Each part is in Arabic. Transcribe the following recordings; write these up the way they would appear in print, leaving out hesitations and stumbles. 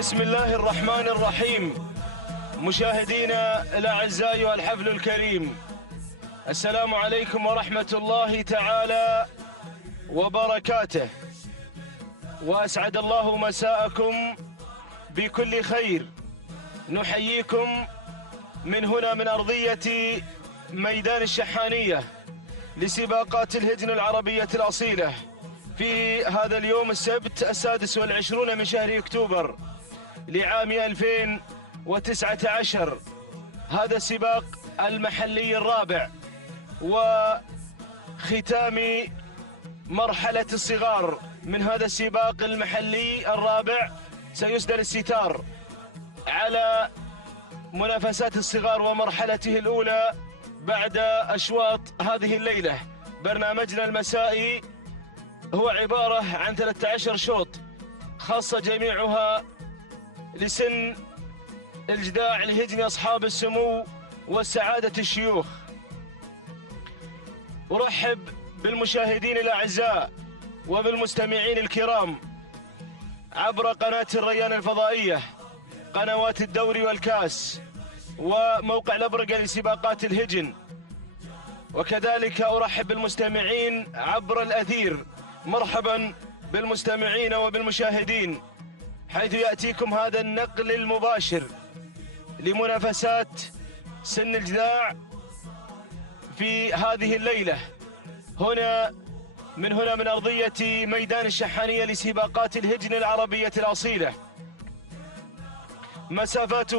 بسم الله الرحمن الرحيم. مشاهدينا الأعزاء والحفل الكريم، السلام عليكم ورحمة الله تعالى وبركاته، وأسعد الله مساءكم بكل خير. نحييكم من هنا من أرضية ميدان الشحانية لسباقات الهجن العربية الأصيلة في هذا اليوم السبت 26 من شهر أكتوبر لعام 2019. هذا السباق المحلي الرابع وختام مرحلة الصغار من هذا السباق المحلي الرابع. سيسدل الستار على منافسات الصغار ومرحلته الأولى بعد أشواط هذه الليلة. برنامجنا المسائي هو عبارة عن 13 شوط، خاصة جميعها لسن الجداع لهجن أصحاب السمو والسعادة الشيوخ. أرحب بالمشاهدين الأعزاء وبالمستمعين الكرام عبر قناة الريان الفضائية، قنوات الدوري والكاس، وموقع الأبرقة لسباقات الهجن، وكذلك أرحب بالمستمعين عبر الأثير. مرحبا بالمستمعين وبالمشاهدين، حيث يأتيكم هذا النقل المباشر لمنافسات سن الجذاع في هذه الليلة هنا من أرضية ميدان الشحانية لسباقات الهجن العربية الأصيلة. مسافات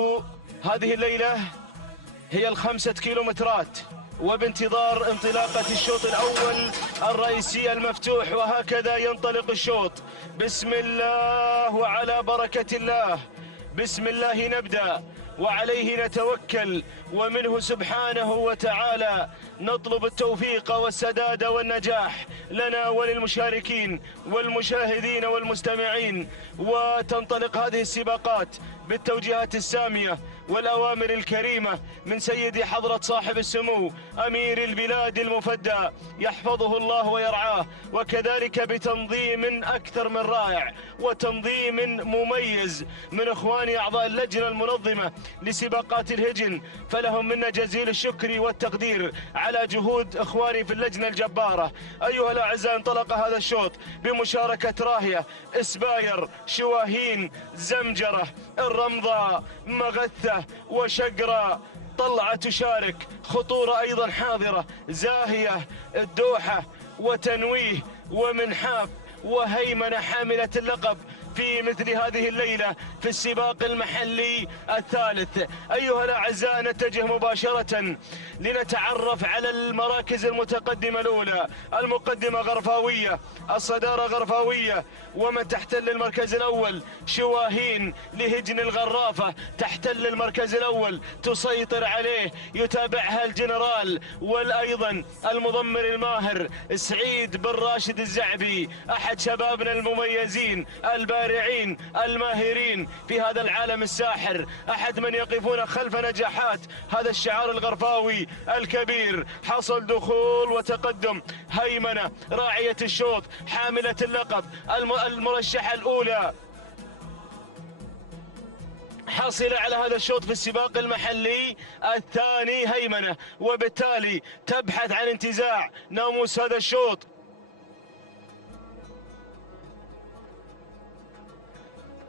هذه الليلة هي 5 كيلومترات، وبانتظار انطلاقة الشوط الأول الرئيسي المفتوح، وهكذا ينطلق الشوط. بسم الله وعلى بركة الله، بسم الله نبدأ وعليه نتوكل، ومنه سبحانه وتعالى نطلب التوفيق والسداد والنجاح لنا وللمشاركين والمشاهدين والمستمعين. وتنطلق هذه السباقات بالتوجيهات السامية والأوامر الكريمة من سيدي حضرة صاحب السمو أمير البلاد المفدى، يحفظه الله ويرعاه، وكذلك بتنظيم أكثر من رائع وتنظيم مميز من إخواني أعضاء اللجنة المنظمة لسباقات الهجن، فلهم منا جزيل الشكر والتقدير على جهود إخواني في اللجنة الجبارة. أيها الأعزاء، انطلق هذا الشوط بمشاركة راهية، إسباير، شواهين، زمجرة، الرمضة، مغثة وشقرة. طلعة تشارك، خطورة أيضا حاضرة، زاهية، الدوحة وتنويه ومنحاف وهيمنة حاملة اللقب في مثل هذه الليلة في السباق المحلي الثالث. أيها الأعزاء، نتجه مباشرة لنتعرف على المراكز المتقدمة الأولى. المقدمة غرفاوية، الصدارة غرفاوية، ومن تحتل المركز الأول شواهين لهجن الغرافة، تحتل المركز الأول، تسيطر عليه، يتابعها الجنرال والأيضا المضمر الماهر سعيد بن راشد الزعبي، أحد شبابنا المميزين البارعين الماهرين في هذا العالم الساحر، أحد من يقفون خلف نجاحات هذا الشعار الغرفاوي الكبير. حصل دخول وتقدم هيمنة راعية الشوط حاملة اللقب، المرشحة الأولى حاصلة على هذا الشوط في السباق المحلي الثاني هيمنة، وبالتالي تبحث عن انتزاع ناموس هذا الشوط.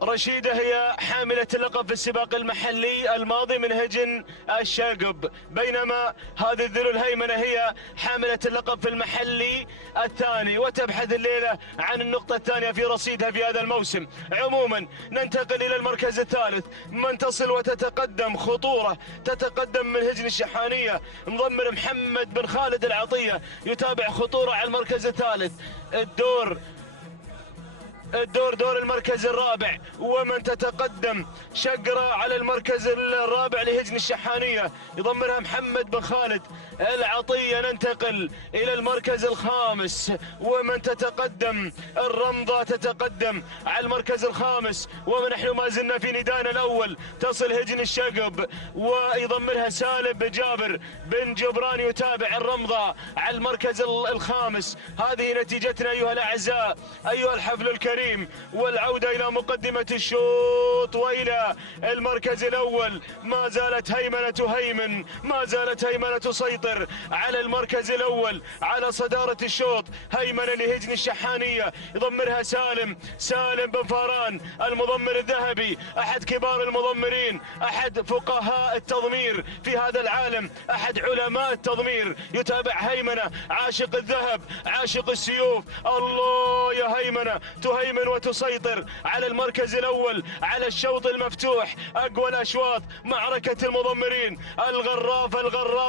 رشيدة هي حاملة اللقب في السباق المحلي الماضي من هجن الشاقب، بينما هذه الذرو الهيمنة هي حاملة اللقب في المحلي الثاني، وتبحث الليلة عن النقطة الثانية في رصيدها في هذا الموسم. عموما ننتقل إلى المركز الثالث، من تصل وتتقدم خطورة، تتقدم من هجن الشحانية مضمر محمد بن خالد العطية، يتابع خطورة على المركز الثالث. دور المركز الرابع، ومن تتقدم شقرة على المركز الرابع لهجن الشحانية يضمرها محمد بن خالد العطية. ننتقل إلى المركز الخامس، ومن تتقدم الرمضة تتقدم على المركز الخامس، ونحن ما زلنا في ندانا الأول. تصل هجن الشقب ويضمرها سالم بن جابر بن جبران، يتابع الرمضة على المركز الخامس. هذه نتيجتنا أيها الأعزاء، أيها الحفل الكريم الكريم. والعودة إلى مقدمة الشوط وإلى المركز الأول. ما زالت هيمنة تسيطر على المركز الأول على صدارة الشوط. هيمنة لهجن الشحانية، يضمرها سالم بن فاران المضمر الذهبي، أحد كبار المضمرين، أحد فقهاء التضمير في هذا العالم، أحد علماء التضمير. يتابع هيمنة عاشق الذهب عاشق السيوف. الله يا هيمنة، تهيمن وتسيطر على المركز الأول على الشوط المفتوح. أقوى الأشواط، معركة المضمرين.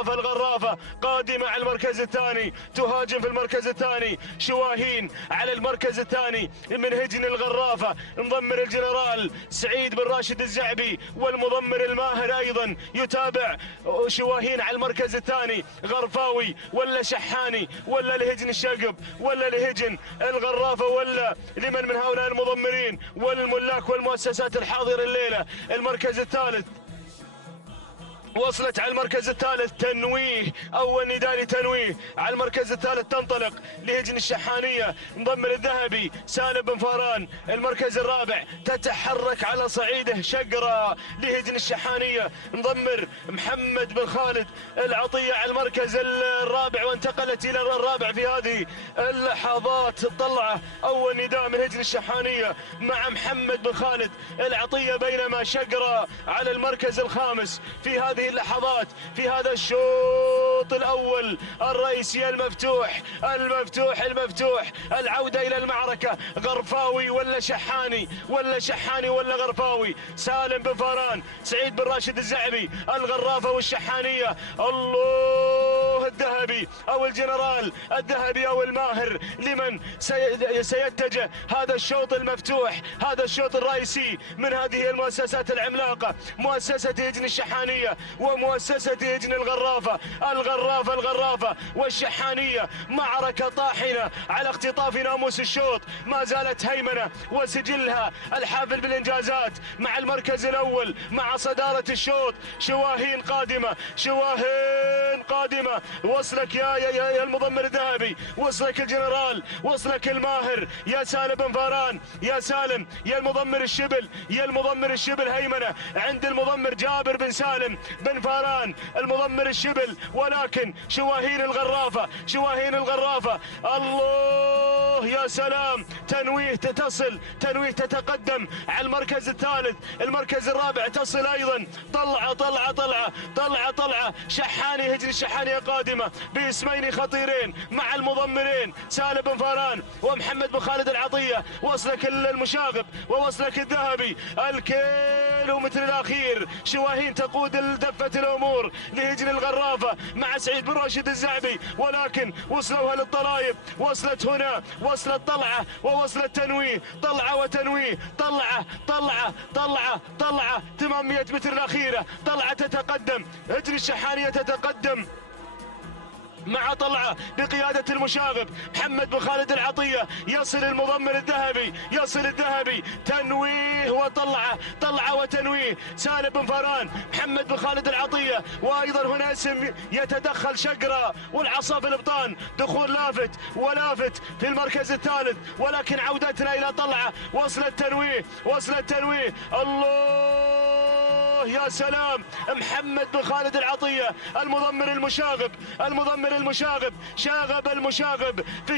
الغرافة قادمة على المركز الثاني، تهاجم في المركز الثاني. شواهين على المركز الثاني من هجن الغرافة، مضمر الجنرال سعيد بن راشد الزعبي والمضمر الماهر أيضا. يتابع شواهين على المركز الثاني. غرفاوي ولا شحاني ولا لهجن الشقب ولا لهجن الغرافة ولا لمن من هؤلاء المضمرين والملاك والمؤسسات الحاضرة الليلة. المركز الثالث وصلت على المركز الثالث تنويه، أول نداء لتنويه على المركز الثالث. تنطلق لهجن الشحانية، مضمر الذهبي سالم بن فاران. المركز الرابع تتحرك على صعيده شقرة لهجن الشحانية، مضمر محمد بن خالد العطية على المركز الرابع، وانتقلت إلى الرابع في هذه اللحظات. الطلعة أول نداء من هجن الشحانية مع محمد بن خالد العطية، بينما شقرة على المركز الخامس في هذه اللحظات في هذا الشوط الأول الرئيسي المفتوح. العودة إلى المعركة. غرفاوي ولا شحاني ولا غرفاوي. سالم بن فاران، سعيد بن راشد الزعبي، الغرافة والشحانية. الله، الذهبي أو الجنرال الذهبي أو الماهر، لمن سيتجه هذا الشوط المفتوح، هذا الشوط الرئيسي من هذه المؤسسات العملاقة، مؤسسة هجن الشحانية ومؤسسة هجن الغرافة والشحانية. معركة طاحنة على اختطاف ناموس الشوط. ما زالت هيمنة وسجلها الحافل بالإنجازات مع المركز الأول مع صدارة الشوط. شواهين قادمة. وصلك يا المضمر الذهبي، وصلك الجنرال، وصلك الماهر يا سالم بن فاران، يا سالم يا المضمر الشبل. هيمنة عند المضمر جابر بن سالم بن فاران المضمر الشبل، ولكن شواهين الغرافة. الله يا سلام، تنويه تتقدم على المركز الثالث. المركز الرابع تصل أيضا. طلعة شحاني، هجن الشحانية قادمة باسمين خطيرين مع المضمرين سالم بن فاران ومحمد بن خالد العطية. وصلك المشاغب ووصلك الذهبي، الكيلومتر الأخير. شواهين تقود دفة الأمور لهجن الغرافة مع سعيد بن راشد الزعبي، ولكن وصلوها للطلايب. وصلت هنا، وصلت طلعة ووصلت تنويه. طلعة وتنويه، طلعة 800 متر الأخيرة. طلعة تتقدم، هجن الشحانية تتقدم مع طلعة بقيادة المشاغب محمد بن خالد العطية. يصل المضمر الذهبي، تنويه طلعة وتنويه. سالم بن فاران، محمد بن خالد العطية، وأيضا هنا اسم يتدخل شقرة والعصا في الابطان. دخول لافت في المركز الثالث، ولكن عودتنا إلى طلعة. وصلت تنويه. الله يا سلام، محمد بن خالد العطية المضمر المشاغب شاغب المشاغب في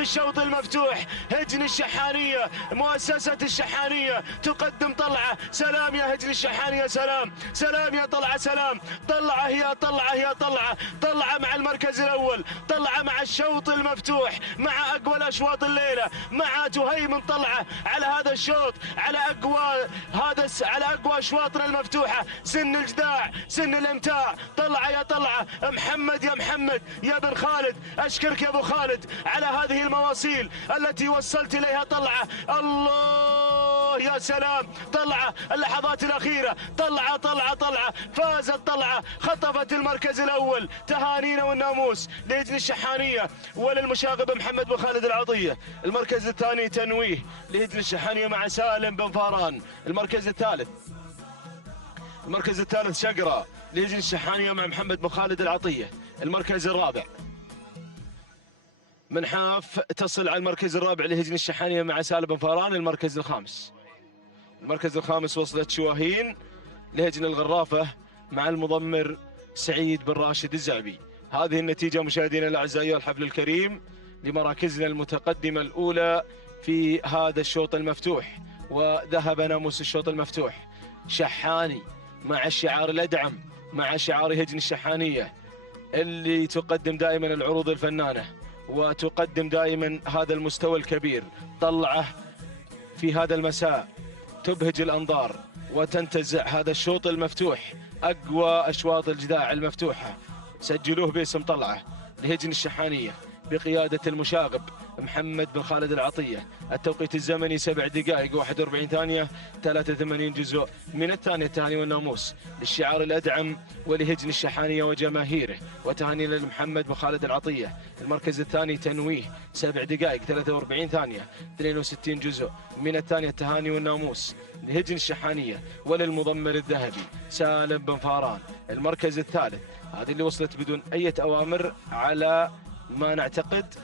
الشوط المفتوح. هجن الشحانية، مؤسسة الشحانية تقدم طلعة. سلام يا هجن الشحانية، سلام يا طلعة، سلام. طلعة مع المركز الأول، طلعة مع الشوط المفتوح، مع أقوى الأشواط الليلة، مع تهيمن طلعة على هذا الشوط، على أقوى أشواطنا المفتوحة. سن الجداع، سن الامتاع. طلعة يا طلعة، محمد يا بن خالد، أشكرك يا أبو خالد على هذه المواصيل التي وصلت إليها طلعة. الله يا سلام، طلعة اللحظات الأخيرة. طلعة فازت طلعة، خطفت المركز الأول. تهانينا والناموس لهجن الشحانية وللمشاغب محمد بن خالد العطية. المركز الثاني تنويه لهجن الشحانية مع سالم بن فاران. المركز الثالث شقرة لهجن الشحانية مع محمد بن خالد العطية. المركز الرابع منحاف تصل على المركز الرابع لهجن الشحانية مع سالم بن فاران المركز الخامس. المركز الخامس وصلت شواهين لهجن الغرافة مع المضمر سعيد بن راشد الزعبي. هذه النتيجة مشاهدينا الأعزاء أيها الحفل الكريم لمراكزنا المتقدمة الأولى في هذا الشوط المفتوح. وذهب ناموس الشوط المفتوح شحاني مع الشعار الأدعم مع شعار هجن الشحانية اللي تقدم دائما العروض الفنانة وتقدم دائما هذا المستوى الكبير. طلعه في هذا المساء تبهج الأنظار وتنتزع هذا الشوط المفتوح أقوى أشواط الجذاع المفتوحة. سجلوه باسم طلعه لهجن الشحانية بقيادة المشاغب محمد بن خالد العطية. التوقيت الزمني 7 دقائق 41 ثانية 83 جزء من الثانية. التهاني والناموس للشعار الأدعم ولهجن الشحانية وجماهيره، وتهانينا لمحمد بن خالد العطية. المركز الثاني تنويه 7 دقائق 43 ثانية 62 جزء من الثانية. التهاني والناموس لهجن الشحانية وللمضمر الذهبي سالم بن فاران. المركز الثالث هذه اللي وصلت بدون أي أوامر على ما نعتقد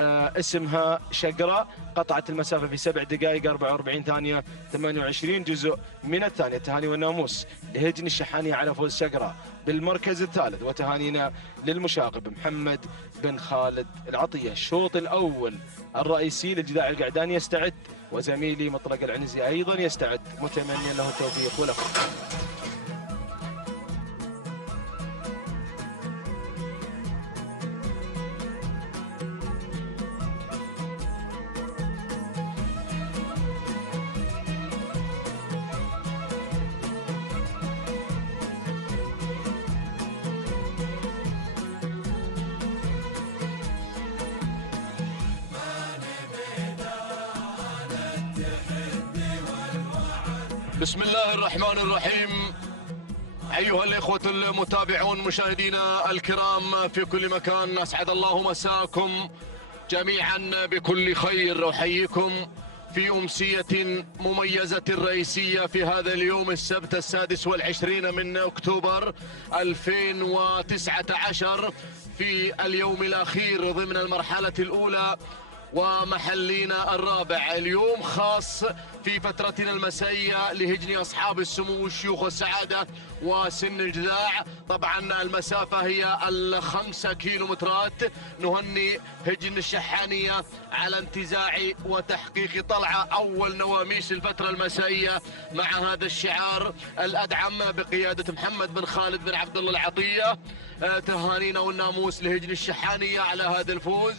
اسمها شقرة، قطعت المسافة في 7 دقائق 44 ثانية 28 جزء من الثانية. التهاني والناموس لهجن الشحانية على فوز شقرة بالمركز الثالث، وتهانينا للمشاغب محمد بن خالد العطية. الشوط الأول الرئيسي للجذاع القعداني يستعد، وزميلي مطلق العنزي أيضا يستعد، متمنيا له التوفيق والأفضل. بسم الله الرحمن الرحيم. أيها الإخوة المتابعون مشاهدينا الكرام في كل مكان، أسعد الله مساكم جميعا بكل خير. أحييكم في أمسية مميزة رئيسية في هذا اليوم السبت 26 من أكتوبر 2019 في اليوم الأخير ضمن المرحلة الأولى ومحلينا الرابع. اليوم خاص في فترتنا المسائية لهجن أصحاب السمو والشيوخ والسعادة وسن الجذاع. طبعا المسافة هي 5 كيلومترات. نهني هجن الشحانية على انتزاع وتحقيق طلعة أول نواميس الفترة المسائية مع هذا الشعار الأدعم بقيادة محمد بن خالد بن عبد الله العطية. تهانينا والناموس لهجن الشحانية على هذا الفوز.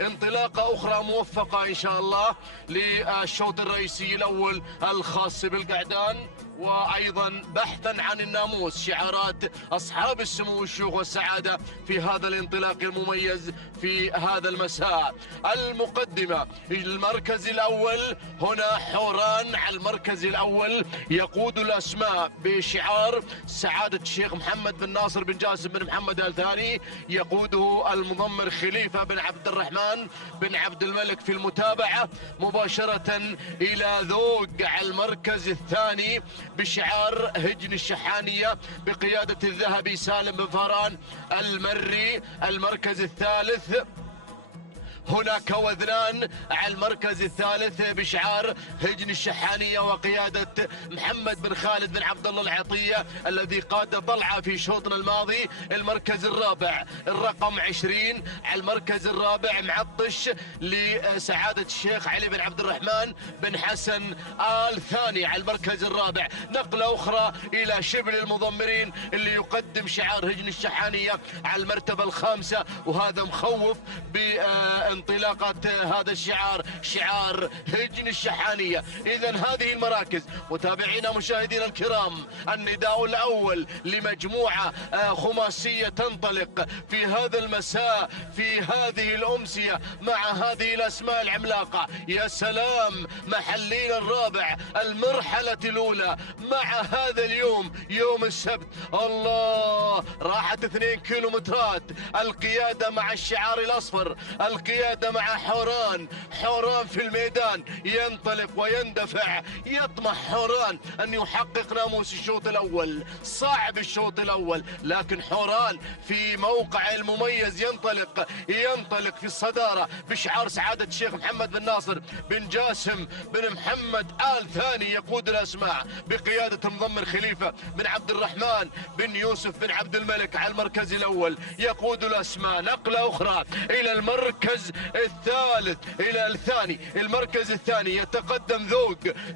انطلاقة أخرى موفقة إن شاء الله للشوط الرئيسي الأول الخاص بالقعدان، وأيضا بحثا عن الناموس شعارات أصحاب السمو والشيوخ والسعادة في هذا الانطلاق المميز في هذا المساء. المقدمة المركز الأول هنا حوران على المركز الأول، يقود الأسماء بشعار سعادة الشيخ محمد بن ناصر بن جاسم بن محمد آل ثاني، يقوده المضمر خليفة بن عبد الرحمن بن عبد الملك في المتابعة مباشرة إلى ذوق على المركز الثاني بشعار هجن الشحانية بقيادة الذهبي سالم بن فاران المري. المركز الثالث هناك وذنان على المركز الثالث بشعار هجن الشحانية وقيادة محمد بن خالد بن عبد الله العطية الذي قاد طلعة في شوطنا الماضي. المركز الرابع الرقم 20 على المركز الرابع معطش لسعادة الشيخ علي بن عبد الرحمن بن حسن آل ثاني على المركز الرابع. نقلة أخرى إلى شبل المضمرين اللي يقدم شعار هجن الشحانية على المرتبة الخامسة، وهذا مخوف انطلاقة هذا الشعار، شعار هجن الشحانية. إذن هذه المراكز متابعينا مشاهدينا الكرام، النداء الأول لمجموعة خماسية تنطلق في هذا المساء في هذه الأمسية مع هذه الأسماء العملاقة. يا سلام، محلينا الرابع المرحلة الأولى مع هذا اليوم يوم السبت. الله، راحت 2 كيلومترات. القيادة مع الشعار الأصفر، القيادة مع حوران في الميدان، ينطلق ويندفع، يطمح حوران أن يحقق ناموس الشوط الأول. صعب الشوط الأول، لكن حوران في موقع المميز ينطلق في الصدارة بشعار سعادة الشيخ محمد بن ناصر بن جاسم بن محمد آل ثاني يقود الأسماع بقيادة المضمر خليفة بن عبد الرحمن بن يوسف بن عبد الملك على المركز الأول يقود الأسماء. نقلة أخرى إلى المركز الثالث إلى الثاني. المركز الثاني يتقدم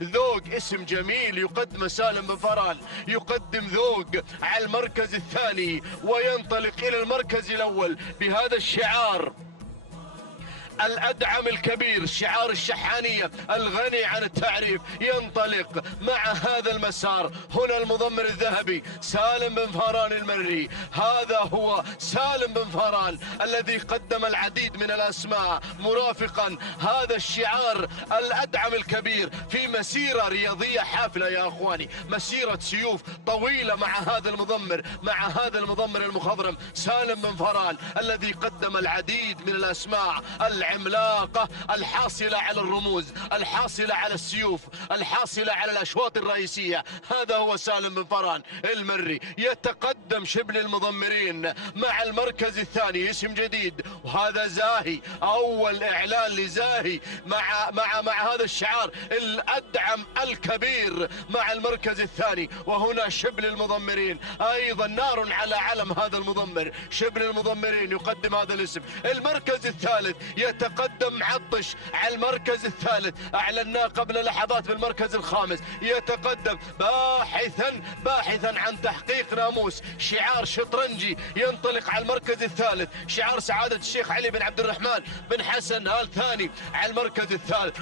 ذوق اسم جميل يقدم سالم بن فران، يقدم ذوق على المركز الثاني وينطلق إلى المركز الأول بهذا الشعار الأدعم الكبير، شعار الشحانية الغني عن التعريف. ينطلق مع هذا المسار هنا المضمر الذهبي سالم بن فران المري. هذا هو سالم بن فران الذي قدم العديد من الأسماء مرافقا هذا الشعار الأدعم الكبير في مسيرة رياضية حافلة يا أخواني، مسيرة سيوف طويلة مع هذا المضمر المخضرم سالم بن فران الذي قدم العديد من الأسماء العملاقة الحاصلة على الرموز، الحاصلة على السيوف، الحاصلة على الأشواط الرئيسية. هذا هو سالم بن فران المري. يتقدم شبل المضمرين مع المركز الثاني اسم جديد، وهذا زاهي، أول إعلان لزاهي مع هذا الشعار الأدعم الكبير مع المركز الثاني. وهنا شبل المضمرين أيضا نار على علم هذا المضمر، شبل المضمرين يقدم هذا الاسم. المركز الثالث يتقدم عطش على المركز الثالث، أعلناه قبل لحظات بالمركز الخامس. يتقدم باحثا عن تحقيق ناموس، شعار شطرنجي ينطلق على المركز الثالث، شعار سعادة الشيخ علي بن عبد الرحمن بن حسن آل ثاني على المركز الثالث.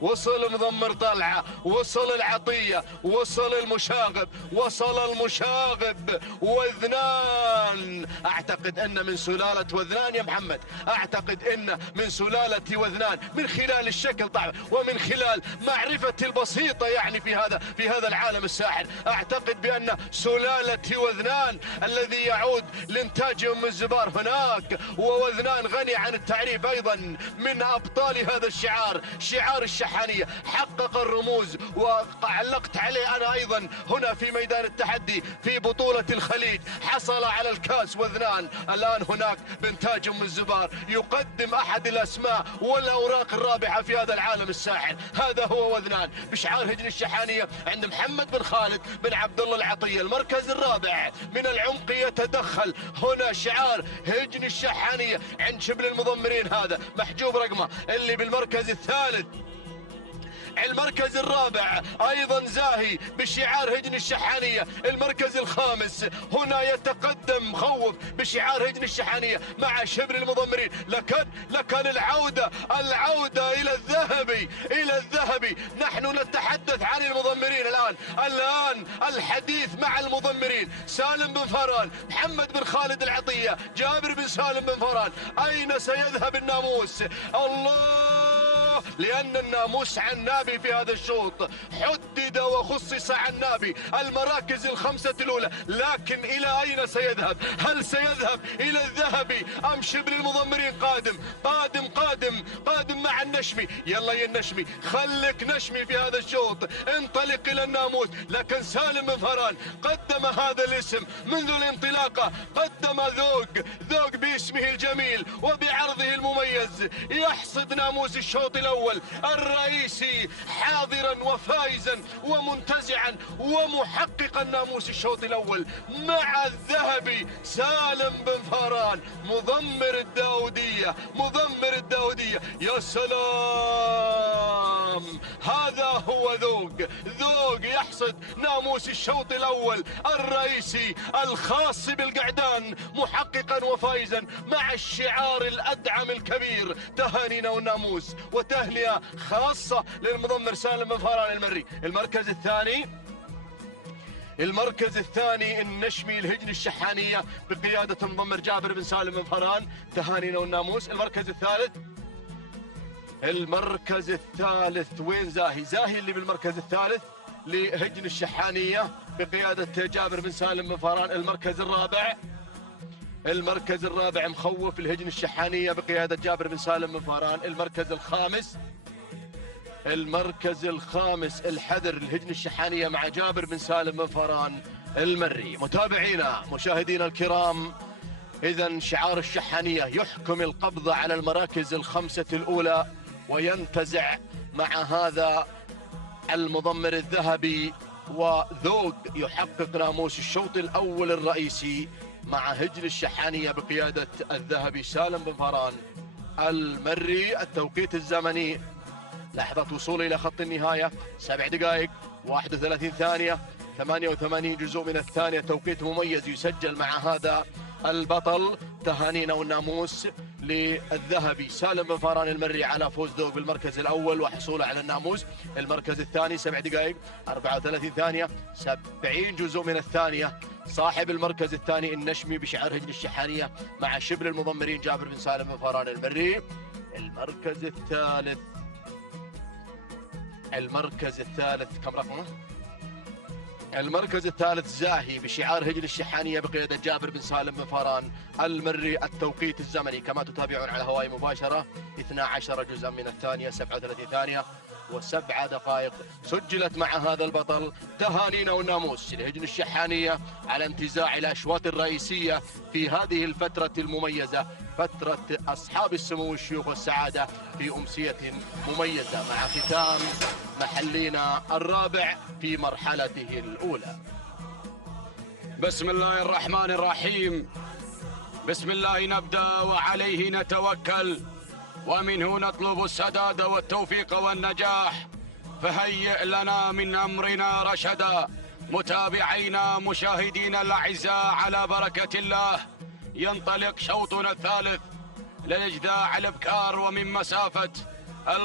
وصل مضمر طلعة، وصل العطية، وصل المشاغب وذنان. أعتقد أن من سلالة وذنان يا محمد، أعتقد أن من سلالة وذنان من خلال الشكل طبعا ومن خلال معرفتي البسيطة يعني في هذا العالم الساحر. أعتقد بأن سلالة وذنان الذي يعود لإنتاج أم الزبار هناك، ووذنان غني عن التعريف أيضا من أبطال هذا الشعار، شعار الشحانية. حقق الرموز وعلقت عليه أنا أيضا هنا في ميدان التحدي في بطولة الخليج. حصل على الكاس وذنان، الآن هناك بإنتاج أم الزبار يقدم أحد الأسماء والأوراق الرابحة في هذا العالم الساحر. هذا هو وذنان بشعار هجن الشحانية عند محمد بن خالد بن عبد الله العطية. المركز الرابع من العمق يتدخل هنا شعار هجن الشحانية عند شبل المضمرين، هذا محجوب رقمه اللي بالمركز الثالث. المركز الرابع أيضا زاهي بشعار هجن الشحانية. المركز الخامس هنا يتقدم مخوف بشعار هجن الشحانية مع شبل المضمرين. لكن العودة إلى الذهبي. نحن نتحدث عن المضمرين الآن الحديث مع المضمرين سالم بن فران، محمد بن خالد العطية، جابر بن سالم بن فران. أين سيذهب الناموس؟ الله، لأن الناموس عنابي في هذا الشوط حدد وخصص عنابي المراكز الخمسة الأولى، لكن إلى أين سيذهب؟ هل سيذهب إلى الذهبي أم شبل المضمرين قادم مع النشمي؟ يلا يا النشمي، خلك نشمي في هذا الشوط، انطلق إلى الناموس. لكن سالم بن فران قدم هذا الاسم منذ الانطلاقة، قدم ذوق باسمه الجميل وبعرضه المميز يحصد ناموس الشوط الأول الرئيسي، حاضرا وفائزا ومنتزعا ومحققا ناموس الشوط الأول مع الذهبي سالم بن فران مضمر الداودية. يا سلام، هذا هو ذوق يحصد ناموس الشوط الأول الرئيسي الخاص بالقعدان محققا وفائزا مع الشعار الأدعم الكبير. تهانينا والناموس وتهنئة خاصة للمضمر سالم بن فران المري. المركز الثاني النشمي الهجن الشحانية بقيادة المضمر جابر بن سالم بن فران. تهانينا والناموس. المركز الثالث وين زاهي اللي بالمركز الثالث لهجن الشحانية بقيادة جابر بن سالم بن فران. المركز الرابع مخوف الهجن الشحانية بقيادة جابر بن سالم بن فران. المركز الخامس المركز الخامس الحذر الهجن الشحانية مع جابر بن سالم بن فران المري. متابعينا مشاهدينا الكرام، إذا شعار الشحانية يحكم القبض على المراكز الخمسة الأولى وينتزع مع هذا المضمر الذهبي، وذوق يحقق ناموس الشوط الأول الرئيسي مع هجن الشحانية بقيادة الذهبي سالم بن فران المري. التوقيت الزمني لحظة وصوله إلى خط النهاية 7 دقائق 31 ثانية 88 جزء من الثانية. توقيت مميز يسجل مع هذا البطل. تهانينا والناموس للذهبي سالم بن فران المري على فوز ذوق بالمركز الأول وحصوله على الناموس. المركز الثاني 7 دقائق 34 ثانية 70 جزء من الثانية. صاحب المركز الثاني النشمي بشعار هجن الشحانية مع شبل المضمرين جابر بن سالم بن فران المري. المركز الثالث كم رقمه؟ المركز الثالث زاهي بشعار هجن الشحانية بقيادة جابر بن سالم بن فران المري. التوقيت الزمني كما تتابعون على هواي مباشرة 12 جزءا من الثانية 37 ثانية و7 دقائق. سجلت مع هذا البطل. تهانينا والناموس لهجن الشحانية على انتزاع الأشواط الرئيسية في هذه الفترة المميزة، فترة أصحاب السمو والشيوخ والسعادة في أمسية مميزة مع ختام محلينا الرابع في مرحلته الأولى. بسم الله الرحمن الرحيم. بسم الله نبدأ وعليه نتوكل ومنه نطلب السداد والتوفيق والنجاح، فهيئ لنا من أمرنا رشدا. متابعينا مشاهدينا الأعزاء على بركة الله، ينطلق شوطنا الثالث للإجداع الإبكار، ومن مسافة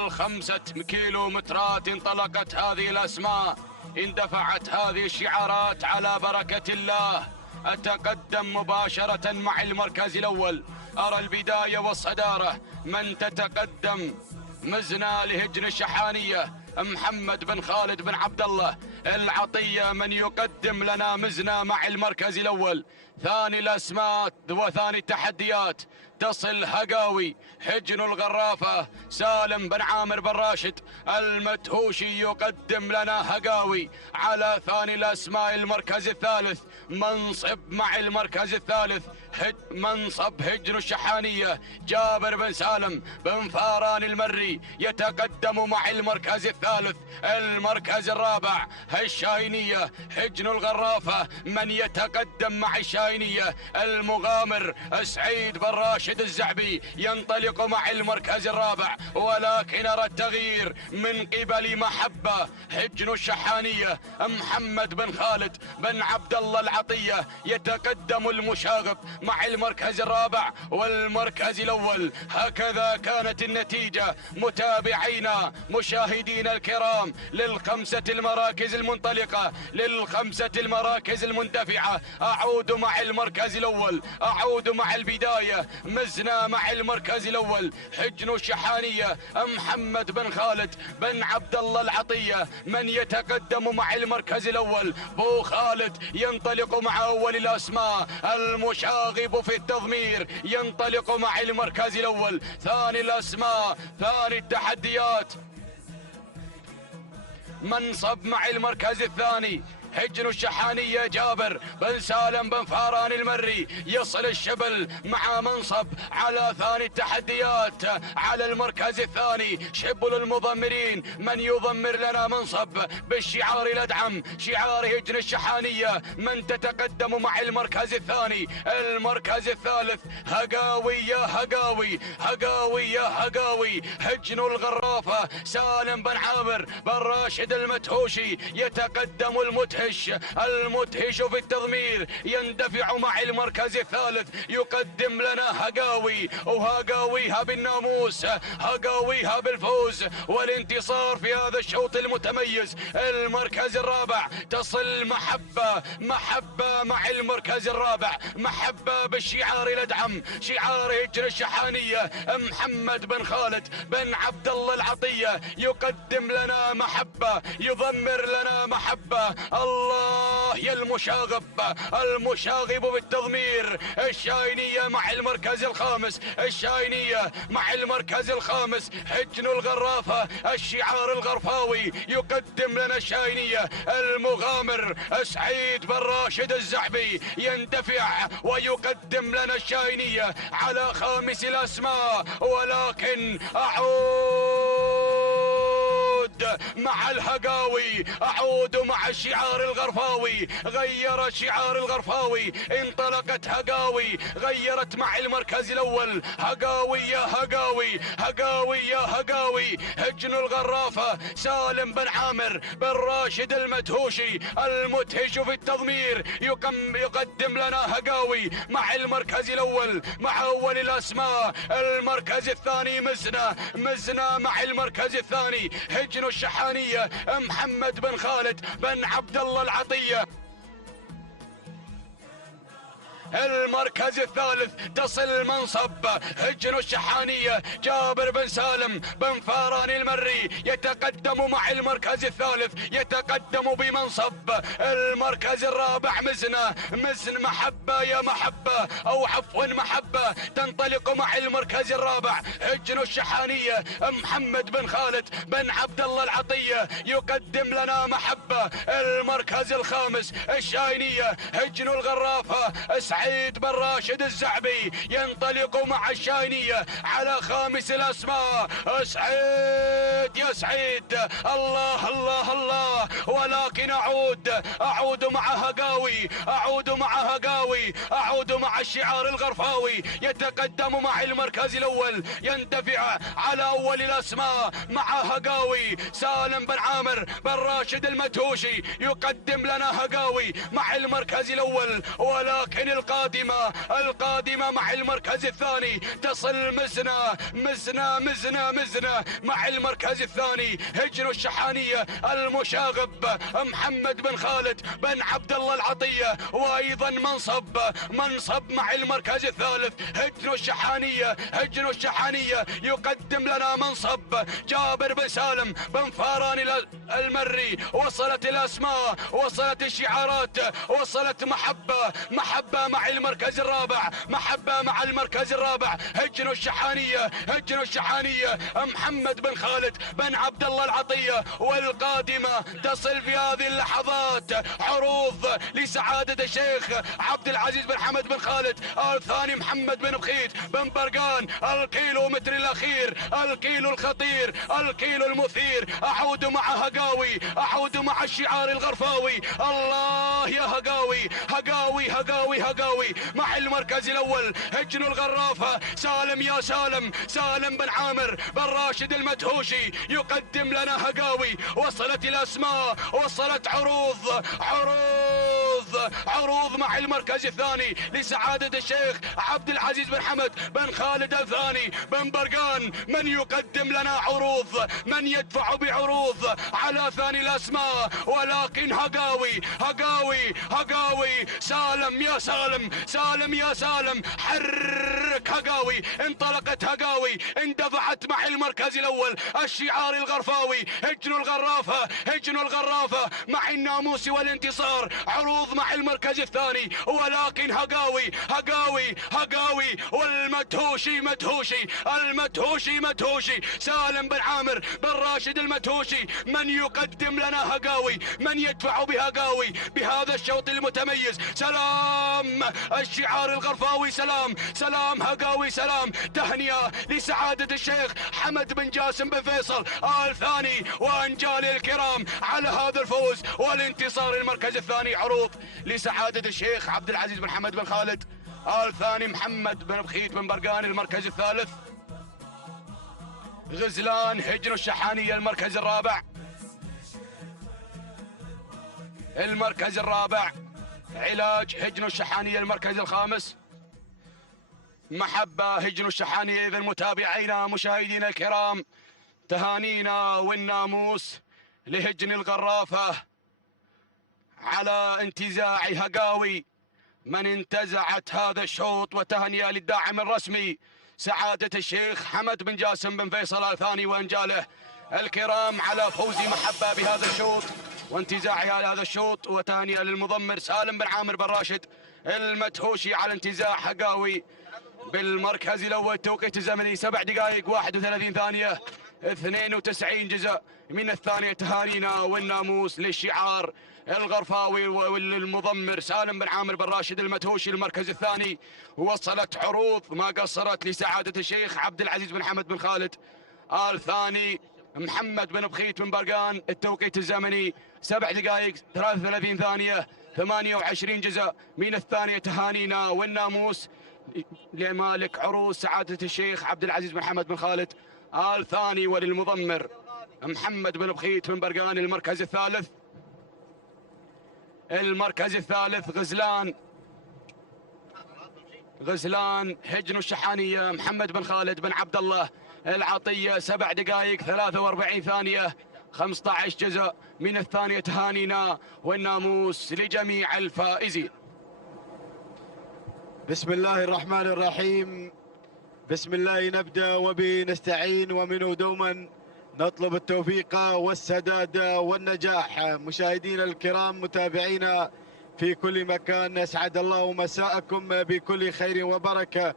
5 كيلومترات انطلقت هذه الأسماء، اندفعت هذه الشعارات على بركة الله. أتقدم مباشرة مع المركز الأول، أرى البداية والصدارة. من تتقدم مزنا لهجن الشحانية محمد بن خالد بن عبد الله العطية، من يقدم لنا مزنا مع المركز الأول. ثاني الأسماء وثاني التحديات تصل هقاوي حجن الغرافة سالم بن عامر بن راشد المدهوشي، يقدم لنا هقاوي على ثاني الأسماء. المركز الثالث منصب مع المركز الثالث منصب هجن الشحانية جابر بن سالم بن فاران المري يتقدم مع المركز الثالث. المركز الرابع الشاهينية حجن الغرافة، من يتقدم مع الشاهينية المغامر سعيد بن راشد الزعبي ينطلق مع المركز الرابع. ولكن أرى التغيير من قبل محبة حجن الشحانية محمد بن خالد بن عبد الله العطية يتقدم المشاغب مع المركز الرابع والمركز الأول. هكذا كانت النتيجة متابعينا مشاهدينا الكرام للخمسة المراكز المنطلقة، للخمسة المراكز المندفعة. أعود مع المركز الأول، أعود مع البداية. مزنا مع المركز الأول حجن الشحانية محمد بن خالد بن عبد الله العطية، من يتقدم مع المركز الأول بو خالد ينطلق مع أول الأسماء. المشاغب في التضمير ينطلق مع المركز الأول. ثاني الأسماء ثاني التحديات منصب مع المركز الثاني هجن الشحانية جابر بن سالم بن فاران المري. يصل الشبل مع منصب على ثاني التحديات على المركز الثاني شبل المضمرين، من يضمر لنا منصب بالشعار الأدعم شعار هجن الشحانية. من تتقدم مع المركز الثاني المركز الثالث هقاوي يا هقاوي هقاوي يا هقاوي هجن الغرافة سالم بن عامر بن راشد المدهوشي يتقدم المدهش في التضمير، يندفع مع المركز الثالث. يقدم لنا هقاوي وهقاويها بالناموس، هقاويها بالفوز والانتصار في هذا الشوط المتميز. المركز الرابع تصل محبة مع المركز الرابع، محبة بالشعار الأدعم شعار هجن الشحانية محمد بن خالد بن عبد الله العطية يقدم لنا محبة، يضمر لنا محبة. الله يا المشاغب بالتضمير. الشاينية مع المركز الخامس، الشاينية مع المركز الخامس. حجن الغرافة الشعار الغرفاوي يقدم لنا الشاينية. المغامر سعيد بن راشد الزعبي يندفع ويقدم لنا الشاينية على خامس الأسماء، ولكن مع الهقاوي، أعود مع الشعار الغرفاوي. غير الشعار الغرفاوي، انطلقت هقاوي، غيرت مع المركز الأول. هقاوي يا هقاوي، هقاوي يا هقاوي. هجن الغرافة سالم بن عامر بن راشد المدهوشي المدهش في التضمير يقدم لنا هقاوي مع المركز الأول، مع أول الأسماء. المركز الثاني مزنة مع المركز الثاني. هجن الشحانية محمد بن خالد بن عبد الله العطية. المركز الثالث تصل منصب هجن الشحانية جابر بن سالم بن فاران المري يتقدم مع المركز الثالث، يتقدم بمنصب. المركز الرابع مزن محبة يا محبة، أو عفوا محبة تنطلق مع المركز الرابع. هجن الشحانية محمد بن خالد بن عبد الله العطية يقدم لنا محبة. المركز الخامس الشاينية هجن الغرافة سعيد بن راشد الزعبي ينطلق مع الشاينية على خامس الأسماء. سعيد يا سعيد، الله الله الله. ولكن أعود مع هقاوي، أعود مع الشعار الغرفاوي يتقدم مع المركز الأول، يندفع على أول الأسماء مع هقاوي. سالم بن عامر بن راشد المدهوشي يقدم لنا هقاوي مع المركز الأول. ولكن القادمة مع المركز الثاني تصل مزنة مع المركز الثاني. هجن الشحانية المشاغب محمد بن خالد بن عبد الله العطية، وأيضا منصب مع المركز الثالث. هجن الشحانية يقدم لنا منصب. جابر بن سالم بن فاران المري. وصلت الأسماء، وصلت الشعارات، وصلت محبة مع المركز الرابع، محبة مع المركز الرابع. هجن الشحانية محمد بن خالد بن عبد الله العطية. والقادمة تصل في هذه اللحظات عروض لسعادة الشيخ عبد العزيز بن حمد بن خالد آل ثاني محمد بن بخيت بن برقان. الكيلو متر الأخير، الكيلو الخطير، الكيلو المثير. أعود مع هقاوي، أعود مع الشعار الغرفاوي. الله يا هقاوي، هقاوي مع المركز الأول. هجن الغرافة سالم يا سالم بن عامر بن راشد المدهوشي يقدم لنا هقاوي. وصلت الأسماء، وصلت عروض مع المركز الثاني لسعادة الشيخ عبد العزيز بن حمد بن خالد الثاني بن برقان. من يقدم لنا عروض، من يدفع بعروض على ثاني الأسماء. ولكن هقاوي سالم يا سالم حرك هقاوي. انطلقت هقاوي، اندفعت مع المركز الأول. الشعار الغرفاوي هجن الغرافة مع الناموس والانتصار. عروض مع المركز الثاني. ولكن هقاوي والمدهوشي سالم بن عامر بن راشد المدهوشي. من يقدم لنا هقاوي، من يدفع بهقاوي بهذا الشوط المتميز. سلام الشعار الغرفاوي، سلام هقاوي، سلام. تهنئة لسعادة الشيخ حمد بن جاسم بن فيصل آل ثاني وأنجالي الكرام على هذا الفوز والانتصار. المركز الثاني عروض لسعادة الشيخ عبد العزيز بن حمد بن خالد آل ثاني محمد بن بخيت بن برقان. المركز الثالث غزلان هجن الشحانية. المركز الرابع علاج هجن الشحانية. المركز الخامس محبة هجن الشحانية. إذا متابعينا مشاهدينا الكرام، تهانينا والناموس لهجن الغرافة على انتزاع هقاوي من انتزعت هذا الشوط. وتهنئة للداعم الرسمي سعادة الشيخ حمد بن جاسم بن فيصل آل ثاني وأنجاله الكرام على فوز محبة بهذا الشوط. وانتزاع على هذا الشوط، وتهنئة للمضمر سالم بن عامر بن راشد المتهوشي على انتزاع حقاوي بالمركز الأول. توقيت الزمني 7 دقائق 31 ثانية 92 جزء من الثانية. تهانينا والناموس للشعار الغرفاوي والمضمر سالم بن عامر بن راشد المتهوشي المركز الثاني. وصلت عروض ما قصرت لسعادة الشيخ عبد العزيز بن حمد بن خالد الثاني محمد بن بخيت بن برقان. التوقيت الزمني 7 دقائق 33 ثانية 28 جزء من الثانية. تهانينا والناموس لمالك عروس سعادة الشيخ عبد العزيز بن حمد بن خالد الثاني، وللمضمر محمد بن بخيت بن برقان المركز الثالث. المركز الثالث غزلان هجن الشحانية محمد بن خالد بن عبد الله العطية. 7 دقائق 43 ثانية 15 جزء من الثانية. تهانينا والناموس لجميع الفائزين. بسم الله الرحمن الرحيم. بسم الله نبدأ وبه نستعين، ومنه دوما نطلب التوفيق والسداد والنجاح. مشاهدينا الكرام متابعينا في كل مكان، أسعد الله مساءكم بكل خير وبركة.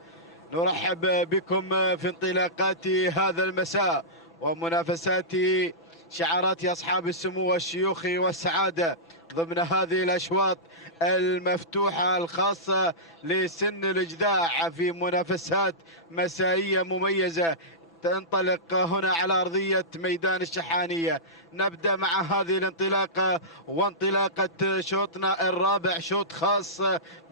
نرحب بكم في انطلاقات هذا المساء ومنافسات شعارات أصحاب السمو والشيوخ والسعادة ضمن هذه الأشواط المفتوحة الخاصة لسن الإجذاع في منافسات مسائية مميزة تنطلق هنا على أرضية ميدان الشحانية. نبدأ مع هذه الانطلاقة وانطلاقة شوطنا الرابع، شوط خاص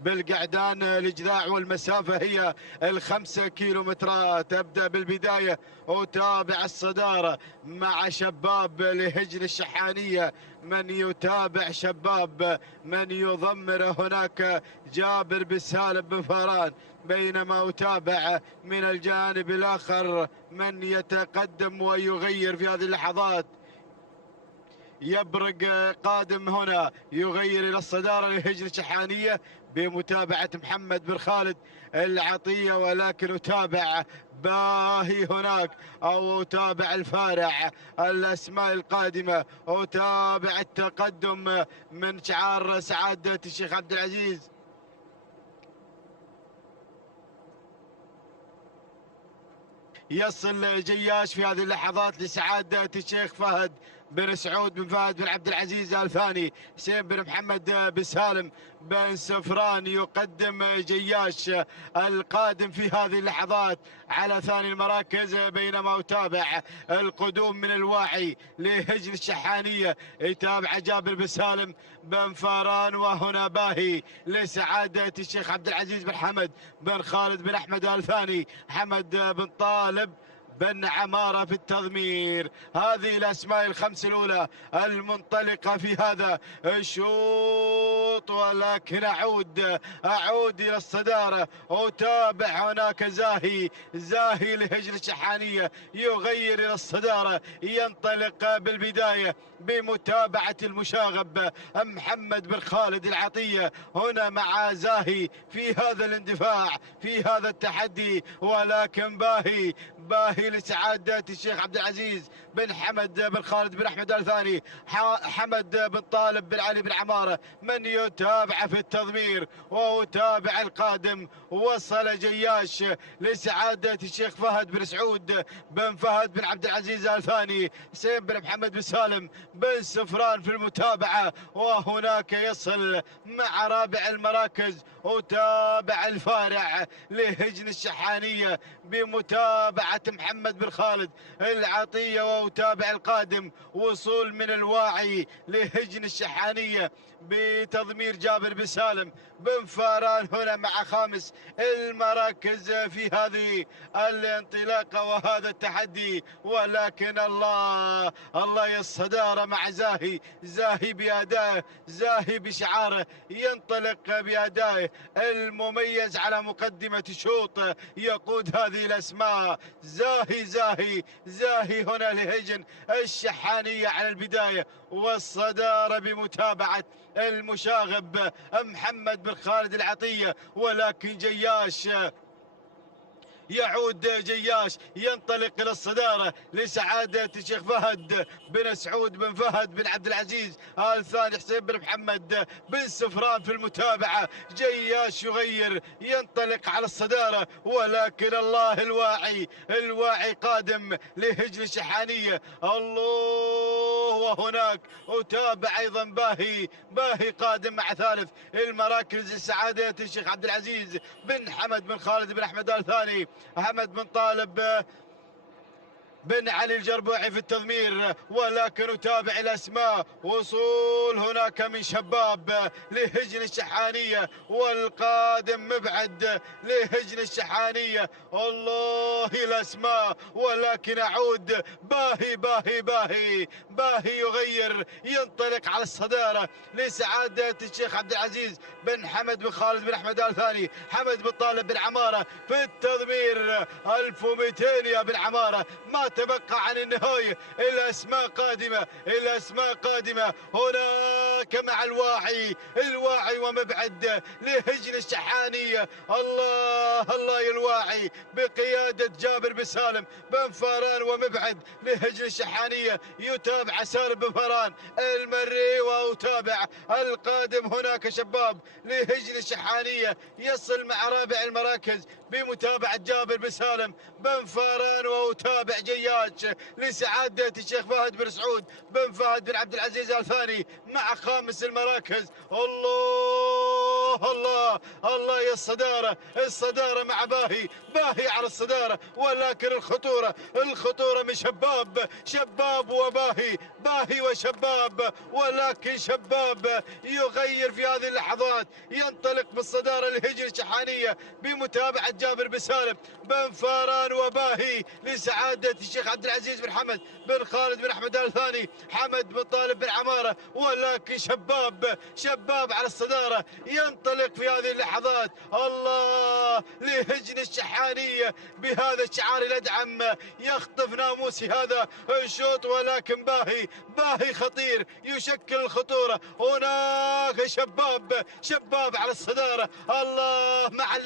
بالقعدان الإجذاع، والمسافة هي 5 كيلومترات. تبدأ بالبداية وتابع الصدارة مع شباب لهجن الشحانية، من يتابع شباب من يضمر هناك جابر بن سالم بن فاران، بينما أتابع من الجانب الآخر من يتقدم ويغير في هذه اللحظات. يبرق قادم هنا يغير إلى الصدارة لهجن الشحانية بمتابعة محمد بن خالد العطية، ولكن أتابع باهي هناك أو أتابع الفارع الأسماء القادمة. أتابع التقدم من شعار سعادة الشيخ عبد العزيز. يصل جياش في هذه اللحظات لسعادة الشيخ فهد بن سعود بن فهد بن عبد العزيز الثاني. حسين بن محمد بن سالم بن سفران يقدم جياش القادم في هذه اللحظات على ثاني المراكز، بينما أتابع القدوم من الواعي لهجن الشحانية يتابع جابر بن سالم بن فاران. وهنا باهي لسعادة الشيخ عبد العزيز بن حمد بن خالد بن أحمد الثاني، حمد بن طالب بن عمارة في التضمير. هذه الأسماء الخمس الأولى المنطلقة في هذا الشوط، ولكن أعود إلى الصدارة. أتابع هناك زاهي لهجن الشحانية يغير إلى الصدارة، ينطلق بالبداية بمتابعة المشاغب محمد بن خالد العطية هنا مع زاهي في هذا الاندفاع في هذا التحدي، ولكن باهي لسعادة الشيخ عبد العزيز بن حمد بن خالد بن أحمد الثاني، حمد بن طالب بن علي بن عمارة من يتابع في التضمير. وأتابع القادم، وصل جياش لسعادة الشيخ فهد بن سعود بن فهد بن عبد العزيز الثاني، حسين بن محمد بن سالم بن سفران في المتابعة. وهناك يصل مع رابع المراكز وتابع الفارع لهجن الشحانية بمتابعة محمد بن خالد العطية. وتابع القادم وصول من الواعي لهجن الشحانية بتضمير جابر بن سالم بن فاران هنا مع خامس المراكز في هذه الانطلاقة وهذا التحدي. ولكن الله الصدارة مع زاهي بأدائه، زاهي بشعاره، ينطلق بأدائه المميز على مقدمة الشوط. يقود هذه الأسماء زاهي هنا لهجن الشحانية على البداية والصدارة بمتابعة المشاغب محمد بن خالد العطية. ولكن جياش يعود جياش، ينطلق إلى الصدارة لسعادة الشيخ فهد بن سعود بن فهد بن عبد العزيز آل ثاني، حسين بن محمد بن سفران في المتابعة. جياش يغير، ينطلق على الصدارة، ولكن الله الواعي قادم لهجن الشحانية. الله، وهناك أتابع أيضا باهي قادم مع ثالث المراكز سعادة الشيخ عبد العزيز بن حمد بن خالد بن أحمد آل ثاني، أحمد بن طالب بن علي الجربوعي في التضمير. ولكن أتابع الأسماء، وصول هناك من شباب لهجن الشحانية، والقادم مبعد لهجن الشحانية. الله الأسماء، ولكن أعود باهي يغير، ينطلق على الصدارة لسعادة الشيخ عبد العزيز بن حمد بن خالد بن أحمد آل ثاني، حمد بن طالب بن عمارة في التضمير. 1200 يا بن عمارة، ما تبقى عن النهاية. الأسماء قادمة هناك مع الواعي ومبعد لهجن الشحانية. الله يا الواعي بقيادة جابر بن سالم بن فاران، ومبعد لهجن الشحانية يتابع سالم بن فاران المري، وأتابع القادم هناك شباب لهجن الشحانية يصل مع رابع المراكز بمتابعة جابر بن سالم بن فاران، وأتابع جياش لسعادة الشيخ فهد بن سعود بن فهد بن عبد العزيز آل ثاني مع خامس المراكز. الله يا الصدارة مع باهي على الصدارة، ولكن الخطورة من شباب وباهي وشباب، ولكن شباب يغير في هذه اللحظات، ينطلق بالصدارة لهجن الشحانية بمتابعة جابر بن سالم بن فاران وباهي لسعادة الشيخ عبد العزيز بن حمد بن خالد بن أحمد آل ثاني، حمد بن طالب بن عمارة. ولكن شباب على الصدارة، ينطلق في هذه اللحظات الله لهجن الشحانية بهذا الشعار الأدعم، يخطف ناموسي هذا الشوط، ولكن باهي خطير يشكل الخطورة. هناك شباب على الصدارة، الله مع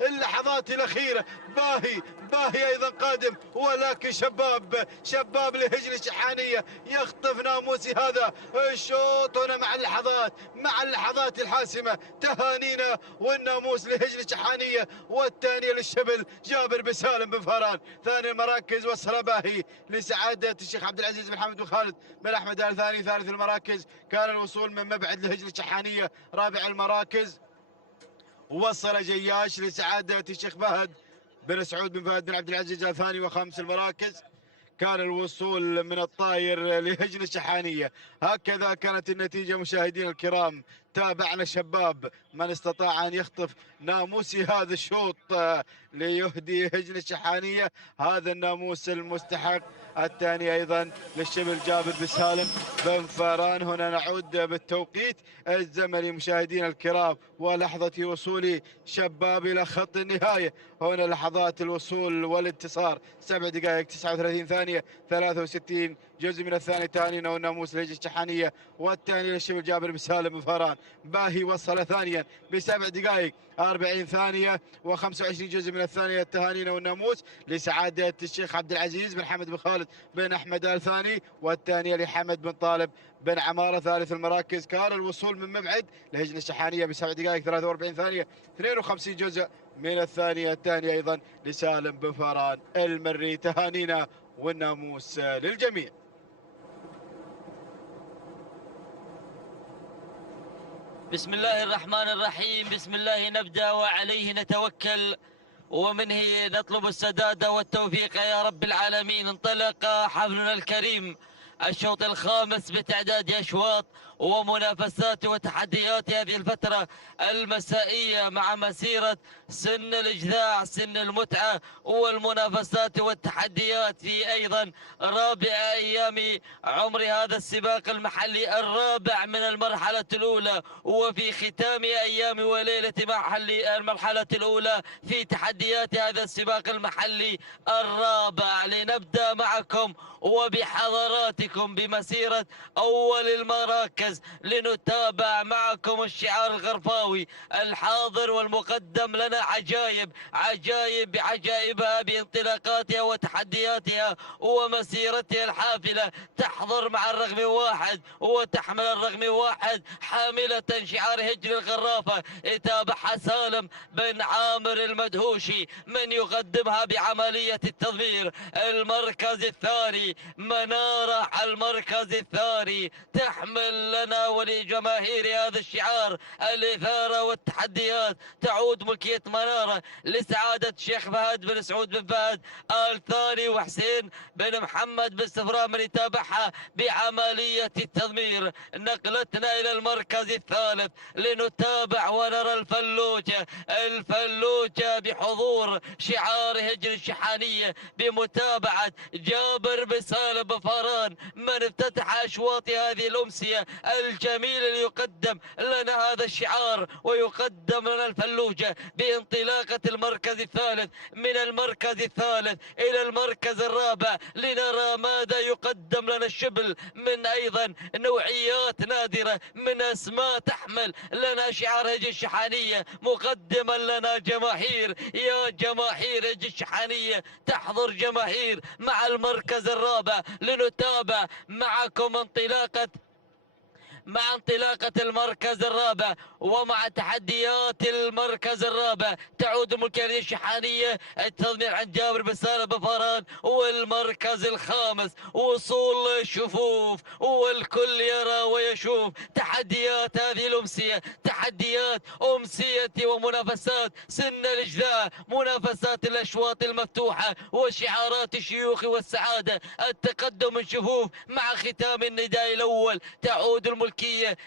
اللحظات الأخيرة. باهي أيضا قادم، ولكن شباب لهجن الشحانية يخطف ناموسي هذا الشوط هنا مع اللحظات الحاسمة. تهانينا والناموس لهجن الشحانية، والثانية للشبل جابر بن سالم بن فاران. ثاني المراكز وصل باهي لسعادة الشيخ عبد العزيز بن حمد بن خالد بن أحمد آل ثاني. ثالث المراكز كان الوصول من مبعد لهجن الشحانية. رابع المراكز وصل جياش لسعادة الشيخ فهد بن سعود بن فهد بن عبد العزيز آل ثاني. وخامس المراكز كان الوصول من الطاير لهجن الشحانية. هكذا كانت النتيجة مشاهدينا الكرام. تابعنا شباب من استطاع أن يخطف ناموسي هذا الشوط ليهدي هجن الشحانية هذا الناموس المستحق. الثاني أيضا للشبل جابر بن سالم بن فاران. هنا نعود بالتوقيت الزمني مشاهدينا الكرام، ولحظة وصول شباب إلى خط النهاية. هنا لحظات الوصول والانتصار، 7 دقائق 39 ثانية 63 جزء من الثاني. تهانينا والناموس لهجن الشحانية، والثاني للشبل جابر بن سالم بن فاران. باهي وصل ثانيا ب7 دقائق 40 ثانية و25 جزء من الثانية. تهانينا والناموس لسعادة الشيخ عبد العزيز بن حمد بن خالد بن أحمد آل ثاني، والثانية لحمد بن طالب بن عمارة. ثالث المراكز كان الوصول من مبعد لهجن الشحانية ب7 دقائق 43 ثانية 52 جزء من الثانية. الثانية أيضا لسالم بن فاران المري. تهانينا والناموس للجميع. بسم الله الرحمن الرحيم، بسم الله نبدأ وعليه نتوكل ومنه نطلب السداد والتوفيق يا رب العالمين. انطلق حفلنا الكريم الشوط الخامس بتعداد أشواط ومنافسات وتحديات هذه الفترة المسائية مع مسيرة سن الإجذاع، سن المتعة والمنافسات والتحديات في أيضا رابع أيام عمر هذا السباق المحلي الرابع من المرحلة الأولى، وفي ختام أيام وليلة المرحلة الأولى في تحديات هذا السباق المحلي الرابع. لنبدأ معكم وبحضراتكم بمسيرة أول المراكز. لنتابع معكم الشعار الغرفاوي الحاضر والمقدم لنا عجائب عجائب بعجائبها بانطلاقاتها وتحدياتها ومسيرتها الحافلة. تحضر مع الرقم 1 وتحمل الرقم 1 حاملة شعار هجر الغرافة. يتابعها سالم بن عامر المدهوشي من يقدمها بعملية التضمير. المركز الثاني منارة المركز الثاني تحمل لنا ولجماهير هذا الشعار الإثارة والتحديات. تعود ملكية منارة لسعادة الشيخ فهد بن سعود بن فهد آل ثاني وحسين بن محمد بن سفران من يتابعها بعملية التضمير. نقلتنا إلى المركز الثالث لنتابع ونرى الفلوجة بحضور شعار هجر الشحانية بمتابعة جابر بن سالم بفاران من افتتح أشواط هذه الأمسية الجميلة ليقدم لنا هذا الشعار ويقدم لنا الفلوجة بانطلاقة المركز الثالث. من المركز الثالث إلى المركز الرابع لنرى ماذا يقدم لنا الشبل من أيضا نوعيات نادرة من أسماء تحمل لنا شعار هجر الشحانية مقدما لنا جماهير. يا جماهير هجر الشحانية تحضر جماهير مع المركز الرابع. لنتابع معكم مع انطلاقة المركز الرابع ومع تحديات المركز الرابع. تعود الملكية الشحانية التضمير عن جابر بن سالم بفاران. والمركز الخامس وصول الشفوف والكل يرى ويشوف تحديات هذه الأمسية. تحديات أمسية ومنافسات سن الإجزاء، منافسات الأشواط المفتوحة وشعارات الشيوخ والسعادة. التقدم من شفوف مع ختام النداء الأول. تعود الملكية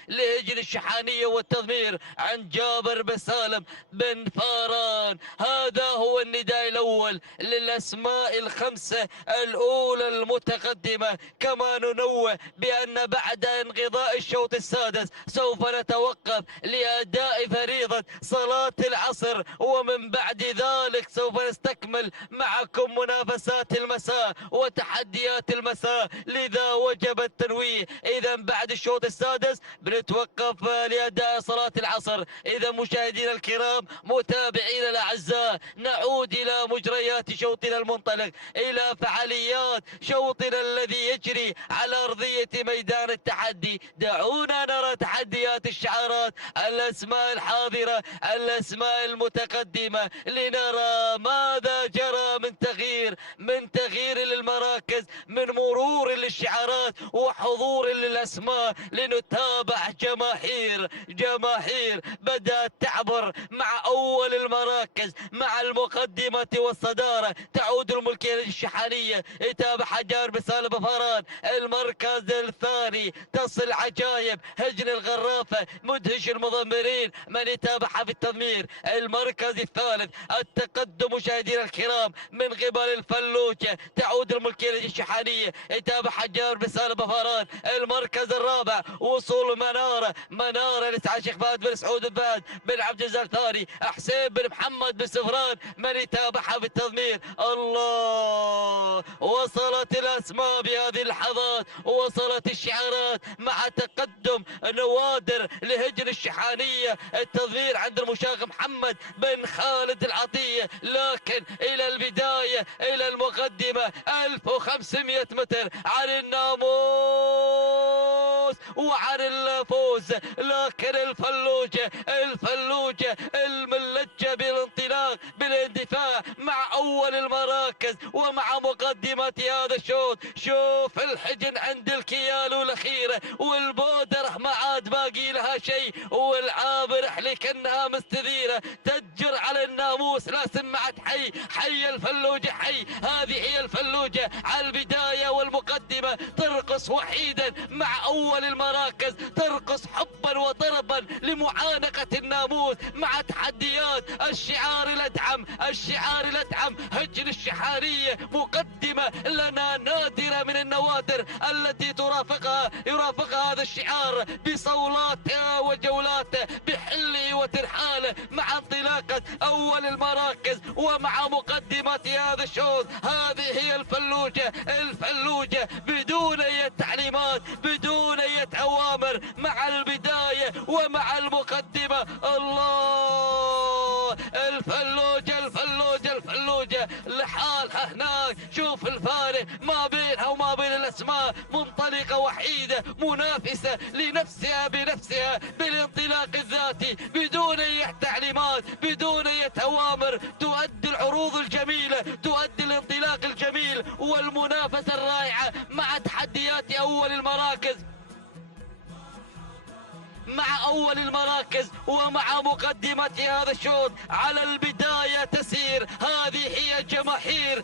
لهجر الشحانية والتضمير عن جابر بن سالم بن فاران. هذا هو النداء الأول للأسماء الخمسة الأولى المتقدمة. كما ننوه بأن بعد انقضاء الشوط السادس سوف نتوقف لأداء فريضة صلاة العصر، ومن بعد ذلك سوف نستكمل معكم منافسات المساء وتحديات المساء. لذا وجب التنويه. إذا بعد الشوط السادس بنتوقف لأداء صلاة العصر. إذا مشاهدينا الكرام متابعينا الأعزاء نعود إلى مجريات شوطنا المنطلق، إلى فعاليات شوطنا الذي يجري على أرضية ميدان التحدي. دعونا نرى تحديات الشعارات، الأسماء الحاضرة، الأسماء المتقدمة، لنرى ماذا جرى من تغيير للمراكز، من مرور للشعارات وحضور للأسماء. لنتابع جماهير بدأت تعبر مع أول المراكز مع المقدمة والصدارة. تعود الملكية للشحانية يتابع حجار بن سالم بفاران. المركز الثاني تصل عجائب هجن الغرافة مدهش المضمرين من يتابعها في التضمير. المركز الثالث التقدم مشاهدينا الكرام من قبل الفلوجة. تعود الملكية للشحانية يتابع حجار بن سالم بفاران. المركز الرابع وصول منارة لسعادة الشيخ فهد بن سعود بن فهد بن عبد العزيز الثاني. حسين بن محمد بن سفران من يتابعها بالتضمير. الله، وصلت الأسماء بهذه اللحظات، وصلت الشعارات مع تقدم نوادر لهجن الشحانية. التضمير عند المشاغ محمد بن خالد العطية، لكن إلى البداية إلى المقدمة 1500 متر عن الناموس وعن الفوز. لكن الفلوجة الملجة بالانطلاق بالاندفاع مع أول المراكز ومع مقدمة هذا الشوط. شوف الحجن عند الكيال الأخيرة، والبودرة ما عاد باقي لها شيء، والعابر لكنها مستديرة تجر على الناموس. لا سمعت حي الفلوجة حي. هذه هي الفلوجة على البداية والمقدمة، ترقص وحيدا مع أول المراكز، ترقص حبا وطربا لمعانقة الناموس مع تحديات الشعار الأدعم هجن الشحانية. مقدمة لنا نادرة من النوادر التي يرافقها هذا الشعار بصولاته وجولاته بحله وترحاله مع انطلاقة أول المراكز ومع مقدمة هذا الشوط. هذه هي الفلوجة بدون أي تعليمات، بدون أي أوامر، مع البداية ومع المقدمة. الله، الفلوجة لحالها هناك. شوف الفارق ما بينها وما بين الأسماء، منطلقة وحيدة منافسة لنفسها بنفسها بالانطلاق الذاتي، بدون أي تعليمات، بدون أي أوامر. تؤدي العروض الجميلة، تؤدي الانطلاق الجميل والمنافسة الرائعة مع تحديات أول المراكز ومع مقدمة هذا الشوط. على البداية تسير. هذه هي جماهير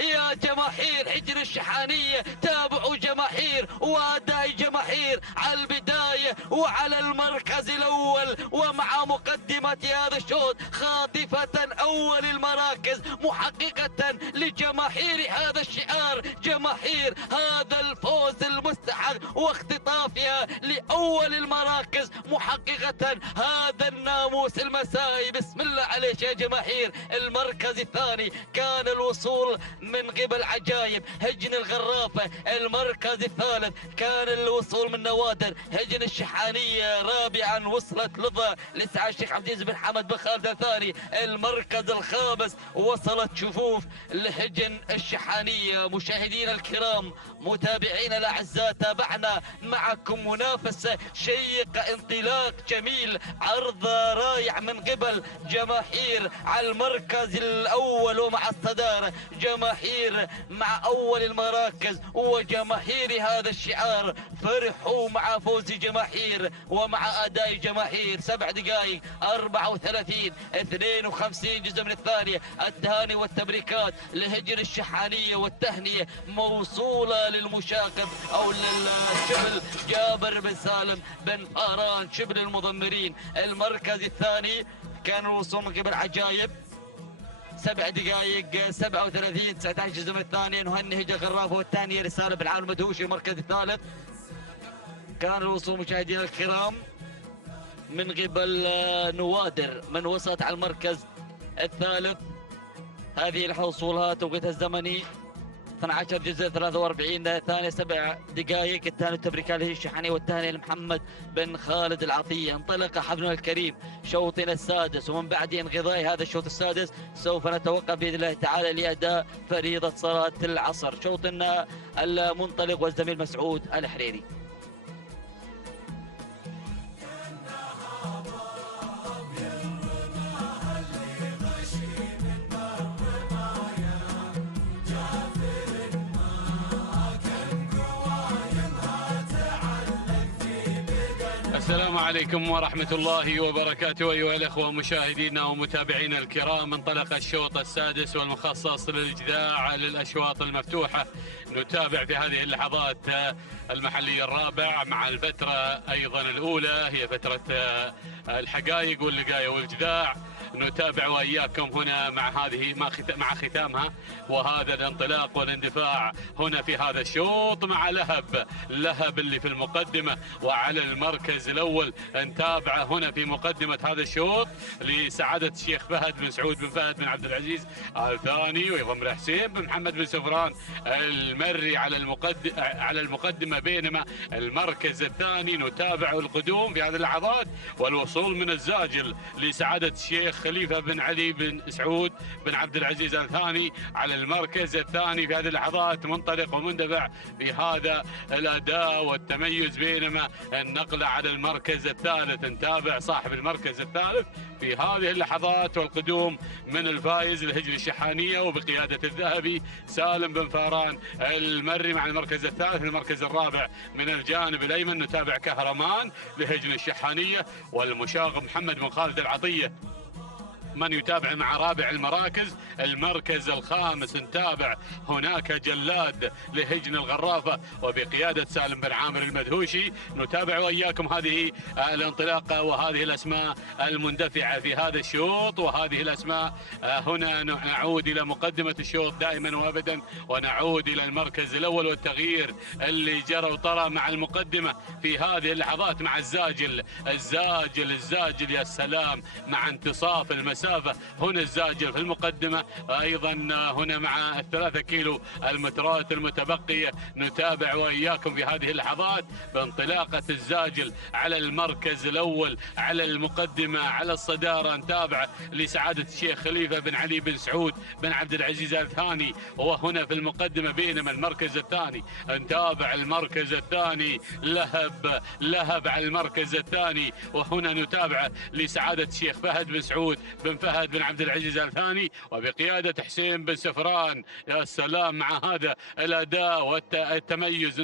يا جماهير هجن الشحانية. تابعوا جماهير وأداء جماهير على البداية وعلى المركز الأول ومع مقدمة هذا الشوط. خاطفة أول المراكز، محققة لجماهير هذا الشعار، جماهير هذا الفوز المستحق واختطافها لأول المراكز، محققة هذا الناموس المسائي. بسم الله عليك يا جماهير. المركز الثاني كان الوصول من قبل عجايب هجن الغرافة. المركز الثالث كان الوصول من نوادر هجن الشحانية. رابعا وصلت لظى لسعى الشيخ عبد العزيز بن حمد بن خالد الثاني. المركز الخامس وصلت شفوف لهجن الشحانية. مشاهدينا الكرام، متابعينا الاعزاء، تابعنا معكم منافسة شيقة، انطلاق جميل، عرض رائع من قبل جماهير على المركز الاول ومع الصدارة. جماهير مع اول المراكز وجماهير هذا الشعار فرحوا مع فوز جماهير ومع اداء جماهير. 7 دقائق 34 52 جزء من الثانية. التهاني والتبريكات لهجن الشحانية والتهنئة موصولة للمشاقب او للشبل جابر بن سالم بن فاران شبل المضمرين. المركز الثاني كان الوصول من قبل عجايب. 7 دقائق 37 19 جزء من الثانية. نهني هجة غرافة والثانية رسالة بالعالم المدهوشي. المركز الثالث كان الوصول مشاهدينا الكرام من قبل نوادر من وصلت على المركز الثالث. هذه الحصولها توقيتها الزمني 12 جزء 43 ثانية 7 دقائق. الثاني التبريكات هي الشحانية والثانية لمحمد بن خالد العطية. انطلق حفلنا الكريم شوطنا السادس، ومن بعد انقضاء هذا الشوط السادس سوف نتوقف بإذن الله تعالى لأداء فريضة صلاة العصر. شوطنا المنطلق والزميل مسعود الحريري. السلام عليكم ورحمة الله وبركاته. أيها الأخوة مشاهدينا ومتابعينا الكرام، انطلق الشوط السادس والمخصص للإجداع للأشواط المفتوحة. نتابع في هذه اللحظات المحلي الرابع مع الفترة أيضا الأولى، هي فترة الحقائق واللقاية والجداع. نتابع وإياكم هنا مع ختامها وهذا الانطلاق والاندفاع هنا في هذا الشوط مع لهب اللي في المقدمة وعلى المركز الأول. نتابع هنا في مقدمة هذا الشوط لسعادة الشيخ فهد بن سعود بن فهد بن عبد العزيز الثاني، ويضم حسين بن محمد بن سفران المري على المقدمة، بينما المركز الثاني نتابع القدوم في هذه اللحظات والوصول من الزاجل لسعادة الشيخ خليفة بن علي بن سعود بن عبد العزيز الثاني على المركز الثاني في هذه اللحظات، منطلق ومندفع في هذا الأداء والتميز، بينما النقلة على المركز الثالث. نتابع صاحب المركز الثالث في هذه اللحظات والقدوم من الفائز الهجن الشحانية وبقيادة الذهبي سالم بن فاران المري مع المركز الثالث. المركز الرابع من الجانب الأيمن نتابع كهرمان لهجن الشحانية والمشاغب محمد بن خالد العطية من يتابع مع رابع المراكز. المركز الخامس نتابع هناك جلاد لهجن الغرافة وبقيادة سالم بن عامر المدهوشي. نتابع وإياكم هذه الانطلاقة وهذه الأسماء المندفعة في هذا الشوط وهذه الأسماء. هنا نعود إلى مقدمة الشوط دائما وأبدا ونعود إلى المركز الأول والتغيير اللي جرى وطرى مع المقدمة في هذه اللحظات مع الزاجل. الزاجل يا سلام مع انتصاف المسافة. هنا الزاجل في المقدمة أيضا هنا مع 3 كيلو المترات المتبقية. نتابع وإياكم في هذه اللحظات بانطلاقة الزاجل على المركز الأول على المقدمة على الصدارة. نتابع لسعادة الشيخ خليفة بن علي بن سعود بن عبد العزيز الثاني وهنا في المقدمة. بينما المركز الثاني نتابع المركز الثاني لهب على المركز الثاني وهنا نتابع لسعادة الشيخ فهد بن سعود بن فهد بن عبد العزيز الثاني وبقيادة حسين بن سفران. يا سلام مع هذا الأداء والتميز.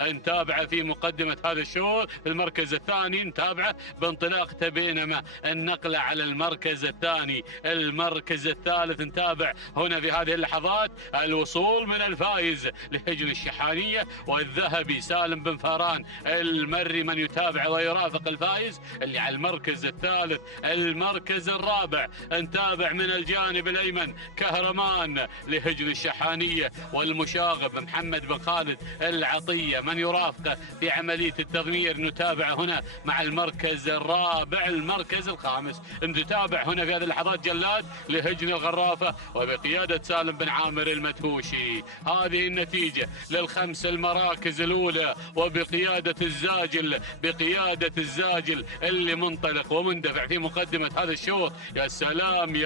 نتابع في مقدمة هذا الشوط. المركز الثاني نتابعه بانطلاقته بينما النقلة على المركز الثاني. المركز الثالث نتابع هنا في هذه اللحظات الوصول من الفائز لهجن الشحانية والذهبي سالم بن فاران المري من يتابع ويرافق الفائز اللي على المركز الثالث. المركز الرابع نتابع من الجانب الأيمن كهرمان لهجن الشحانية والمشاغب محمد بن خالد العطية من يرافقه في عملية التضمير. نتابع هنا مع المركز الرابع. المركز الخامس نتابع هنا في هذه اللحظات جلاد لهجن الغرافة وبقيادة سالم بن عامر المدهوشي. هذه النتيجة للخمس المراكز الأولى وبقيادة الزاجل اللي منطلق ومندفع في مقدمة هذا الشوط. يا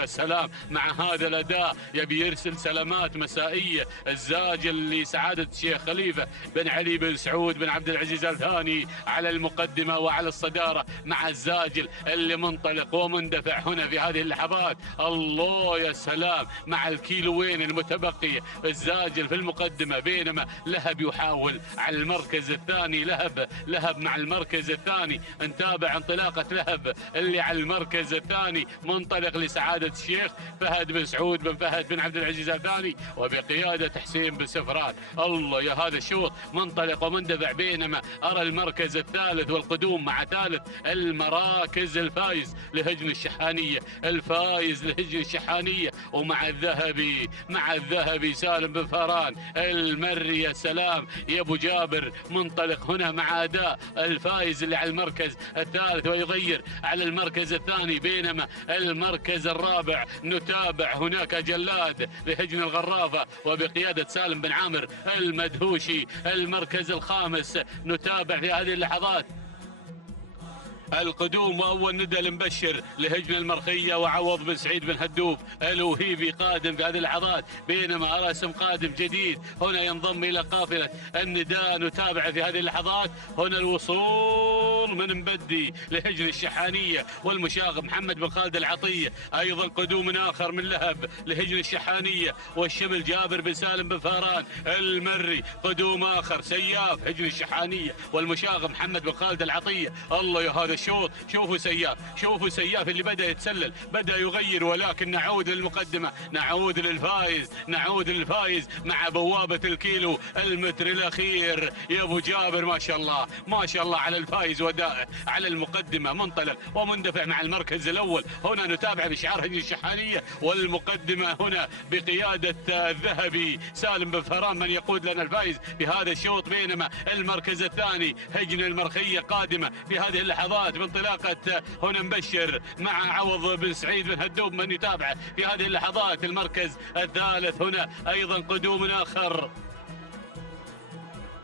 سلام مع هذا الأداء يبي يرسل سلامات مسائية الزاجل لسعادة الشيخ خليفة بن علي بن سعود بن عبد العزيز الثاني على المقدمة وعلى الصدارة مع الزاجل اللي منطلق ومندفع هنا في هذه اللحظات. الله يا سلام مع الكيلوين المتبقية. الزاجل في المقدمة بينما لهب يحاول على المركز الثاني. لهب مع المركز الثاني. نتابع انطلاقة لهب اللي على المركز الثاني منطلق لسعادة الشيخ فهد بن سعود بن فهد بن عبد العزيز الثاني وبقيادة حسين بن سفران. الله يا هذا الشوط منطلق ومندفع بينما أرى المركز الثالث والقدوم مع ثالث المراكز الفايز لهجن الشحانية ومع الذهبي سالم بن فاران المري. يا سلام يا ابو جابر منطلق هنا مع اداء الفايز اللي على المركز الثالث ويغير على المركز الثاني. بينما المركز الرابع نتابع هناك جلاد لهجن الغرافة وبقيادة سالم بن عامر المدهوشي. المركز الخامس نتابع في هذه اللحظات القدوم وأول ندى المبشر لهجن المرخية وعوض بن سعيد بن هدوف الوهيبي قادم في هذه اللحظات. بينما أرى اسم قادم جديد هنا ينضم إلى قافلة النداء. نتابع في هذه اللحظات هنا الوصول من مبدي لهجن الشحانية والمشاغب محمد بن خالد العطية. أيضا قدوم آخر من لهب لهجن الشحانية والشبل جابر بن سالم بن فاران المري. قدوم آخر سياف هجن الشحانية والمشاغب محمد بن خالد العطية. الله يا هذا الشوط. شوفوا سياف اللي بدأ يتسلل بدأ يغير. ولكن نعود للمقدمة نعود للفائز مع بوابة الكيلو المتر الأخير. يا أبو جابر ما شاء الله على الفائز ودائع على المقدمة منطلق ومندفع مع المركز الأول. هنا نتابع بشعار هجن الشحانية والمقدمة هنا بقيادة الذهبي سالم بن فاران من يقود لنا الفائز في هذا الشوط. بينما المركز الثاني هجن المرخية قادمة في هذه اللحظات بانطلاقة هنا مبشر مع عوض بن سعيد بن هدوب من يتابع في هذه اللحظات. المركز الثالث هنا أيضا قدوم آخر.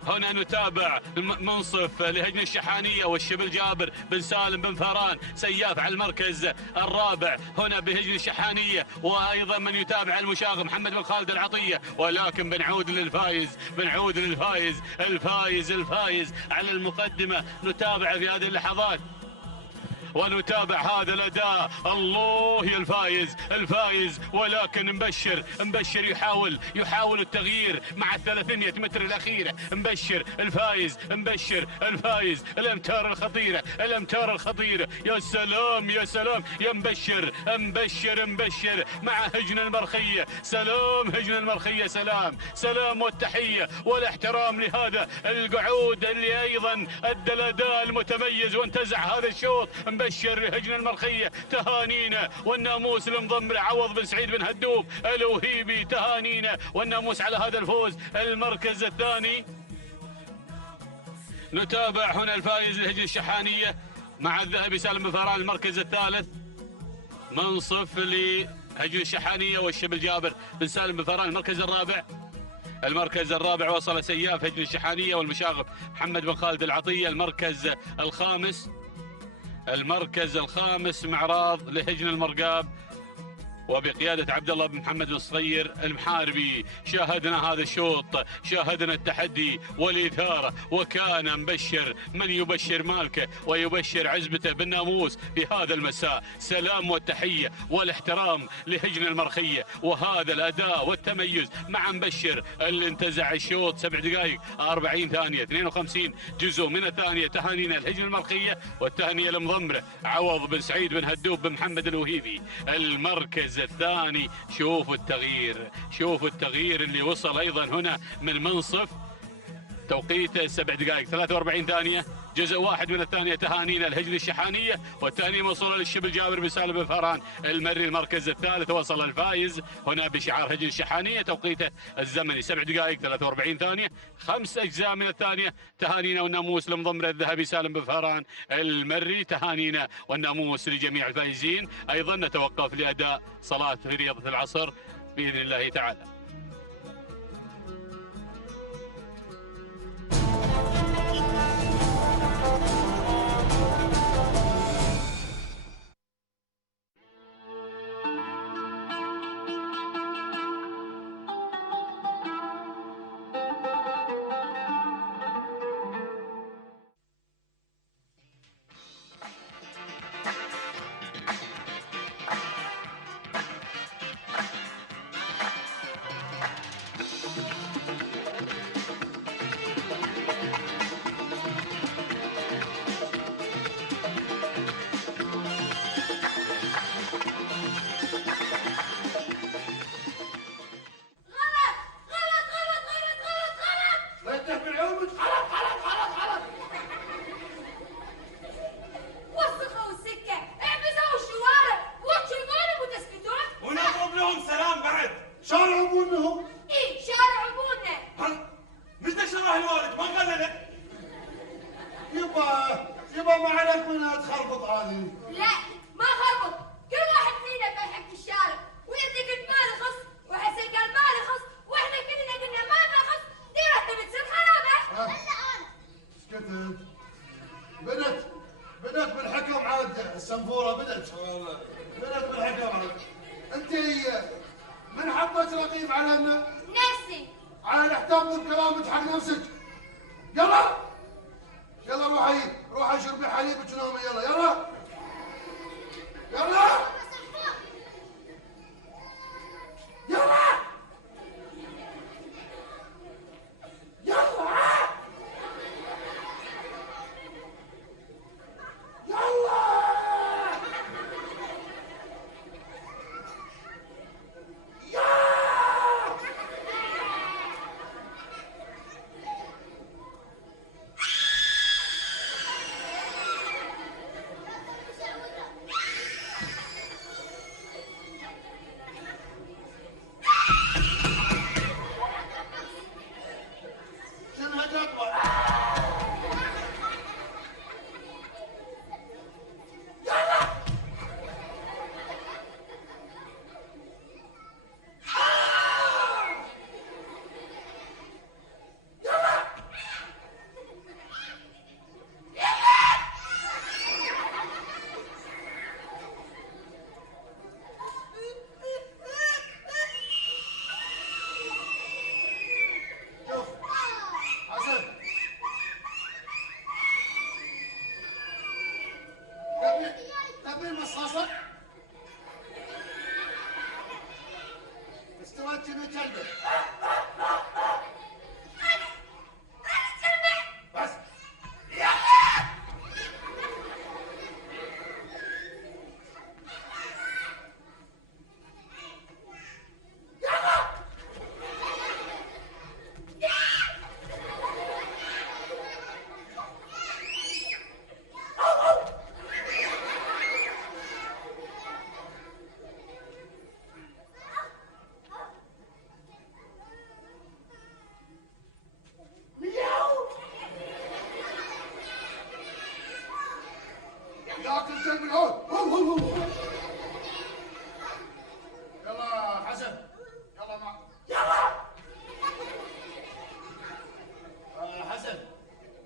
هنا نتابع منصف لهجن الشحانية والشبل جابر بن سالم بن فاران سياف على المركز الرابع هنا بهجن الشحانية. وأيضا من يتابع المشاغب محمد بن خالد العطية. ولكن بنعود للفائز الفائز على المقدمة. نتابع في هذه اللحظات ونتابع هذا الأداء. الله يا الفايز، ولكن مبشر يحاول التغيير مع الثلاثينية متر الأخيرة. مبشر الفايز، الأمتار الخطيرة. يا سلام يا مبشر مع هجن المرخية. سلام هجن المرخية، سلام والتحية والاحترام لهذا القعود اللي أيضا أدى الأداء المتميز وانتزع هذا الشوط. مبشر هجن المرخية، تهانينا. والناموس المضمر عوض بن سعيد بن هدوب الوهيبي، تهانينا والناموس على هذا الفوز. المركز الثاني نتابع هنا الفائز لهجن الشحانية مع الذهبي سالم بن فهران. المركز الثالث منصف لهجن الشحانية والشبل جابر بن سالم بن فهران. المركز الرابع وصل سياف هجن الشحانية والمشاغب محمد بن خالد العطية. المركز الخامس معراض لهجن المرقاب وبقيادة عبد الله بن محمد الصغير المحاربي. شاهدنا هذا الشوط، شاهدنا التحدي والإثارة، وكان مبشر من يبشر مالكه ويبشر عزبته بالناموس في هذا المساء. سلام والتحية والاحترام لهجن المرخية وهذا الأداء والتميز مع مبشر اللي انتزع الشوط 7 دقائق 40 ثانية 52 جزء من الثانية. تهانينا لهجن المرخية والتهنئة المضمرة عوض بن سعيد بن هدوب بن محمد الوهيبي. المركز الثاني شوفوا التغيير اللي وصل ايضا هنا من منصف، توقيته 7 دقائق 43 ثانية جزء واحد من الثانية. تهانينا الهجن الشحانية والتهنئة موصولة للشبل جابر بن سالم بن فهران المري. المركز الثالث وصل الفايز هنا بشعار هجن الشحانية، توقيته الزمني 7 دقائق 43 ثانية 5 أجزاء من الثانية. تهانينا والناموس لمضمر الذهبي سالم بن فهران المري. تهانينا والناموس لجميع الفائزين. أيضا نتوقف لأداء صلاة في رياضة العصر بإذن الله تعالى. يبا ما عليك منها تخربط هذه. لا ما خربط، كل واحد فينا في حق الشارع، وانت قلت ما لخص وحسن قال ما لخص واحنا كلنا قلنا ما نخص، دي رتبت تصير خرابه. الا انا اسكت بدت بالحكم عاد السنفوره بدت بالحكم عاد. انت من حبت رقيب علينا؟ نفسي. على احتفظ بكلامك حق نفسك. يلا روحي شربي حليبك ونومي. يلا ياكل كل من هون. يلا حسن يلا يلا حسن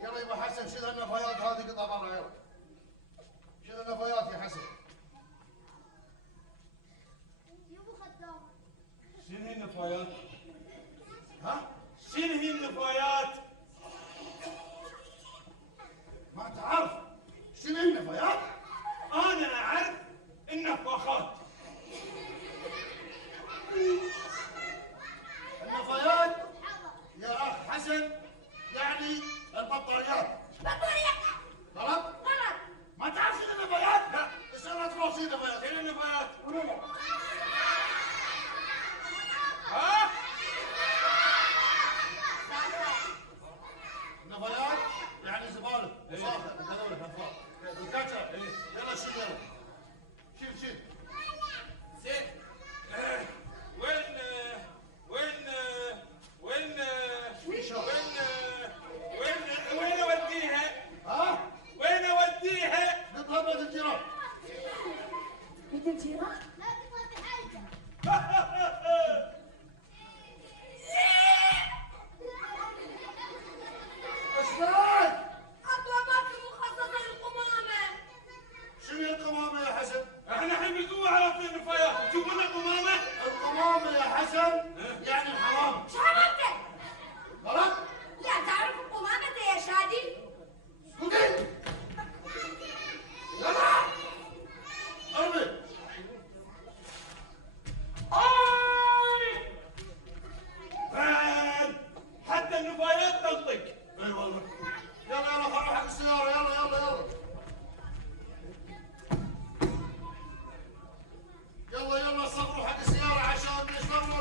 يلا يبا حسن شيل النفايات هذه قطع برا يلا. شيل النفايات يا حسن. يبو خدامة. شنو هي النفايات؟ ها؟ شنو هي النفايات؟ ما تعرف شنو النفايات؟ أنا أعرف النفاخات. النفايات يا أخ حسن يعني البطاريات. بطارية. غلط؟ غلط. ما تعرف شنو النفايات؟ لا اسأل أطفال شنو النفايات. شنو النفايات؟ النفايات يعني زبالة وساخة من هذول الهفاء. الكاتشة يلا شيل يلا. شيل. زين. وين اوديها؟ ها؟ وين اوديها؟ نطلب بيت الجيران. بيت الجيران؟ لا تبغى بحاجة. اسمعي أطلبات مخصصة للقمامة. شنو القمامة يا حسن؟ احنا الحين بالقوة عرفنا النفايات، تجيب لنا قمامة؟ القمامة يا حسن يعني الحرام. شو حرمتك؟ غلط؟ لا تعرف القمامة يا شادي؟ اسكتي. يلا ارمي. حتى النفايات تنطق. اي والله. يلا خلوا حق السيارة يلا. يلا صبروا حق السيارة عشان نصبروا.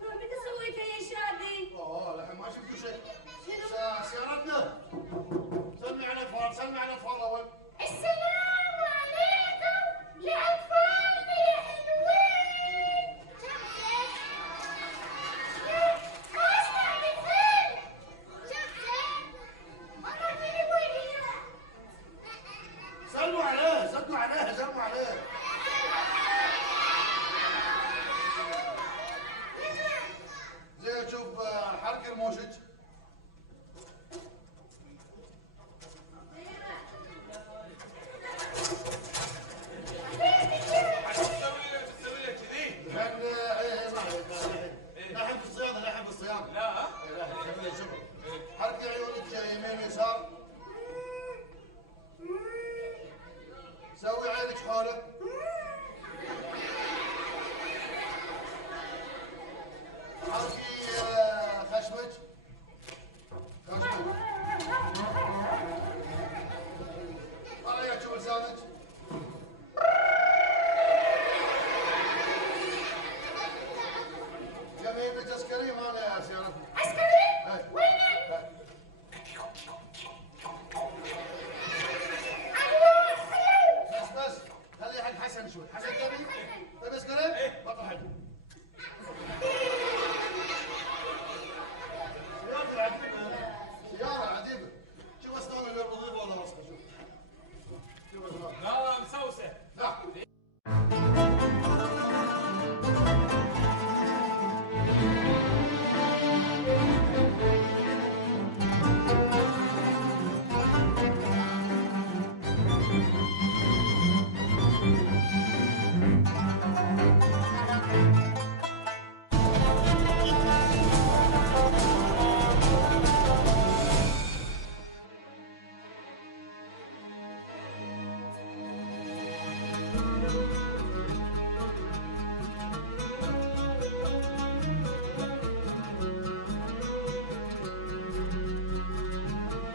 متى سويتها يا شادي؟ لحين ما شفتوا شيء. سيارتنا. سلمي على الاطفال اول. السلام عليكم يا أطفالنا يا حلوين. ما أسمع بالخير. أنا فيني ويلي. سلموا عليه. زين شوف حرك الموشج. تسوي له كذي؟ لحن في الصيانة. لا شوف حركي عيونك يمين يسار. سوي عينك حولك.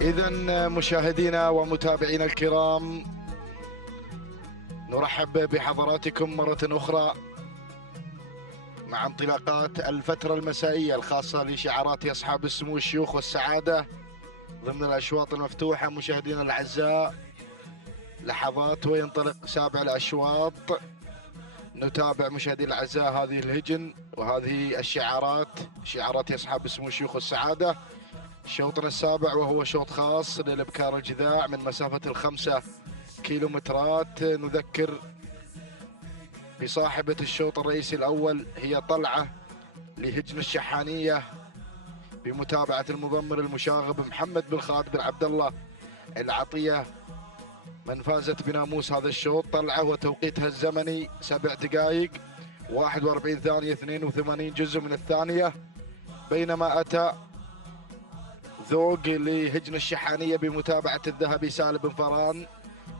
إذا مشاهدينا ومتابعينا الكرام، نرحب بحضراتكم مرة أخرى مع انطلاقات الفترة المسائية الخاصة لشعارات أصحاب السمو الشيوخ والسعادة ضمن الأشواط المفتوحة. مشاهدينا الأعزاء، لحظات وينطلق سابع الأشواط. نتابع مشاهدينا الأعزاء هذه الهجن وهذه الشعارات، شعارات أصحاب السمو الشيوخ والسعادة. شوطنا السابع وهو شوط خاص للإبكار الجذاع من مسافة 5 كيلومترات. نذكر بصاحبة الشوط الرئيسي الأول هي طلعة لهجن الشحانية بمتابعة المضمر المشاغب محمد بن خالد بن عبد الله العطية، من فازت بناموس هذا الشوط. طلعة وتوقيتها الزمني 7 دقائق 41 ثانية 82 جزء من الثانية. بينما أتى ذوق لهجن الشحانية بمتابعة الذهبي سالم بن فران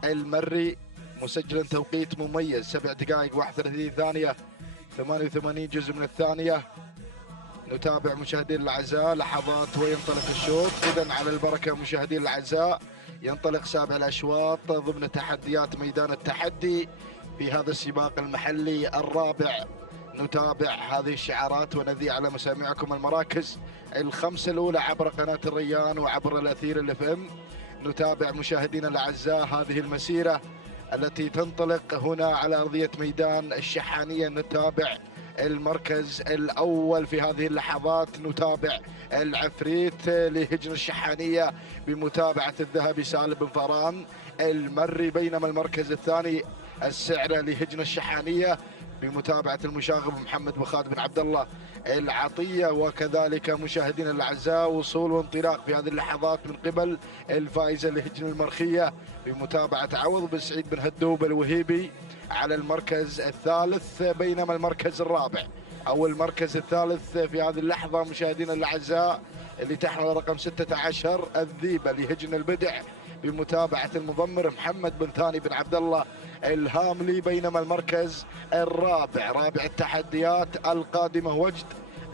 المري، مسجلا توقيت مميز 7 دقائق 31 ثانية 88 جزء من الثانية. نتابع مشاهدينا الأعزاء لحظات وينطلق الشوط. إذا على البركة مشاهدينا الأعزاء، ينطلق سابع الأشواط ضمن تحديات ميدان التحدي في هذا السباق المحلي الرابع. نتابع هذه الشعارات ونذيع على مسامعكم المراكز الخمسة الأولى عبر قناة الريان وعبر الأثير الFM. نتابع مشاهدينا الأعزاء هذه المسيرة التي تنطلق هنا على أرضية ميدان الشحانية. نتابع المركز الأول في هذه اللحظات، نتابع العفريت لهجن الشحانية بمتابعة الذهبي سالم بن فران المري. بينما المركز الثاني السعرة لهجن الشحانية بمتابعة المشاغب محمد بن خالد بن عبد الله العطية. وكذلك مشاهدينا الأعزاء وصول وانطلاق في هذه اللحظات من قبل الفائزة لهجن المرخية بمتابعة عوض بن سعيد بن هدوب الوهيبي على المركز الثالث. بينما المركز الرابع أو المركز الثالث في هذه اللحظة مشاهدينا الأعزاء اللي تحمل رقم 16 الذيبة لهجن البدع بمتابعة المضمر محمد بن ثاني بن عبد الله الهاملي. بينما المركز الرابع رابع التحديات القادمة وجد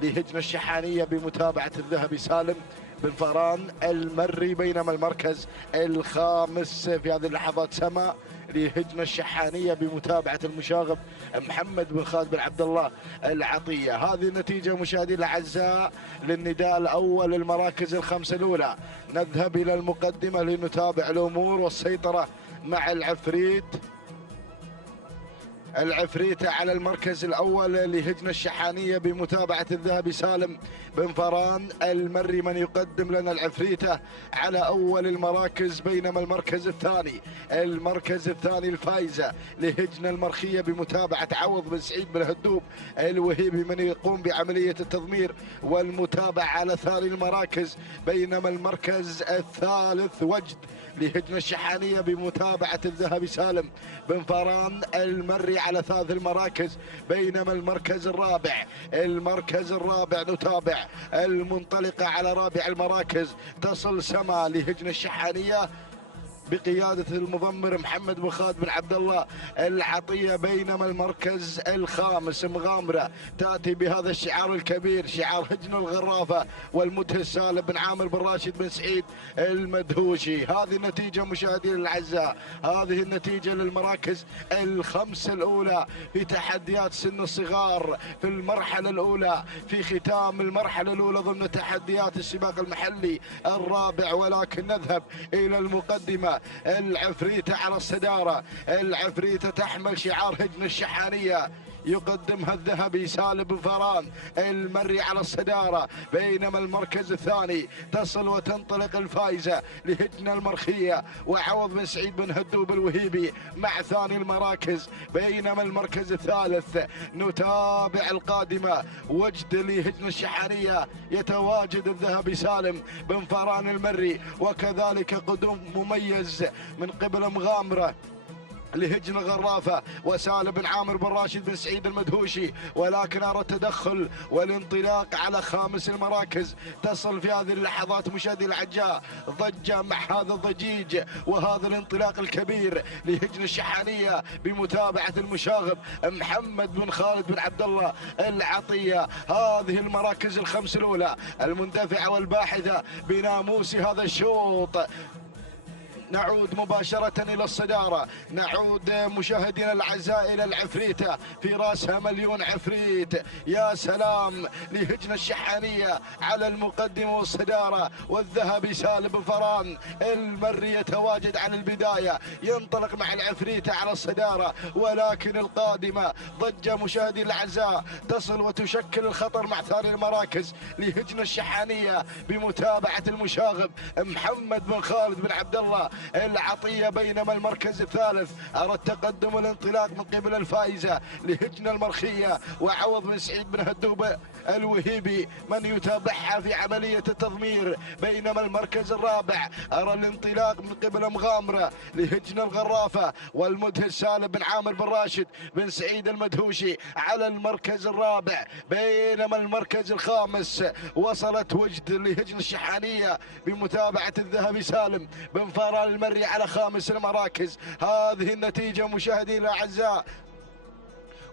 لهجن الشحانية بمتابعة الذهبي سالم بن فران المري. بينما المركز الخامس في هذه اللحظات سما لهجن الشحانية بمتابعة المشاغب محمد بن خالد بن عبد الله العطية. هذه النتيجة مشاهدينا الأعزاء للنداء الأول للمراكز الخمسة الأولى. نذهب إلى المقدمة لنتابع الأمور والسيطرة مع العفريت على المركز الأول لهجن الشحانية بمتابعة الذهبي سالم بن فران المري، من يقدم لنا العفريتة على أول المراكز. بينما المركز الثاني الفائزة لهجن المرخية بمتابعة عوض بن سعيد بن هدوب الوهيبي، من يقوم بعملية التضمير والمتابعة على ثاني المراكز. بينما المركز الثالث وجد لهجن الشحانية بمتابعة الذهبي سالم بن فران المري على ثالث المراكز. بينما المركز الرابع نتابع المنطلقة على رابع المراكز تصل سما لهجن الشحانية بقيادة المضمر محمد بن خالد بن عبد الله العطية. بينما المركز الخامس مغامرة تأتي بهذا الشعار الكبير، شعار هجن الغرافة والمدهش سالم بن عامر بن راشد بن سعيد المدهوشي. هذه النتيجة مشاهدينا الأعزاء، هذه النتيجة للمراكز الخمسة الأولى في تحديات سن الصغار في المرحلة الأولى، في ختام المرحلة الأولى ضمن تحديات السباق المحلي الرابع. ولكن نذهب إلى المقدمة. العفريتة على الصدارة، العفريتة تحمل شعار هجن الشحانية، يقدمها الذهبي سالم بن فران المري على الصدارة. بينما المركز الثاني تصل وتنطلق الفائزة لهجن المرخية وعوض بن سعيد بن هدوب الوهيبي مع ثاني المراكز. بينما المركز الثالث نتابع القادمة وجد لهجن الشحانية، يتواجد الذهبي سالم بن فران المري، وكذلك قدوم مميز من قبل مغامرة لهجن الغرافة وسالم بن عامر بن راشد بن سعيد المدهوشي، ولكن أرى التدخل والانطلاق على خامس المراكز. تصل في هذه اللحظات مشاهدي الأعزاء ضجة مع هذا الضجيج وهذا الانطلاق الكبير لهجن الشحانية بمتابعة المشاغب محمد بن خالد بن عبد الله العطية. هذه المراكز الخمس الأولى المندفعة والباحثة بناموس هذا الشوط. نعود مباشرة إلى الصدارة، نعود مشاهدينا الأعزاء إلى العفريتة في رأسها مليون عفريت. يا سلام لهجن الشحانية على المقدمة والصدارة، والذهبي سالم بن فران المري يتواجد على البداية، ينطلق مع العفريتة على الصدارة، ولكن القادمة ضجة مشاهدينا الأعزاء تصل وتشكل الخطر مع ثاني المراكز لهجن الشحانية بمتابعة المشاغب محمد بن خالد بن عبد الله العطية. بينما المركز الثالث أرى التقدم والانطلاق من قبل الفائزة لهجن المرخية وعوض بن سعيد بن هدوب الوهيبي من يتابعها في عملية التضمير. بينما المركز الرابع أرى الانطلاق من قبل مغامرة لهجن الغرافة والمدهش سالم بن عامر بن راشد بن سعيد المدهوشي على المركز الرابع. بينما المركز الخامس وصلت وجد لهجن الشحانية بمتابعة الذهبي سالم بن فران المري على خامس المراكز. هذه النتيجة مشاهدينا الأعزاء،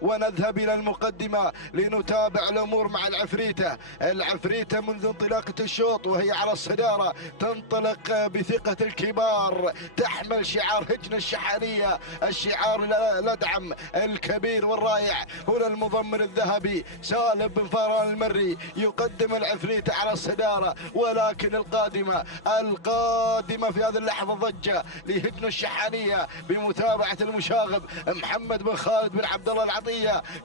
ونذهب إلى المقدمة لنتابع الأمور مع العفريتة. العفريتة منذ انطلاقة الشوط وهي على الصدارة تنطلق بثقة الكبار، تحمل شعار هجن الشحانية، الشعار الأدعم الكبير والرائع. هنا المضمر الذهبي سالم بن فران المري يقدم العفريتة على الصدارة، ولكن القادمة في هذه اللحظة ضجة لهجن الشحانية بمتابعة المشاغب محمد بن خالد بن عبد الله العطية.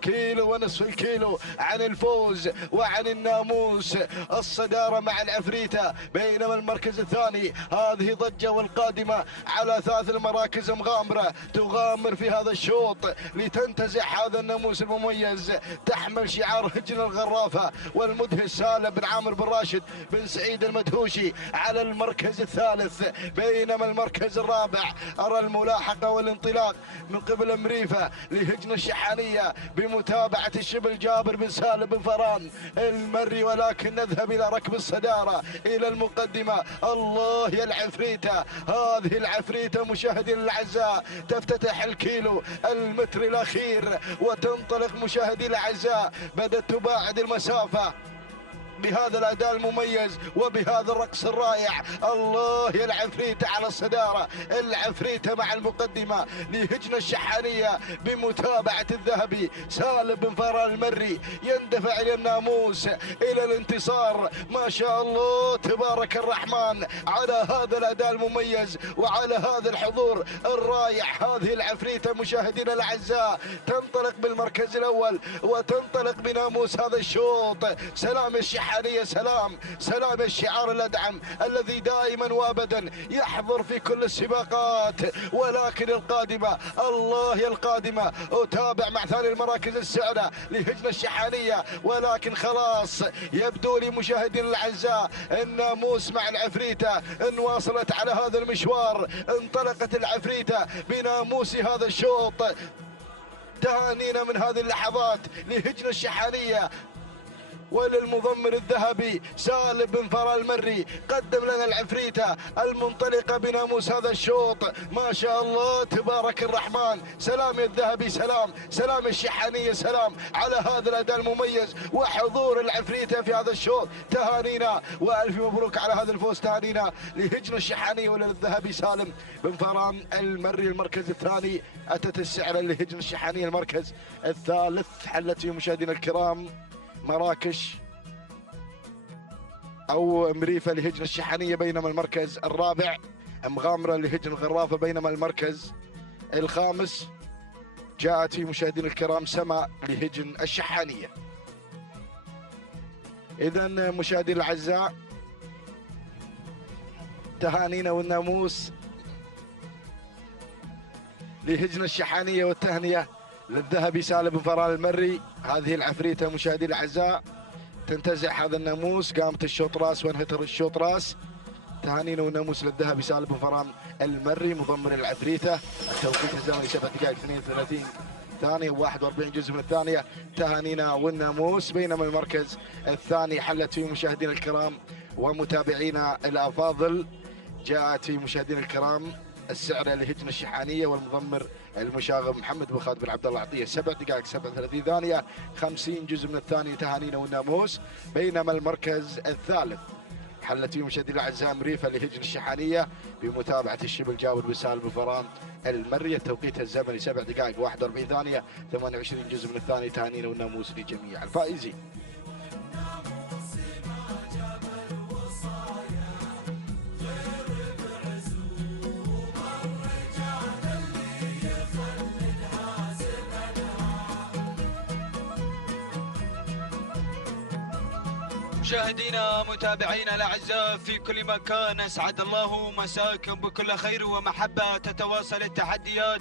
كيلو ونصف الكيلو عن الفوز وعن الناموس، الصدارة مع العفريتة. بينما المركز الثاني هذه ضجة، والقادمة على ثلاث المراكز مغامرة تغامر في هذا الشوط لتنتزع هذا الناموس المميز، تحمل شعار هجن الغرافة والمدهش سالم بن عامر بن راشد بن سعيد المدهوشي على المركز الثالث. بينما المركز الرابع أرى الملاحقة والانطلاق من قبل مريفة لهجن الشحانية بمتابعة الشبل جابر بن سالم بن فران المري، ولكن نذهب إلى ركب الصدارة إلى المقدمة. الله يا العفريتة، هذه العفريتة مشاهدينا الأعزاء تفتتح الكيلو المتر الأخير وتنطلق مشاهدينا الأعزاء، بدأت تباعد المسافة بهذا الأداء المميز وبهذا الرقص الرائع. الله يا العفريتة على الصدارة، العفريتة مع المقدمة لهجن الشحانية بمتابعة الذهبي سالم بن فران المري، يندفع إلى الناموس إلى الانتصار. ما شاء الله تبارك الرحمن على هذا الأداء المميز وعلى هذا الحضور الرائع. هذه العفريتة مشاهدينا الأعزاء تنطلق بالمركز الأول وتنطلق بناموس هذا الشوط. سلام الشحانية، سلام سلام الشعار الأدعم الذي دائما وابدا يحضر في كل السباقات. ولكن القادمة، الله يا القادمة، أتابع مع ثاني المراكز السعرة لهجن الشحانية، ولكن خلاص يبدو لي مشاهدين الأعزاء الناموس مع العفريتة إن واصلت على هذا المشوار. انطلقت العفريتة بناموس هذا الشوط. تهانينا من هذه اللحظات لهجن الشحانية وللمضمر الذهبي سالم بن فران المري، قدم لنا العفريتة المنطلقة بناموس هذا الشوط. ما شاء الله تبارك الرحمن. سلام يا الذهبي، سلام سلام الشحانية، سلام على هذا الأداء المميز وحضور العفريتة في هذا الشوط. تهانينا وألف مبروك على هذا الفوز. تهانينا لهجن الشحانية وللذهبي سالم بن فران المري. المركز الثاني أتت السعر لهجن الشحانية. المركز الثالث حلت فيه مشاهدينا الكرام مراكش أو مريفة لهجن الشحانية. بينما المركز الرابع مغامرة لهجن الغرافة. بينما المركز الخامس جاءت في مشاهدينا الكرام سما لهجن الشحانية. إذا مشاهدينا الأعزاء تهانينا والناموس لهجن الشحانية والتهنئة للذهبي سالم بن فران المري. هذه العفريتة مشاهدينا الأعزاء تنتزع هذا الناموس. قامت الشوط راس وانهتر الشوط راس. تهانينا والناموس للذهبي سالم بن فران المري مضمر العفريته. التوقيت الزمني 7 دقائق 32 ثانية و41 جزء من الثانية. تهانينا والناموس. بينما المركز الثاني حلت فيه مشاهدينا الكرام ومتابعينا الأفاضل، جاءت في مشاهدينا الكرام السعر لهجن الشحانية والمضمر المشاغب محمد بن خالد بن عبد الله عطية 7 دقائق 37 ثانية 50 جزء من الثانية. تهانينا والناموس. بينما المركز الثالث حلت فيه مشاهدينا الاعزاء مريفه لهجن الشحانيه بمتابعه الشبل جابر بن سالم بن فران المري. التوقيت الزمني 7 دقائق 41 ثانيه 28 جزء من الثانيه. تهانينا والناموس لجميع الفائزين. مشاهدينا متابعينا الاعزاء في كل مكان، اسعد الله مساكم بكل خير ومحبه. تتواصل التحديات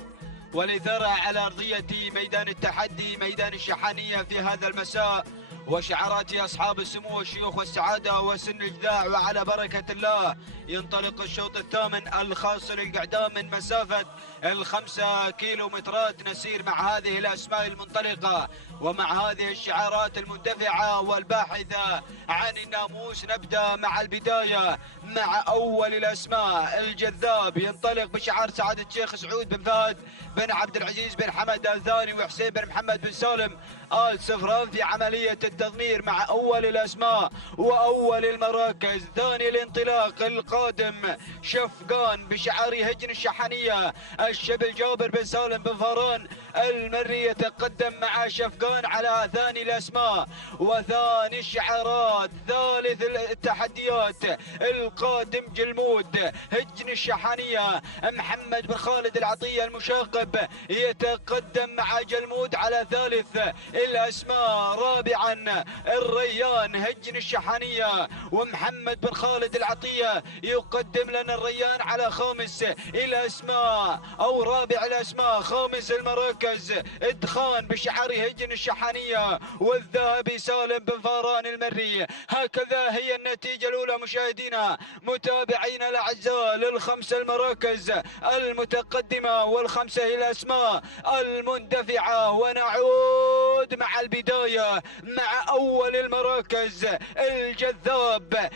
والاثاره على ارضيه ميدان التحدي ميدان الشحانيه في هذا المساء، وشعارات أصحاب السمو والشيوخ والسعادة وسن الجذاع. وعلى بركة الله ينطلق الشوط الثامن الخاص للقعدام من مسافة 5 كيلومترات. نسير مع هذه الأسماء المنطلقة ومع هذه الشعارات المندفعة والباحثة عن الناموس. نبدأ مع البداية مع أول الأسماء الجذاب، ينطلق بشعار سعادة الشيخ سعود بن فهد بن عبد العزيز بن حمد الثاني وحسين بن محمد بن سالم آل سفران في عملية التضمير مع أول الأسماء وأول المراكز. ثاني الانطلاق القادم شفقان بشعار هجن الشحنية الشبل جابر بن سالم بن فران المري يتقدم مع شفقان على ثاني الأسماء وثاني الشعارات. ثالث التحديات القادم جلمود هجن الشحنية محمد بن خالد العطية المشاقب يتقدم مع جلمود على ثالث الأسماء. رابعا الريان هجن الشحانية ومحمد بن خالد العطية يقدم لنا الريان على خامس الأسماء أو رابع الأسماء. خامس المراكز ادخان بشعار هجن الشحانية والذهبي سالم بن فاران المري. هكذا هي النتيجة الأولى مشاهدينا متابعينا الأعزاء للخمس المراكز المتقدمة والخمسة الأسماء المندفعة. ونعود مع البداية مع أول المراكز الجذاب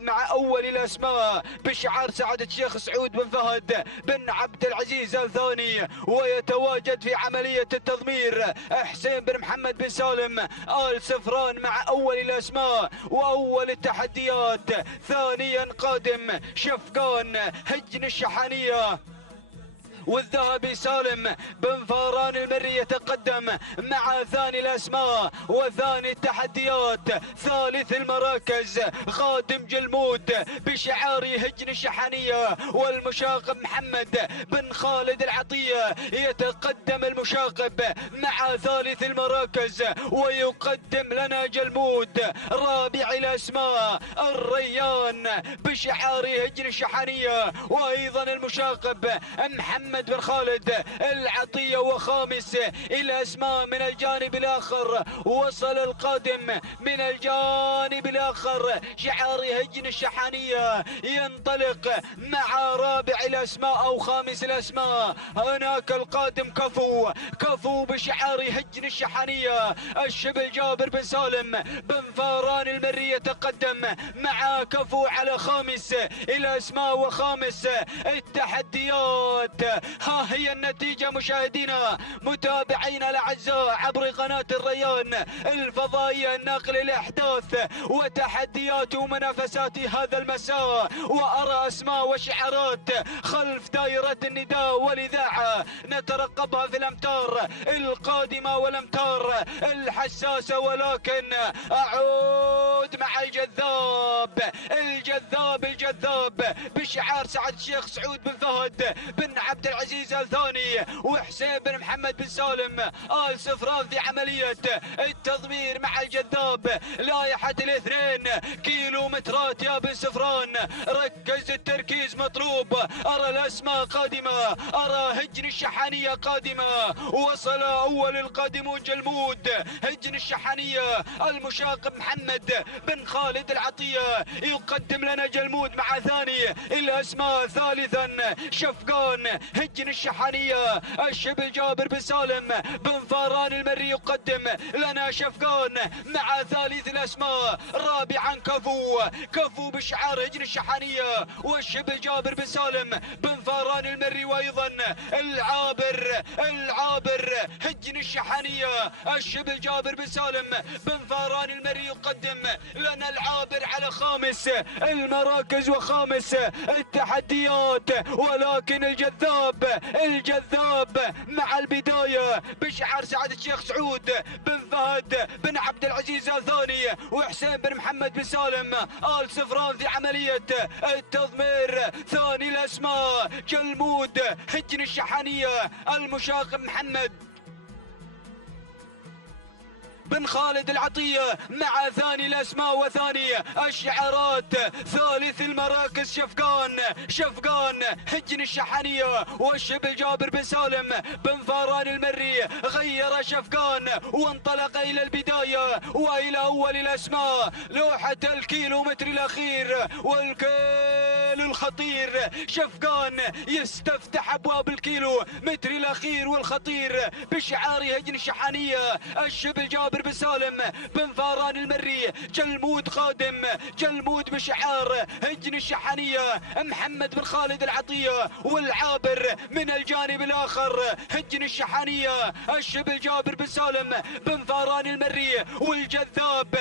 مع أول الأسماء بشعار سعادة الشيخ سعود بن فهد بن عبد العزيز الثاني. ويتواجد في عملية التضمير حسين بن محمد بن سالم آل سفران مع أول الأسماء وأول التحديات. ثانيا قادم شفقان هجن الشحانية والذهبي سالم بن فاران المري يتقدم مع ثاني الأسماء وثاني التحديات. ثالث المراكز خادم جلمود بشعار هجن الشحانية والمشاقب محمد بن خالد العطية يتقدم المشاقب مع ثالث المراكز ويقدم لنا جلمود. رابع الأسماء الريان بشعار هجن الشحانية وأيضا المشاقب محمد بن خالد العطية. وخامس الأسماء من الجانب الآخر وصل القادم من الجانب الآخر شعار هجن الشحانية ينطلق مع رابع الأسماء أو خامس الأسماء. هناك القادم كفو بشعار هجن الشحانية الشبل جابر بن سالم بن فاران المري يتقدم مع كفو على خامس الأسماء وخامس التحديات. ها هي النتيجة مشاهدينا متابعينا الأعزاء عبر قناة الريان الفضائية الناقل الأحداث وتحديات ومنافسات هذا المساء. وأرى أسماء وشعارات خلف دائرة النداء والإذاعة نترقبها في الأمتار القادمة والأمتار الحساسة. ولكن أعود مع الجذاب بشعار سعد الشيخ سعود بن فهد بن عبد العزيز الثاني وحسين بن محمد بن سالم آل سفران في عملية التضمير مع الجذاب. لائحة الاثنين كيلومترات يا بن سفران. ركز، التركيز مطلوب. أرى الأسماء قادمة، أرى هجن الشحانية قادمة. وصل أول القادمون جلمود هجن الشحانية. المشاق محمد بن خالد العطية يقدم لنا جلمود مع ثاني الأسماء. ثالثا شفقان هجن الشحانية. الشبل جابر بن سالم بن فاران المري يقدم لنا شفقان مع ثالث الأسماء. رابعا كفو بشعار هجن الشحانية والشبل جابر بن سالم بن فاران المري. وأيضا العابر هجن الشحانية. الشبل جابر بن سالم بن فاران المري يقدم لنا العابر على خامس المراكز وخامس التحديات. ولكن الجذاب مع البداية بشعار سعادة الشيخ سعود بن فهد بن عبد العزيز الثاني وحسين بن محمد بن سالم آل سفران في عملية التضمير. ثاني الأسماء جلمود هجن الشحانية. المشاق محمد بن خالد العطية مع ثاني الأسماء وثاني الشعارات. ثالث المراكز شفقان هجن الشحانية والشبل جابر بن سالم بن فاران المري. غير شفقان وانطلق إلى البداية وإلى أول الأسماء. لوحة الكيلومتر الأخير والكيل الخطير. شفقان يستفتح أبواب الكيلو متر الأخير والخطير بشعار هجن الشحانية. الشبل جابر بن سالم بن فاران المري. جلمود قادم، جلمود بشعار هجن الشحانية. محمد بن خالد العطية والعابر من الجانب الآخر هجن الشحانية. الشبل جابر بن سالم بن فاران المري. والجذاب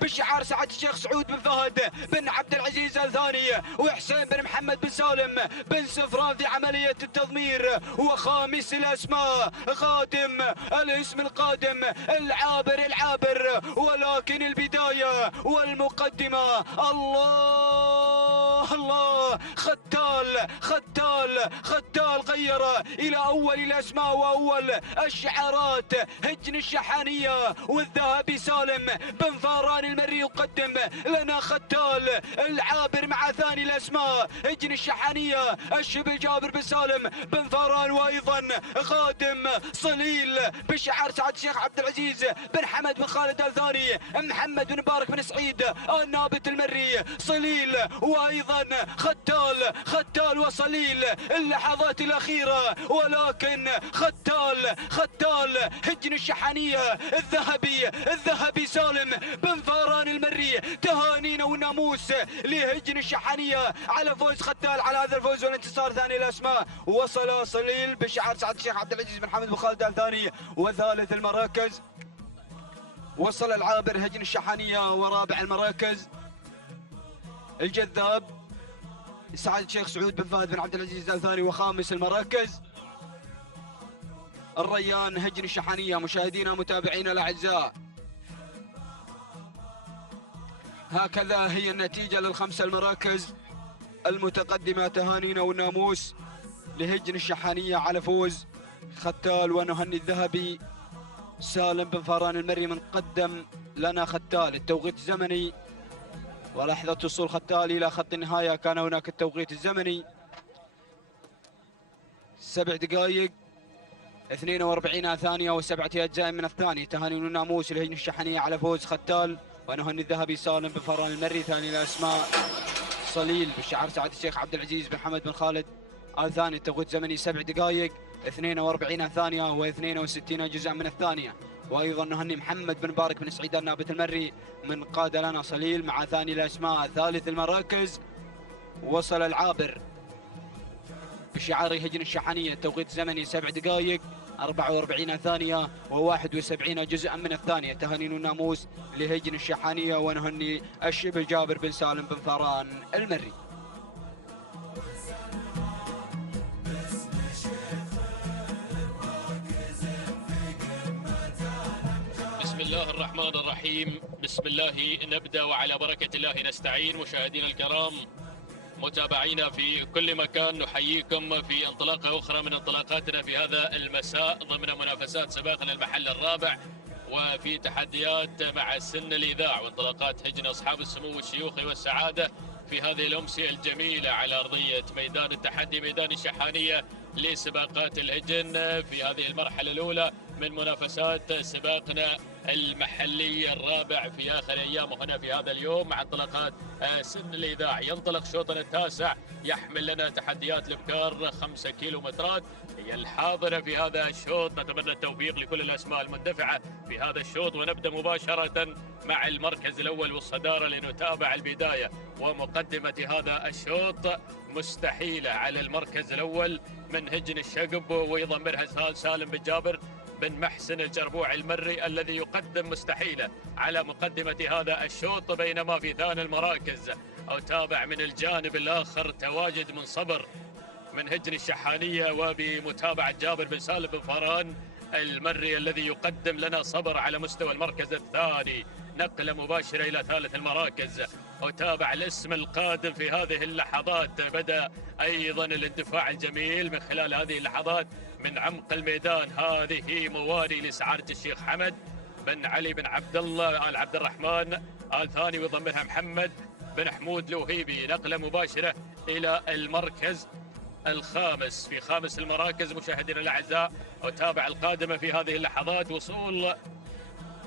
بشعار سعادة الشيخ سعود بن فهد بن عبد العزيز الثاني وحسين بن محمد بن سالم بن سفران في عملية التضمير. وخامس الأسماء قادم الاسم القادم العابر. ولكن البداية والمقدمة الله ختال غير إلى أول الأسماء وأول الشعارات. هجن الشحانية والذهبي سالم بن فاران المري يقدم لنا ختال العابر مع ثاني الأسماء. هجن الشحانية الشبل جابر بن سالم بن فاران. وأيضا خادم صليل بشعار سعادة الشيخ عبد العزيز بن حمد بن خالد الثاني. محمد بن مبارك بن سعيد النابت المري صليل. وأيضا ختال وصليل اللحظات الأخيرة. ولكن ختال هجن الشحانية. الذهبي سالم بن فاران المري. تهانينا والناموس لهجن الشحانية على فوز ختال، على هذا الفوز والانتصار. ثاني الأسماء وصل صليل بشعار سعادة الشيخ عبد العزيز بن حمد بن خالد الثاني. وثالث المراكز وصل العابر هجن الشحانية. ورابع المراكز الجذاب سعادة الشيخ سعود بن فهد بن عبد العزيز الثاني. وخامس المراكز الريان هجن الشحانية. مشاهدينا متابعينا الأعزاء، هكذا هي النتيجة للخمسة المراكز المتقدمة. تهانينا والناموس لهجن الشحانية على فوز ختال. ونهني الذهبي سالم بن فاران المري من قدم لنا ختال. التوقيت الزمني ولحظة وصول ختال إلى خط النهاية كان هناك التوقيت الزمني 7 دقائق 42 ثانية و7 أجزاء من الثانية. تهاني والناموس لهجن الشحانية على فوز ختال. ونهني الذهبي سالم بن فاران المري. ثاني الأسماء صليل بشعار سعادة الشيخ عبد العزيز بن حمد بن خالد الثاني. التوقيت الزمني 7 دقائق 42 ثانية و62 جزءا من الثانية. وأيضا نهني محمد بن مبارك بن سعيد النابت المري من قاد لنا صليل مع ثاني الأسماء. ثالث المراكز وصل العابر بشعار هجن الشحانية. التوقيت الزمني 7 دقائق 44 ثانية و71 جزءا من الثانية. تهاني والناموس لهجن الشحانية. ونهني الشبل جابر بن سالم بن فاران المري. بسم الله الرحمن الرحيم. بسم الله نبدأ وعلى بركة الله نستعين. مشاهدينا الكرام متابعينا في كل مكان، نحييكم في انطلاقة أخرى من انطلاقاتنا في هذا المساء ضمن منافسات سباقنا المحل الرابع وفي تحديات مع سن الإذاع وانطلاقات هجن أصحاب السمو الشيوخي والسعادة في هذه الأمسية الجميلة على أرضية ميدان التحدي ميدان الشحانية لسباقات الهجن في هذه المرحلة الأولى من منافسات سباقنا المحلي الرابع في آخر أيامه هنا في هذا اليوم مع انطلاقات سن الإذاع. ينطلق شوطنا التاسع يحمل لنا تحديات الإبكار 5 كيلومترات هي الحاضرة في هذا الشوط. نتمنى التوفيق لكل الأسماء المندفعة في هذا الشوط، ونبدأ مباشرة مع المركز الأول والصدارة لنتابع البداية ومقدمة هذا الشوط مستحيلة على المركز الأول من هجن الشقب ويضمرها سالم بن جابر بن محسن الجربوع المري الذي يقدم مستحيلة على مقدمة هذا الشوط، بينما في ثاني المراكز أو تابع من الجانب الآخر تواجد من صبر من هجن الشحانية وبمتابعة جابر بن سالم بن فران المري الذي يقدم لنا صبر على مستوى المركز الثاني. نقلة مباشرة إلى ثالث المراكز وتابع الاسم القادم في هذه اللحظات. بدأ أيضا الاندفاع الجميل من خلال هذه اللحظات من عمق الميدان. هذه موالي لسعادة الشيخ حمد بن علي بن عبد الله آل عبد الرحمن آل ثاني ويضمنها محمد بن حمود لوهيبي. نقلة مباشرة إلى المركز الخامس في خامس المراكز مشاهدينا الأعزاء وتابع القادمة في هذه اللحظات وصول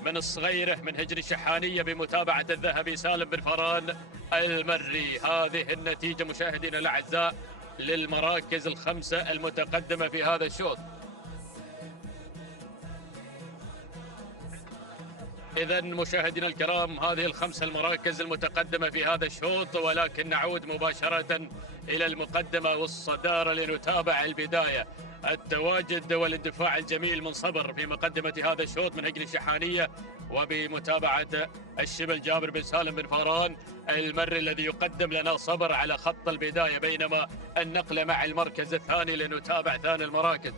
من الصغيرة من هجن الشحانية بمتابعة الذهبي سالم بن فران المري. هذه النتيجة مشاهدينا الأعزاء للمراكز الخمسة المتقدمة في هذا الشوط. إذا مشاهدينا الكرام هذه الخمس المراكز المتقدمة في هذا الشوط، ولكن نعود مباشرة إلى المقدمة والصدارة لنتابع البداية. التواجد والاندفاع الجميل من صبر في مقدمة هذا الشوط من هجن الشحانية وبمتابعة الشبل جابر بن سالم بن فران المري الذي يقدم لنا صبر على خط البداية، بينما النقلة مع المركز الثاني لنتابع ثاني المراكز.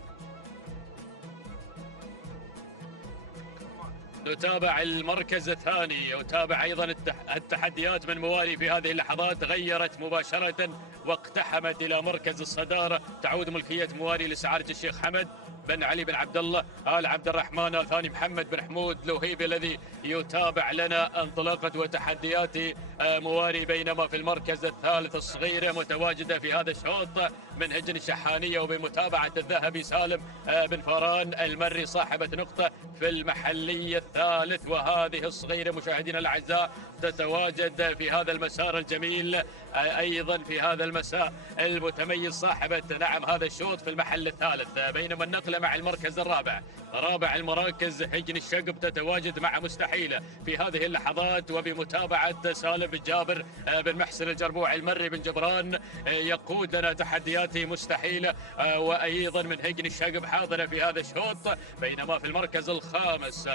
نتابع المركز الثاني وتابع أيضا التحديات من موالي في هذه اللحظات. غيرت مباشرة واقتحمت إلى مركز الصدارة. تعود ملكية موالي لسعادة الشيخ حمد بن علي بن عبد الله آل عبد الرحمن آل ثاني محمد بن حمود لوهيبي الذي يتابع لنا انطلاقة وتحديات موالي، بينما في المركز الثالث الصغيرة متواجدة في هذا الشوط من هجن الشحانية وبمتابعة الذهبي سالم بن فران المري صاحبة نقطة في المحلي الثالث. وهذه الصغيرة مشاهدينا الأعزاء تتواجد في هذا المسار الجميل أيضا في هذا المساء المتميز صاحبة هذا الشوط في المحل الثالث، بينما النقلة مع المركز الرابع رابع المراكز هجن الشقب تتواجد مع مستحيلة في هذه اللحظات وبمتابعة سالم بن جابر بن محسن الجربوع المري بن جبران يقود لنا تحدياته مستحيلة وأيضا من هجن الشقب حاضرة في هذا الشوط. بينما في المركز الخامس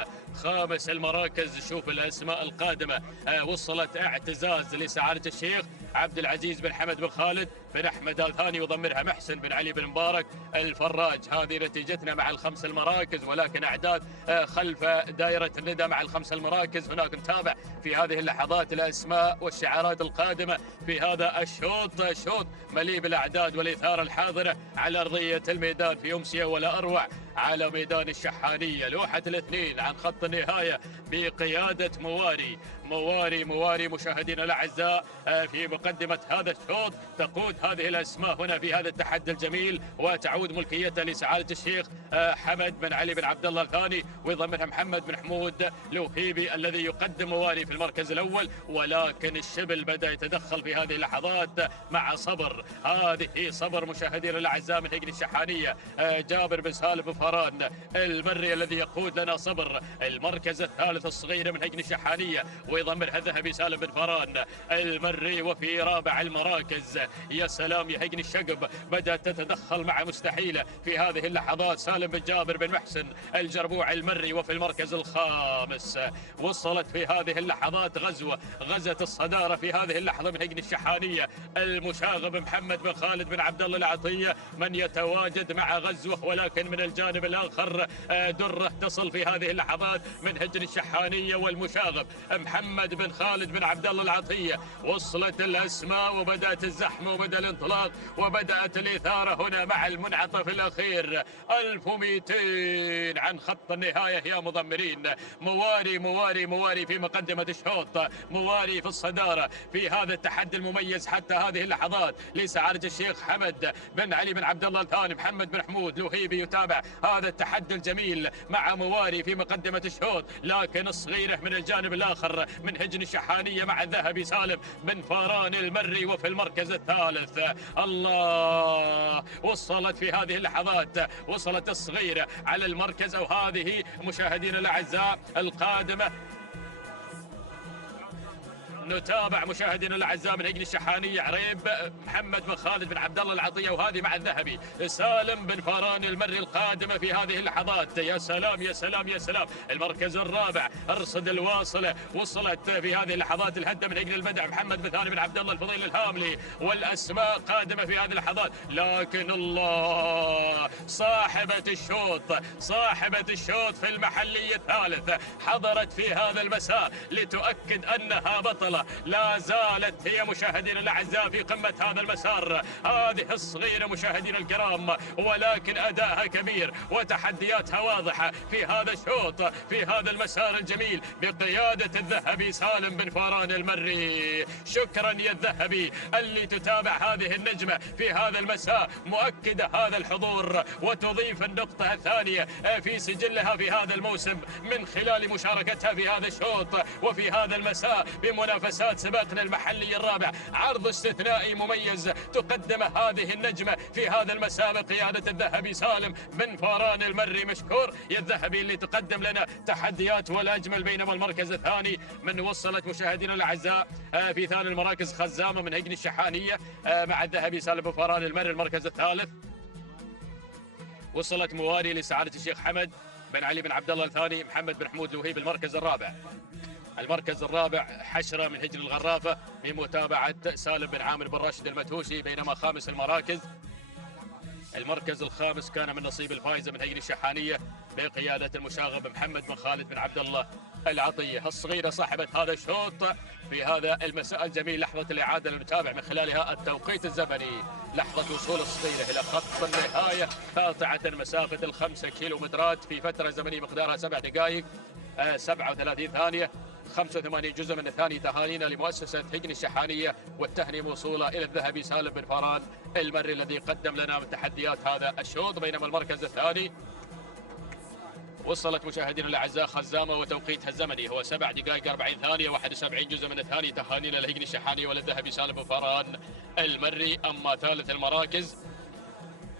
خامس المراكز شوف الأسماء القادمة وصلت اعتزاز لسعادة الشيخ عبد العزيز بن حمد بن خالد بن أحمد آل ثاني وضمرها محسن بن علي بن مبارك الفراج. هذه نتيجتنا مع الخمس المراكز، ولكن أعداد خلف دائرة الندى مع الخمس المراكز. هناك نتابع في هذه اللحظات الأسماء والشعارات القادمة في هذا الشوط. شوط مليء بالأعداد والإثارة الحاضرة على أرضية الميدان في أمسية ولا أروع على ميدان الشحانية. لوحة الاثنين عن خط النهاية بقيادة مواري مشاهدينا الأعزاء في مقدمة هذا الشوط. تقود هذه الأسماء هنا في هذا التحدي الجميل وتعود ملكيتها لسعادة الشيخ حمد بن علي بن عبد الله الثاني ويضمنها محمد بن حمود لوهيبي الذي يقدم موالي في المركز الأول. ولكن الشبل بدأ يتدخل في هذه اللحظات مع صبر. هذه صبر مشاهدينا الأعزاء من هجن الشحانية جابر بن سالم بن فران المري الذي يقود لنا صبر المركز الثالث الصغير من هجن الشحانية ويضمرها الذهبي سالم بن فران المري. وفي رابع المراكز يا سلام يا هجن الشقب بدأت تتدخل مع مستحيلة في هذه اللحظات سالم بن جابر بن محسن الجربوع المري. وفي المركز الخامس وصلت في هذه اللحظات غزت الصدارة في هذه اللحظة من هجن الشحانية المشاغب محمد بن خالد بن عبد الله العطية من يتواجد مع غزوة، ولكن من الجانب الآخر درة تصل في هذه اللحظات من هجن الشحانية والمشاغب محمد محمد بن خالد بن عبد الله العطية. وصلت الأسماء وبدأت الزحمة وبدأ الانطلاق وبدأت الإثارة هنا مع المنعطف الأخير. 1200 عن خط النهاية يا مضمرين. مواري مواري مواري في مقدمة الشوط، مواري في الصدارة في هذا التحدي المميز حتى هذه اللحظات لسعادة الشيخ حمد بن علي بن عبد الله الثاني. محمد بن حمود لوهيبي يتابع هذا التحدي الجميل مع مواري في مقدمة الشوط، لكن الصغيرة من الجانب الآخر من هجن الشحانية مع الذهبي سالم بن فاران المري. وفي المركز الثالث الله وصلت في هذه اللحظات، وصلت الصغيرة على المركز، أو هذه مشاهدينا الأعزاء القادمة. نتابع مشاهدينا الاعزاء من هجن الشحانيه عريب محمد بن خالد بن عبد الله العطيه، وهذه مع الذهبي سالم بن فاران المري القادمه في هذه اللحظات. يا سلام يا سلام يا سلام. المركز الرابع ارصد الواصله، وصلت في هذه اللحظات الهده من هجن البدع محمد بن ثاني بن عبد الله الفضيل الهاملي، والاسماء قادمه في هذه اللحظات. لكن الله صاحبه الشوط في المحلي الثالث حضرت في هذا المساء لتؤكد انها بطله. لا زالت هي مشاهدينا الاعزاء في قمه هذا المسار، هذه الصغيره مشاهدينا الكرام، ولكن ادائها كبير وتحدياتها واضحه في هذا الشوط في هذا المسار الجميل بقياده الذهبي سالم بن فاران المري. شكرا يا الذهبي اللي تتابع هذه النجمه في هذا المساء، مؤكده هذا الحضور وتضيف النقطه الثانيه في سجلها في هذا الموسم من خلال مشاركتها في هذا الشوط وفي هذا المساء بمنافسات سباقنا المحلي الرابع. عرض استثنائي مميز تقدم هذه النجمة في هذا المساء بقيادة الذهبي سالم بن فاران المري. مشكور يا الذهبي اللي تقدم لنا تحديات والأجمل. بينما المركز الثاني من وصلت مشاهدينا الأعزاء في ثاني المراكز خزامة من هجن الشحانية مع الذهبي سالم بن فاران المري. المركز الثالث وصلت مواري لسعادة الشيخ حمد بن علي بن عبد الله الثاني محمد بن حمود لوهيب. المركز الرابع حشرة من هجن الغرافة بمتابعة سالم بن عامر بن راشد المتهوشي. بينما خامس المركز الخامس كان من نصيب الفائزة من هجن الشحانية بقيادة المشاغب محمد بن خالد بن عبد الله العطية. الصغيرة صاحبة هذا الشوط في هذا المساء الجميل. لحظة الإعادة نتابع من خلالها التوقيت الزمني، لحظة وصول الصغيرة إلى خط النهاية قاطعة مسافة 5 كيلومترات في فترة زمنية مقدارها 7 دقائق 37 ثانية 85 جزء من الثاني. تهانينا لمؤسسة هجن الشحانية والتهنئة موصولة إلى الذهبي سالم بن فاران المري الذي قدم لنا من تحديات هذا الشوط. بينما المركز الثاني وصلت مشاهدينا الأعزاء خزامة وتوقيتها الزمني هو 7 دقائق 40 ثانية 71 جزء من الثاني. تهانينا لهجن الشحانية وللذهبي سالم بن فاران المري. أما ثالث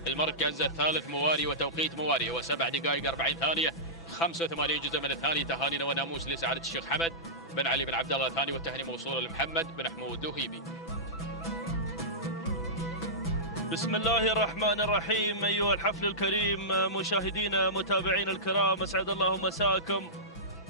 المركز الثالث مواري وتوقيت مواري هو 7 دقائق 40 ثانية 85 جزء من الثاني. تهانينا وناموس لسعادة الشيخ حمد بن علي بن عبد الله الثاني، والتهنئة موصولة لمحمد بن حمود لوهيبي. بسم الله الرحمن الرحيم. أيها الحفل الكريم مشاهدينا متابعين الكرام، أسعد الله مساءكم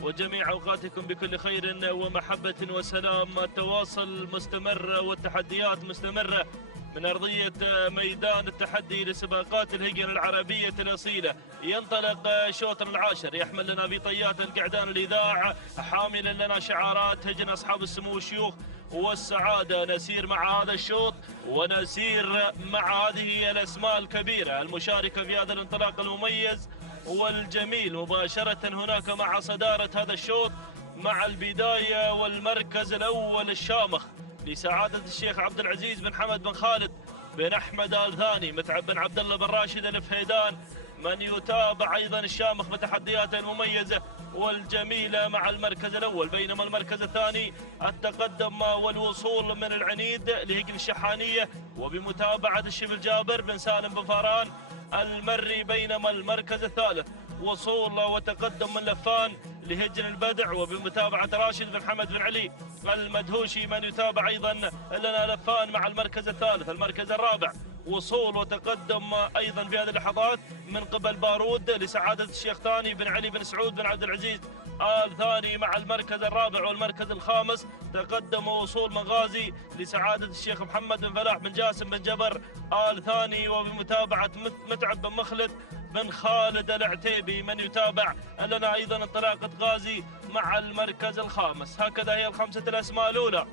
وجميع أوقاتكم بكل خير ومحبة وسلام. التواصل مستمر والتحديات مستمرة من أرضية ميدان التحدي لسباقات الهجن العربية الأصيلة. ينطلق شوطنا العاشر يحمل لنا بطيات القعدان الإذاعة حاملا لنا شعارات هجن أصحاب السمو والشيوخ والسعادة. نسير مع هذا الشوط ونسير مع هذه الأسماء الكبيرة المشاركة في هذا الانطلاق المميز والجميل. مباشرة هناك مع صدارة هذا الشوط مع البداية والمركز الأول الشامخ لسعادة الشيخ عبد العزيز بن حمد بن خالد بن أحمد آل ثاني متعب بن عبد الله بن راشد الفهيدان، من يتابع أيضا الشامخ بتحدياته المميزة والجميلة مع المركز الأول. بينما المركز الثاني التقدم والوصول من العنيد لهجن الشحانية وبمتابعة الشبل جابر بن سالم بن فاران المري. بينما المركز الثالث وصول وتقدم من لفان لهجن البدع وبمتابعة راشد بن حمد بن علي المدهوشي، من يتابع أيضا لنا لفان مع المركز الثالث. المركز الرابع وصول وتقدم أيضا في هذه اللحظات من قبل بارود لسعادة الشيخ ثاني بن علي بن سعود بن عبد العزيز آل ثاني مع المركز الرابع. والمركز الخامس تقدم وصول مغازي لسعادة الشيخ محمد بن فلاح بن جاسم بن جبر آل ثاني وبمتابعة متعب بن مخلد بن خالد العتيبي، من يتابع لنا أيضا انطلاقة غازي مع المركز الخامس. هكذا هي الخمسة الأسماء الأولى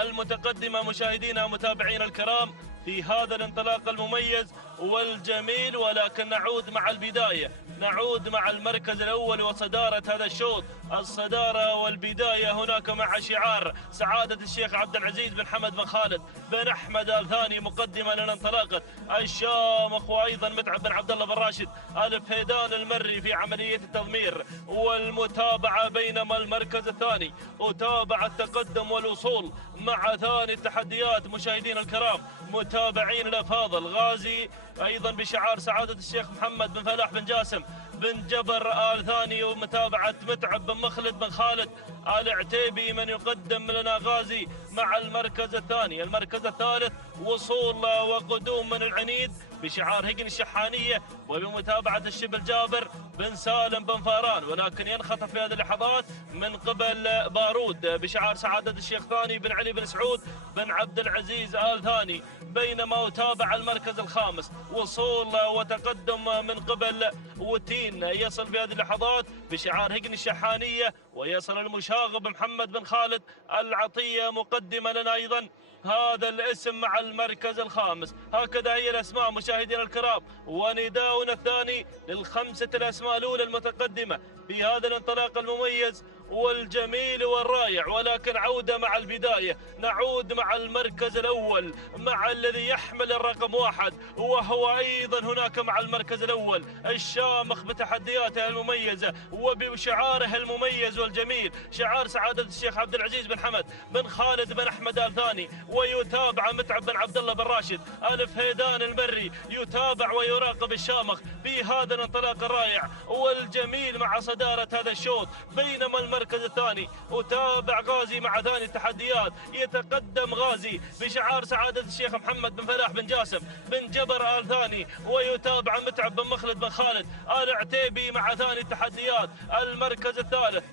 المتقدمة مشاهدينا متابعينا الكرام في هذا الانطلاق المميز والجميل. ولكن نعود مع البداية، نعود مع المركز الأول وصدارة هذا الشوط. الصدارة والبداية هناك مع شعار سعادة الشيخ عبد العزيز بن حمد بن خالد بن أحمد آل ثاني مقدما لانطلاقة الشامخ، وأيضا متعب بن عبد الله بن راشد آل فهيدان المري في عملية التضمير والمتابعة. بينما المركز الثاني أتابع التقدم والوصول مع ثاني التحديات مشاهدينا الكرام متابعين الأفاضل غازي أيضا بشعار سعادة الشيخ محمد بن فلاح بن جاسم بن جبر آل ثاني، ومتابعة متعب بن مخلد بن خالد آل عتيبي من يقدم لنا غازي مع المركز الثاني. المركز الثالث وصول وقدوم من العنيد بشعار هجن الشحانية وبمتابعة الشبل جابر بن سالم بن فاران، ولكن ينخطف في هذه اللحظات من قبل بارود بشعار سعادة الشيخ ثاني بن علي بن سعود بن عبد العزيز آل ثاني. بينما أتابع المركز الخامس وصول وتقدم من قبل وتين يصل في هذه اللحظات بشعار هجن الشحانية، ويصل المشاغب محمد بن خالد العطية مقدما لنا أيضا هذا الاسم مع المركز الخامس. هكذا هي الأسماء مشاهدينا الكرام، ونداؤنا الثاني للخمسة الأسماء الأولى المتقدمة في هذا الانطلاق المميز والجميل والرائع. ولكن عودة مع البداية، نعود مع المركز الأول مع الذي يحمل الرقم 1، وهو أيضا هناك مع المركز الأول الشامخ بتحدياته المميزة وبشعاره المميز والجميل، شعار سعادة الشيخ عبد العزيز بن حمد بن خالد بن أحمد آل ثاني. ويتابع متعب بن عبد الله بن راشد آل فهيدان المري، يتابع ويراقب الشامخ في هذا الانطلاق الرائع والجميل مع صدارة هذا الشوط. بينما المركز الثاني أتابع غازي مع ثاني التحديات، يتقدم غازي بشعار سعادة الشيخ محمد بن فلاح بن جاسم بن جبر آل ثاني، ويتابع متعب بن مخلد بن خالد آل عتيبي مع ثاني التحديات. المركز الثالث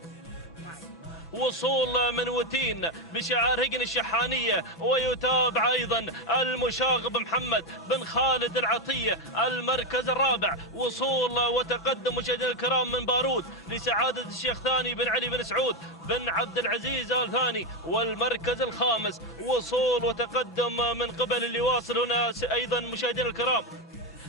وصول من وتين بشعار هجن الشحانية، ويتابع أيضا المشاغب محمد بن خالد العطية. المركز الرابع وصول وتقدم مشاهدينا الكرام من بارود لسعادة الشيخ ثاني بن علي بن سعود بن عبد العزيز آل ثاني. والمركز الخامس وصول وتقدم من قبل اللي واصل هنا أيضا مشاهدينا الكرام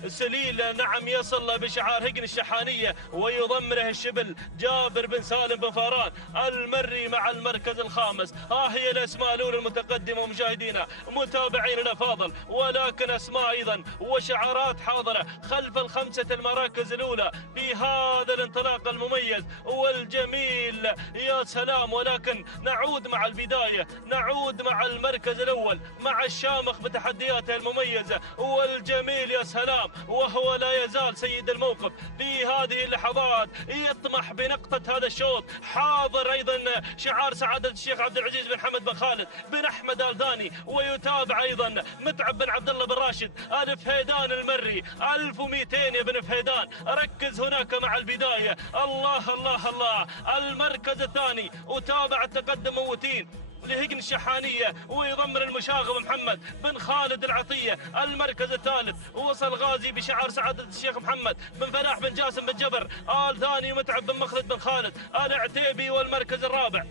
سليل، نعم، يصل بشعار هجن الشحانية ويضمره الشبل جابر بن سالم بن فاران المري مع المركز الخامس. هي الأسماء الأولى المتقدمة مشاهدينا متابعين الأفاضل، ولكن أسماء أيضا وشعارات حاضرة خلف الخمسة المراكز الأولى في هذا الانطلاق المميز والجميل. يا سلام! ولكن نعود مع البداية، نعود مع المركز الأول مع الشامخ بتحدياته المميزة والجميل. يا سلام! وهو لا يزال سيد الموقف في هذه اللحظات، يطمح بنقطة هذا الشوط. حاضر أيضا شعار سعادة الشيخ عبد العزيز بن حمد بن خالد بن أحمد آل ثاني، ويتابع أيضا متعب بن عبد الله بن راشد آل فهيدان المري. 1200 يا بن فهيدان، ركز هناك مع البداية. الله الله الله! المركز الثاني أتابع التقدم موتين لهجن الشحانية ويضمر المشاغب محمد بن خالد العطية. المركز الثالث وصل غازي بشعار سعادة الشيخ محمد بن فلاح بن جاسم بن جبر آل ثاني، متعب بن مخلد بن خالد آل عتيبي. والمركز الرابع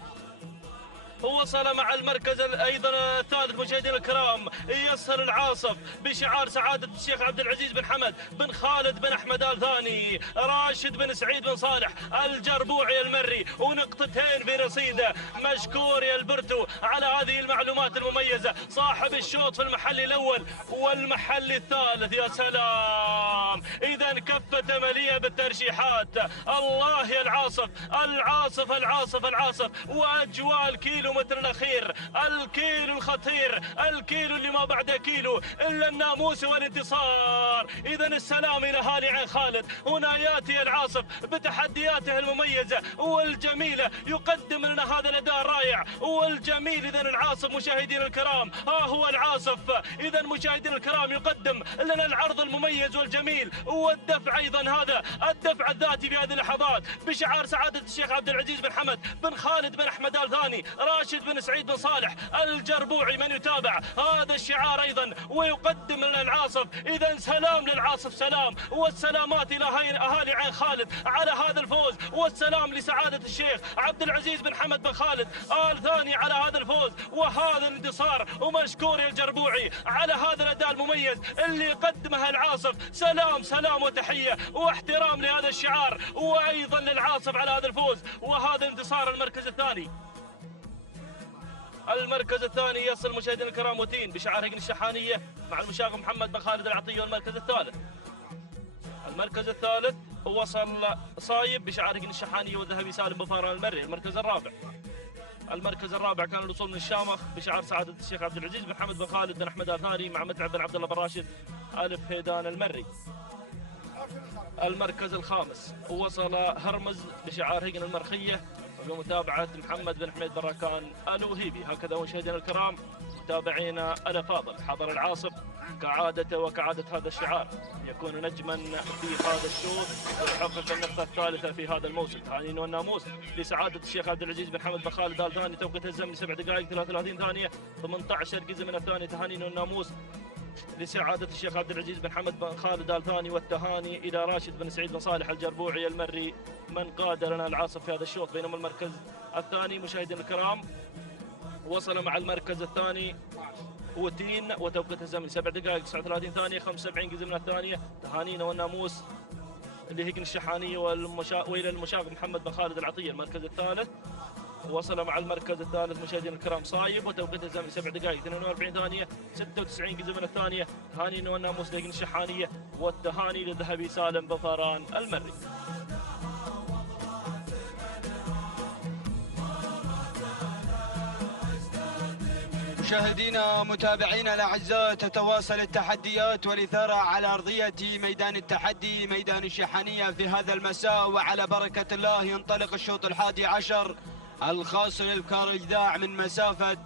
وصل مع المركز ايضا الثالث مشاهدينا الكرام يسر العاصف بشعار سعادة الشيخ عبد العزيز بن حمد بن خالد بن احمد آل ثاني، راشد بن سعيد بن صالح الجربوعي المري، ونقطتين في رصيده. مشكور يا البرتو على هذه المعلومات المميزة، صاحب الشوط في المحل الاول والمحل الثالث. يا سلام! اذا كفة مليئة بالترشيحات. الله يا العاصف العاصف العاصف العاصف، واجواء الكيلو متر الأخير، الكيلو الخطير، الكيلو اللي ما بعده كيلو إلا الناموس والانتصار. إذا السلام إلى هالي عين خالد. هنا يأتي العاصف بتحدياته المميزة والجميلة، يقدم لنا هذا الأداء الرائع والجميل. إذا العاصف مشاهدينا الكرام، هو العاصف. إذا مشاهدينا الكرام يقدم لنا العرض المميز والجميل الدفع أيضا هذا الدفع الذاتي في هذه اللحظات بشعار سعادة الشيخ عبد العزيز بن حمد بن خالد بن أحمد آل ثاني راشد بن سعيد بن صالح الجربوعي من يتابع هذا الشعار أيضا ويقدم لنا العاصف. إذا سلام للعاصف، سلام والسلامات إلى أهالي عين خالد على هذا الفوز، والسلام لسعادة الشيخ عبد العزيز بن حمد بن خالد آل ثاني على هذا الفوز وهذا الانتصار. ومشكور يا الجربوعي على هذا الأداء المميز اللي قدمه العاصف. سلام سلام وتحية واحترام لهذا الشعار وأيضا للعاصف على هذا الفوز وهذا انتصار. المركز الثاني، المركز الثاني يصل مشاهدينا الكرام وتين بشعار هجن الشحانية مع المشاغب محمد بن خالد العطية. والمركز الثالث، المركز الثالث وصل صايب بشعار هجن الشحانية والذهبي سالم بن فاران المري. المركز الرابع، المركز الرابع كان الوصول من الشامخ بشعار سعادة الشيخ عبد العزيز بن حمد بن خالد بن أحمد آل ثاني مع متعب بن عبد الله بن راشد ألف هيدان المري. المركز الخامس وصل هرمز بشعار هجن المرخية بمتابعة محمد بن حميد بن راكان الوهيبي. هكذا مشاهدينا الكرام متابعينا الأفاضل، حضر العاصف كعادته وكعادة هذا الشعار يكون نجما في هذا الشوط ويحقق النقطة الثالثة في هذا الموسم. تهانينا والناموس لسعادة الشيخ عبد العزيز بن حمد بن خالد آل ثاني. توقيت الزمن 7 دقائق 33 ثانية 18 جزء من الثاني. تهانينا والناموس لسعادة الشيخ عبد العزيز بن حمد بن خالد آل ثاني، والتهاني إلى راشد بن سعيد بن صالح الجربوعي المري من قاد لنا العاصف في هذا الشوط. بينما المركز الثاني مشاهدينا الكرام وصل مع المركز الثاني هو تين وتوقيت الزمن 7 دقائق 39 ثانية 75 جزء من الثانية. تهانينا والناموس لهجن الشحانية وإلى المشاغب محمد بن خالد العطية. المركز الثالث وصل مع المركز الثالث مشاهدينا الكرام صايب وتوقيت الزمن 7 دقائق 42 ثانية 96 جزء من الثانية. تهانينا والناموس لهجن الشحانية والتهاني للذهبي سالم بن فاران المري. مشاهدينا متابعينا الاعزاء، تتواصل التحديات والاثاره على ارضيه ميدان التحدي ميدان الشحانيه في هذا المساء، وعلى بركه الله ينطلق الشوط 11 الخاص للابكار الجذاع من مسافه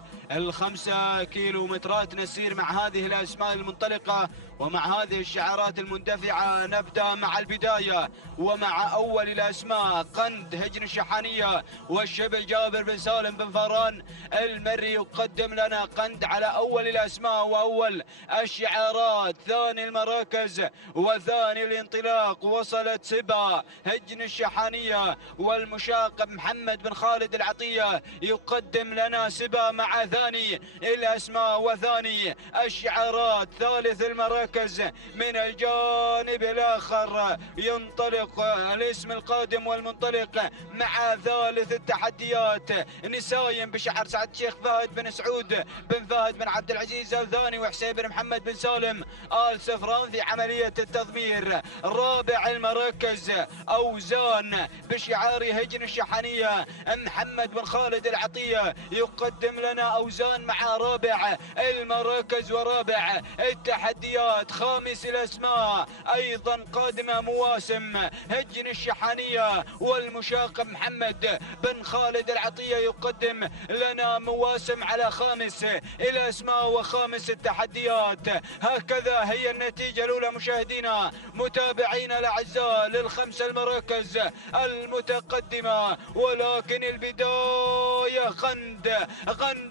5 كيلومترات. نسير مع هذه الاسماء المنطلقه ومع هذه الشعارات المندفعة. نبدأ مع البداية ومع أول الأسماء قند هجن الشحانية والشبل جابر بن سالم بن فاران المري يقدم لنا قند على أول الأسماء وأول الشعارات. ثاني المراكز وثاني الانطلاق وصلت سبا هجن الشحانية والمشاقب محمد بن خالد العطية يقدم لنا سبا مع ثاني الأسماء وثاني الشعارات. ثالث المراكز من الجانب الآخر ينطلق الاسم القادم والمنطلق مع ثالث التحديات نسايم بشعر سعد الشيخ فهد بن سعود بن فهد بن عبد العزيز آل ثاني وحسين بن محمد بن سالم آل سفران في عملية التضمير. رابع المراكز أوزان بشعار هجن الشحانية محمد بن خالد العطية يقدم لنا أوزان مع رابع المراكز ورابع التحديات. خامس الأسماء أيضا قادمة مواسم هجن الشحانية والمشاقب محمد بن خالد العطية يقدم لنا مواسم على خامس الأسماء وخامس التحديات. هكذا هي النتيجة الأولى مشاهدينا متابعينا الأعزاء للخمس المراكز المتقدمة، ولكن البداية غند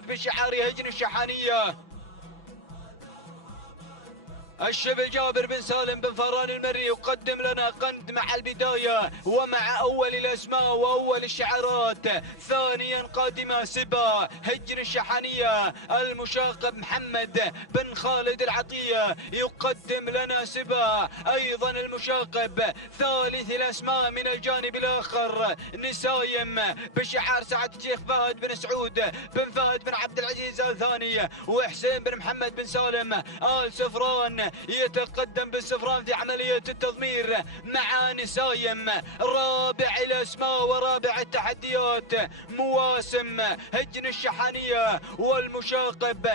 بشعار هجن الشحانية. الشبل جابر بن سالم بن فاران المري يقدم لنا قند مع البداية ومع أول الأسماء وأول الشعارات. ثانيا قادمة سبا هجن الشحانية المشاقب محمد بن خالد العطية يقدم لنا سبا أيضا المشاقب. ثالث الأسماء من الجانب الآخر نسايم بشعار سعد الشيخ فهد بن سعود بن فهد بن عبد العزيز آل ثاني وحسين بن محمد بن سالم آل سفران يتقدم بالسفران في عملية التضمير مع نسايم. رابع الأسماء ورابع التحديات مواسم هجن الشحانية والمشاقب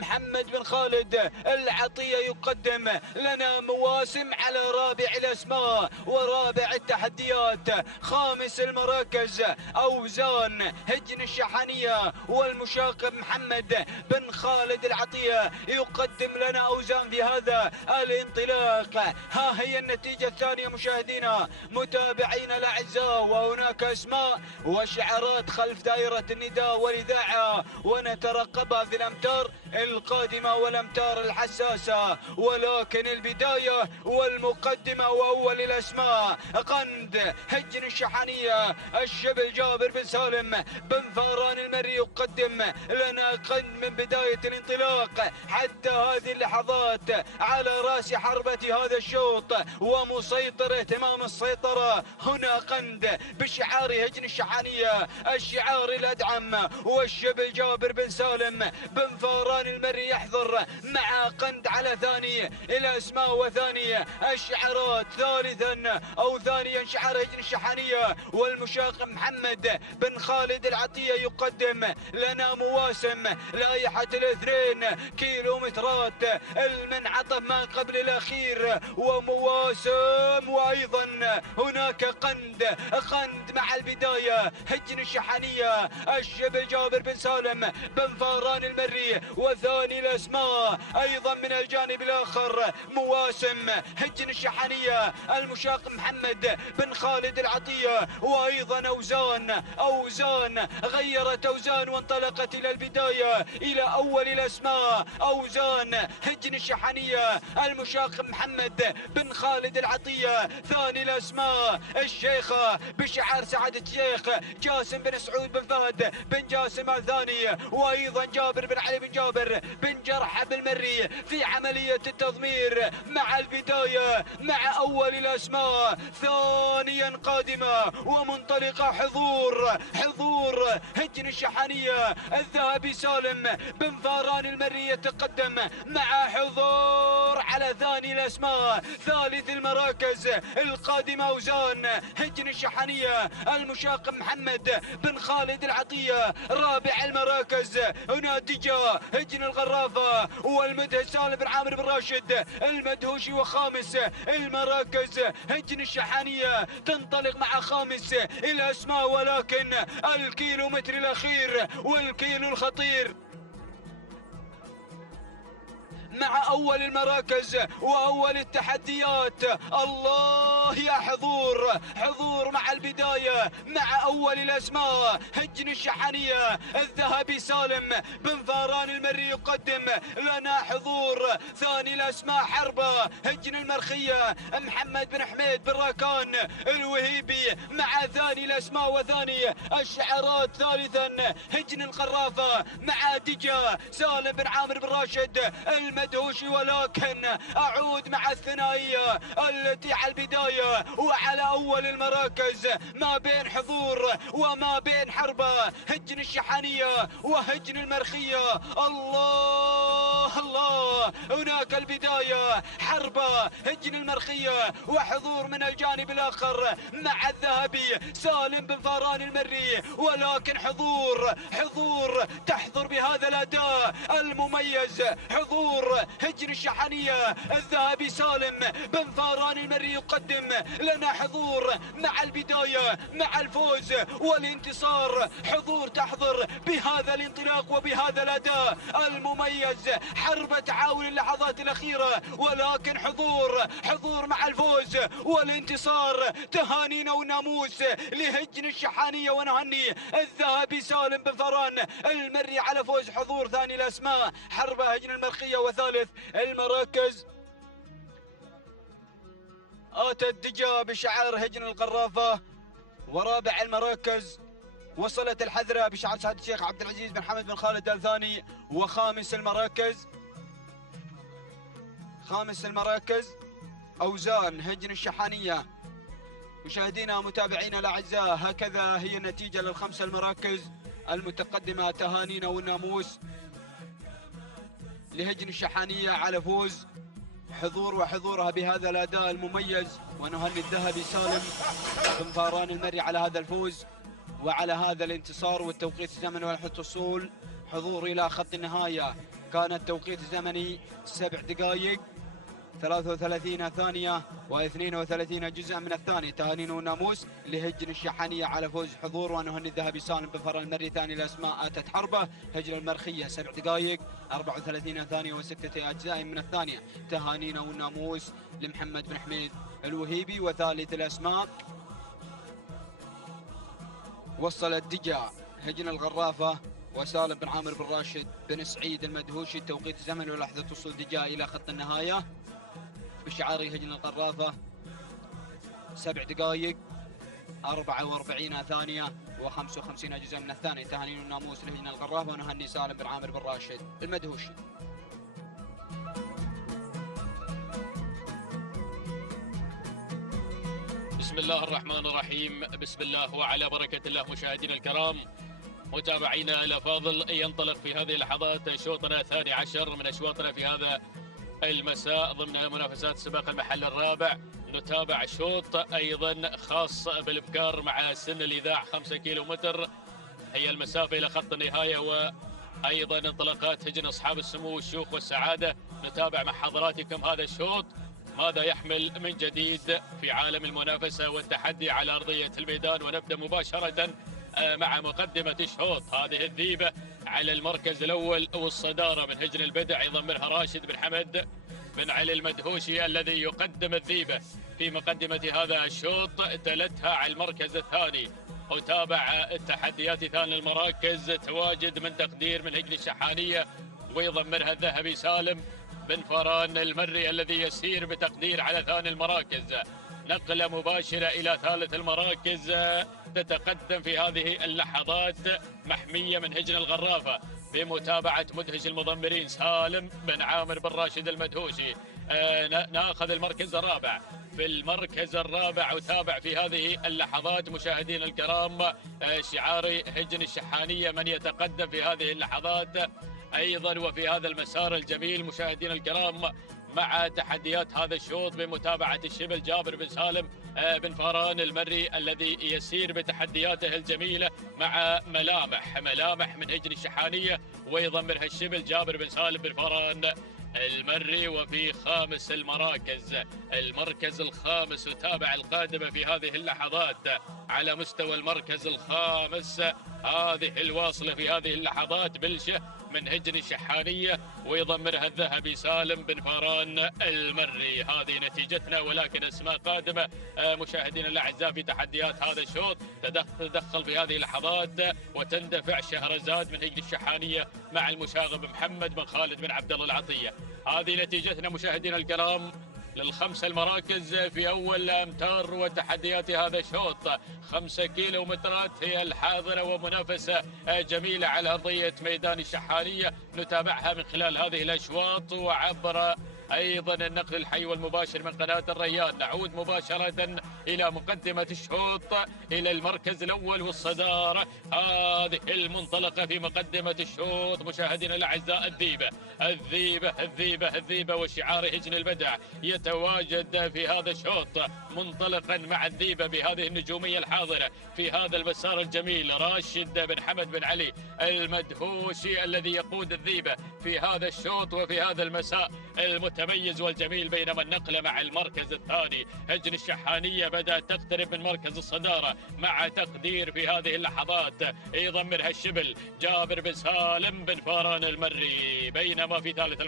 محمد بن خالد العطية يقدم لنا مواسم على رابع الأسماء ورابع التحديات. خامس المراكز أوزان هجن الشحانية والمشاقب محمد بن خالد العطية يقدم لنا أوزان في هذا الانطلاق. ها هي النتيجة الثانية مشاهدينا متابعينا الأعزاء، وهناك أسماء وشعارات خلف دائرة النداء والإذاعة ونترقبها في الأمتار القادمة والأمتار الحساسة، ولكن البداية والمقدمة وأول الأسماء قند هجن الشحنية الشبل جابر بن سالم بن فاران المري يقدم لنا قند من بداية الانطلاق حتى هذه اللحظات على رأس حربة هذا الشوط ومسيطر تمام السيطرة. هنا قند بشعار هجن الشحنية الشعار الأدعم، والشبل جابر بن سالم بن فاران المري يحضر مع قند على ثاني الأسماء وثاني الشعارات. ثالثا أو ثانيا شعار هجن الشحنية والمشاق محمد بن خالد العطية يقدم لنا مواسم لائحة 2 كيلومترات المنعطف ما قبل الأخير ومواسم، وأيضا هناك قند مع البداية هجن الشحنية الشبل جابر بن سالم بن فاران المري، وثاني الأسماء أيضا من الجانب الآخر مواسم هجن الشحنية المشاق محمد بن خالد العطية، وأيضا أوزان غيرت أوزان وانطلقت إلى البداية إلى أول الأسماء. أوزان هجن الشحنية المشاق محمد بن خالد العطية. ثاني الأسماء الشيخة بشعار سعادة الشيخ جاسم بن سعود بن فهد بن جاسم الثاني، وأيضا جابر بن علي بن جابر بن جرح بالمري في عملية التضمير مع البداية مع أول الأسماء. ثانيا قادمة ومنطلقة حضور هجن الشحنية الذهبي سالم بن فاران المري يتقدم مع حضور على ثاني الأسماء. ثالث المراكز القادمة أوزان هجن الشحنية المشاق محمد بن خالد العطية. رابع المراكز هنا دجا هجن الغرافة والمدهش سالم بن عامر بن راشد المدهوشي. وخامس المراكز هجن الشحنية تنطلق مع خامس الأسماء، ولكن الكيلومتر الأخير والكيلو الخطير مع أول المراكز وأول التحديات. الله يا حضور مع البداية مع أول الأسماء هجن الشحنية الذهبي سالم بن فاران المري يقدم لنا حضور. ثاني الأسماء حربة هجن المرخية محمد بن حميد بن راكان الوهيبي مع ثاني الأسماء وثاني الشعارات. ثالثا هجن القرافة مع دجا سالم بن عامر بن راشد المدهوشي. ولكن أعود مع الثنائية التي على البداية وعلى أول المراكز ما بين حضور وما بين حربة هجن الشحنية وهجن المرخية. الله هناك البداية حربة هجن المرخية وحضور من الجانب الآخر مع الذهبي سالم بن فاران المري، ولكن حضور تحضر بهذا الأداء المميز. حضور هجن الشحنية الذهبي سالم بن فاران المري يقدم لنا حضور مع البداية مع الفوز والانتصار. حضور تحضر بهذا الانطلاق وبهذا الأداء المميز. حرب تعاون اللحظات الأخيرة، ولكن حضور مع الفوز والانتصار. تهانينا وناموس لهجن الشحانية ونهني الذهبي سالم بن فاران المري على فوز. حضور ثاني الأسماء حرب هجن المرخية، وثالث المراكز آتت دجا بشعار هجن القرافة، ورابع المراكز وصلت الحذرة بشعار سعادة الشيخ عبد العزيز بن حمد بن خالد الثاني، وخامس المراكز أوزان هجن الشحانية. مشاهدينا متابعينا الأعزاء، هكذا هي النتيجة للخمس المراكز المتقدمة. تهانينا والناموس لهجن الشحانية على فوز وحضورها بهذا الأداء المميز، ونهني الذهبي سالم بن فاران المري على هذا الفوز وعلى هذا الانتصار. والتوقيت الزمني والحصول حضور إلى خط النهاية كان التوقيت الزمني 7 دقائق 33 ثانية و32 جزءا من الثانية. تهانينا والناموس لهجن الشحانية على فوز حضور، ونهني الذهبي سالم بن فاران المري. ثاني الأسماء آتت حربة هجن المرخية 7 دقائق 34 ثانية وستة أجزاء من الثانية. تهانينا والناموس لمحمد بن حميد الوهيبي. وثالث الأسماء وصلت دجا هجن الغرافة وسالم بن عامر بن راشد بن سعيد المدهوشي. توقيت زمن ولحظة وصول دجا إلى خط النهاية بشعار هجن الغرافة 7 دقائق 44 ثانية و55 أجزاء من الثانية. تهانين الناموس لهجن الغرافة ونهني سالم بن عامر بن راشد المدهوشي. بسم الله الرحمن الرحيم. بسم الله وعلى بركة الله. مشاهدينا الكرام متابعينا الأفاضل، ينطلق في هذه اللحظات شوطنا الثاني عشر من أشواطنا في هذا المساء ضمن منافسات سباق المحل الرابع. نتابع شوط أيضا خاص بالإبكار مع سن الإذاع 5 كيلومتر هي المسافة إلى خط النهاية، وأيضا انطلاقات هجن أصحاب السمو والشيوخ والسعادة. نتابع مع حضراتكم هذا الشوط ماذا يحمل من جديد في عالم المنافسة والتحدي على أرضية الميدان. ونبدأ مباشرة مع مقدمة الشوط. هذه الذيبة على المركز الأول والصدارة من هجن البدع يضمرها راشد بن حمد بن علي المدهوشي الذي يقدم الذيبة في مقدمة هذا الشوط. تلتها على المركز الثاني وتابع التحديات ثاني المراكز تواجد من تقدير من هجن الشحانية ويضمرها الذهبي سالم بن فران المري الذي يسير بتقدير على ثاني المراكز. نقلة مباشرة إلى ثالث المراكز تتقدم في هذه اللحظات محمية من هجن الغرافة بمتابعة مدهش المضمرين سالم بن عامر بن راشد المدهوشي. ناخذ المركز الرابع. في المركز الرابع وتابع في هذه اللحظات مشاهدينا الكرام شعار هجن الشحانية من يتقدم في هذه اللحظات أيضا. وفي هذا المسار الجميل مشاهدينا الكرام مع تحديات هذا الشوط بمتابعة الشبل جابر بن سالم بن فران المري الذي يسير بتحدياته الجميلة مع ملامح من هجن الشحانية ويضمرها الشبل جابر بن سالم بن فران المري. وفي خامس المركز الخامس وتابع القادمة في هذه اللحظات على مستوى المركز الخامس هذه الواصلة في هذه اللحظات بلشة من هجن الشحانية ويضمرها الذهبي سالم بن فران المري. هذه نتيجتنا ولكن اسماء قادمة مشاهدينا الأعزاء في تحديات هذا الشوط. تدخل في هذه اللحظات وتندفع شهرزاد من هجن الشحانية مع المشاغب محمد بن خالد بن عبد الله العطية. هذه نتيجتنا مشاهدينا الكرام للخمس المراكز في أول أمتار وتحديات هذا الشوط. 5 كيلومترات هي الحاضرة ومنافسة جميلة على أرضية ميدان الشحانية نتابعها من خلال هذه الأشواط وعبر أيضا النقل الحي والمباشر من قناة الريان. نعود مباشرة إلى مقدمة الشوط إلى المركز الأول والصدارة. هذه المنطلقة في مقدمة الشوط مشاهدينا الأعزاء الذيبة وشعار هجن البدع يتواجد في هذا الشوط منطلقا مع الذيبة بهذه النجومية الحاضرة في هذا المسار الجميل. راشد بن حمد بن علي المدهوشي الذي يقود الذيبة في هذا الشوط وفي هذا المساء المتميز والجميل. بينما النقلة مع المركز الثاني هجن الشحانية بدأت تقترب من مركز الصدارة مع تقدير في هذه اللحظات يضمرها الشبل جابر بن سالم بن فران المري. بينما في ثالث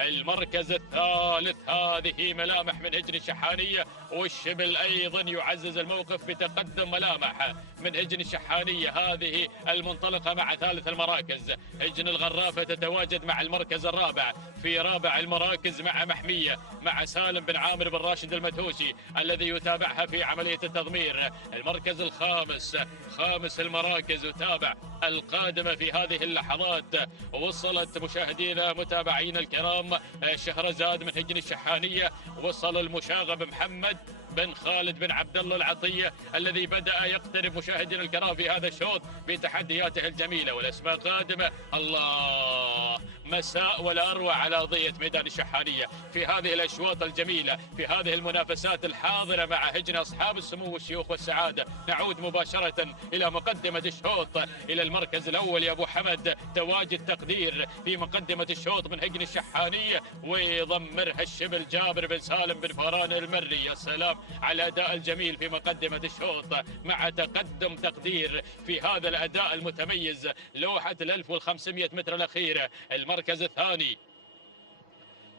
المركز الثالث هذه ملامح من هجن الشحانية والشبل أيضا يعزز الموقف بتقدم ملامح من هجن الشحانية. هذه المنطلقة مع ثالث المراكز هجن الغرافة تتواجد مع المركز الرابع. في رابع المراكز مع محمية مع سالم بن عامر بن راشد المدهوشي الذي يتابعها في عملية التضمير. المركز الخامس خامس المراكز وتابع القادمة في هذه اللحظات. وصلت مشاهدينا متابعين الكرام شهرزاد من هجن الشحانية. وصل المشاغب محمد بن خالد بن عبد الله العطية الذي بدأ يقترب مشاهدينا الكرام في هذا الشوط بتحدياته الجميلة والأسماء قادمة. الله مساء ولا أروع على أرضية ميدان الشحانية في هذه الأشواط الجميلة في هذه المنافسات الحاضرة مع هجن أصحاب السمو والشيوخ والسعادة. نعود مباشرة إلى مقدمة الشوط إلى المركز الأول يا أبو حمد. تواجد تقدير في مقدمة الشوط من هجن الشحانية ويضمرها الشبل جابر بن سالم بن فران المري. يا سلام على الأداء الجميل في مقدمة الشوط مع تقدم تقدير في هذا الأداء المتميز. لوحة 1500 متر الأخيرة المركز الثاني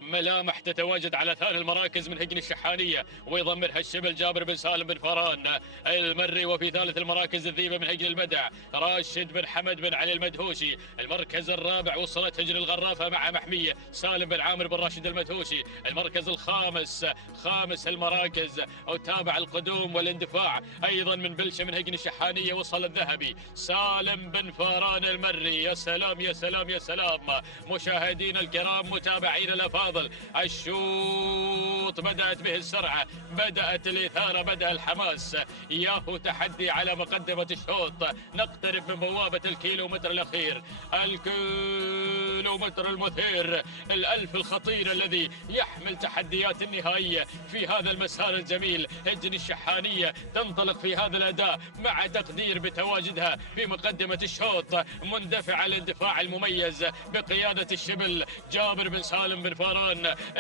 ملامح تتواجد على ثاني المراكز من هجن الشحانية ويضمرها الشبل جابر بن سالم بن فران المري. وفي ثالث المراكز الذيبة من هجن البدع راشد بن حمد بن علي المدهوشي. المركز الرابع وصلت هجن الغرافة مع محمية سالم بن عامر بن راشد المدهوشي. المركز الخامس خامس المراكز وتابع القدوم والاندفاع أيضا من بلشة من هجن الشحانية وصل الذهبي سالم بن فران المري. يا سلام يا سلام يا سلام مشاهدين الكرام متابعين الأفاضل الشوط بدأت به السرعة بدأت الإثارة بدأ الحماس ياهو تحدي على مقدمة الشوط. نقترب من بوابة الكيلومتر الأخير الكيلومتر المثير الألف الخطير الذي يحمل تحديات النهائية في هذا المسار الجميل. هجن الشحانية تنطلق في هذا الأداء مع تقدير بتواجدها في مقدمة الشوط مندفع الاندفاع المميز بقيادة الشبل جابر بن سالم بن فران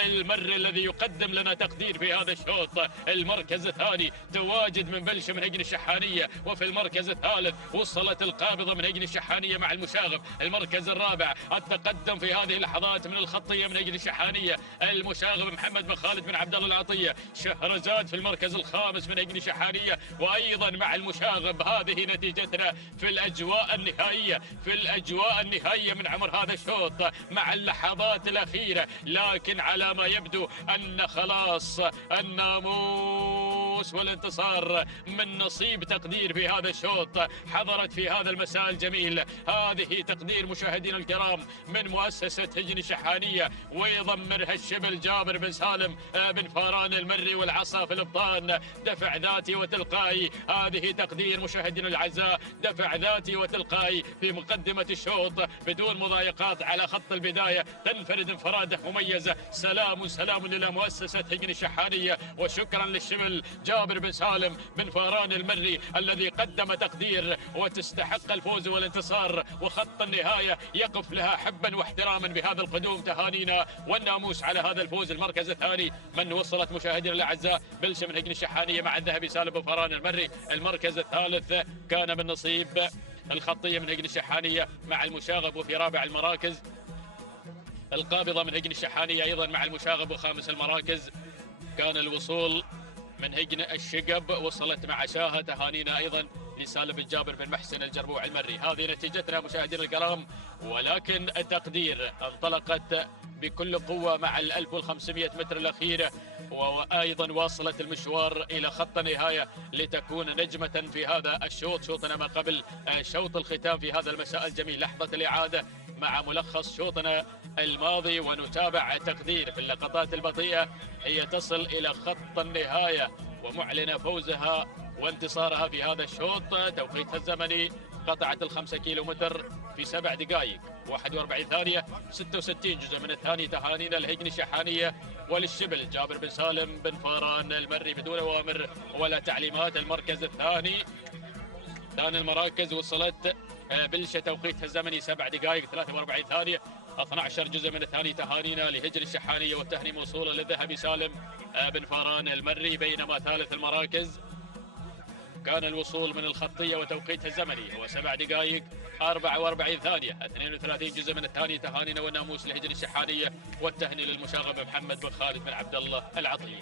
المري الذي يقدم لنا تقدير في هذا الشوط. المركز الثاني تواجد من بلشة من هجن الشحانية وفي المركز الثالث وصلت القابضة من هجن الشحانية مع المشاغب. المركز الرابع التقدم في هذه اللحظات من الخطية من هجن الشحانية المشاغب محمد بن خالد بن عبد الله العطية. شهرزاد في المركز الخامس من هجن الشحانية وأيضا مع المشاغب. هذه نتيجتنا في الأجواء النهائية من عمر هذا الشوط مع اللحظات الأخيرة. لكن على ما يبدو أن خلاص الناموس والانتصار من نصيب تقدير في هذا الشوط حضرت في هذا المساء الجميل. هذه تقدير مشاهدينا الكرام من مؤسسة هجن الشحانية ويضمرها الشبل جابر بن سالم بن فران المري والعصا في الابطان. دفع ذاتي وتلقائي هذه تقدير مشاهدينا الأعزاء دفع ذاتي وتلقائي في مقدمة الشوط بدون مضايقات على خط البداية تنفرد انفرادة مميزة. سلام إلى مؤسسة هجن الشحانية وشكرا للشبل جابر بن سالم بن فران المري الذي قدم تقدير وتستحق الفوز والانتصار وخط النهاية يقف لها حبا واحتراما بهذا القدوم. تهانينا والناموس على هذا الفوز. المركز الثاني من وصلت مشاهدينا الأعزاء بلشة من هجن الشحانية مع الذهبي سالم بن فران المري. المركز الثالث كان من نصيب الخطية من هجن الشحانية مع المشاغب. وفي رابع المراكز القابضة من هجن الشحانية أيضا مع المشاغب. وخامس المراكز كان الوصول من هجن الشقب وصلت مع شاهة. تهانينا أيضا لسالم بن جابر بن محسن الجربوع المري. هذه نتيجتنا مشاهدينا الكرام ولكن التقدير انطلقت بكل قوة مع 1500 متر الأخيرة وأيضا واصلت المشوار إلى خط النهاية لتكون نجمة في هذا الشوط شوطنا ما قبل شوط الختام في هذا المساء الجميل. لحظة الإعادة مع ملخص شوطنا الماضي ونتابع تقدير في اللقطات البطيئة. هي تصل إلى خط النهاية ومعلنة فوزها وانتصارها في هذا الشوط. توقيتها الزمني قطعت 5 كيلومتر في 7 دقائق 41 ثانية 66 جزء من الثانية. تهانينا لهجن الشحانية وللشبل جابر بن سالم بن فران المري بدون أوامر ولا تعليمات. المركز الثاني ثاني المراكز وصلت بلشة توقيتها الزمني 7 دقائق 43 ثانية 12 جزء من الثاني. تهانينا لهجن الشحانية والتهنئة موصولة للذهبي سالم بن فران المري. بينما ثالث المراكز كان الوصول من الخطية وتوقيتها الزمني هو 7 دقائق 44 ثانية 32 جزء من الثاني. تهانينا والناموس لهجن الشحانية والتهنئة للمشاغب محمد بن خالد بن عبد الله العطية.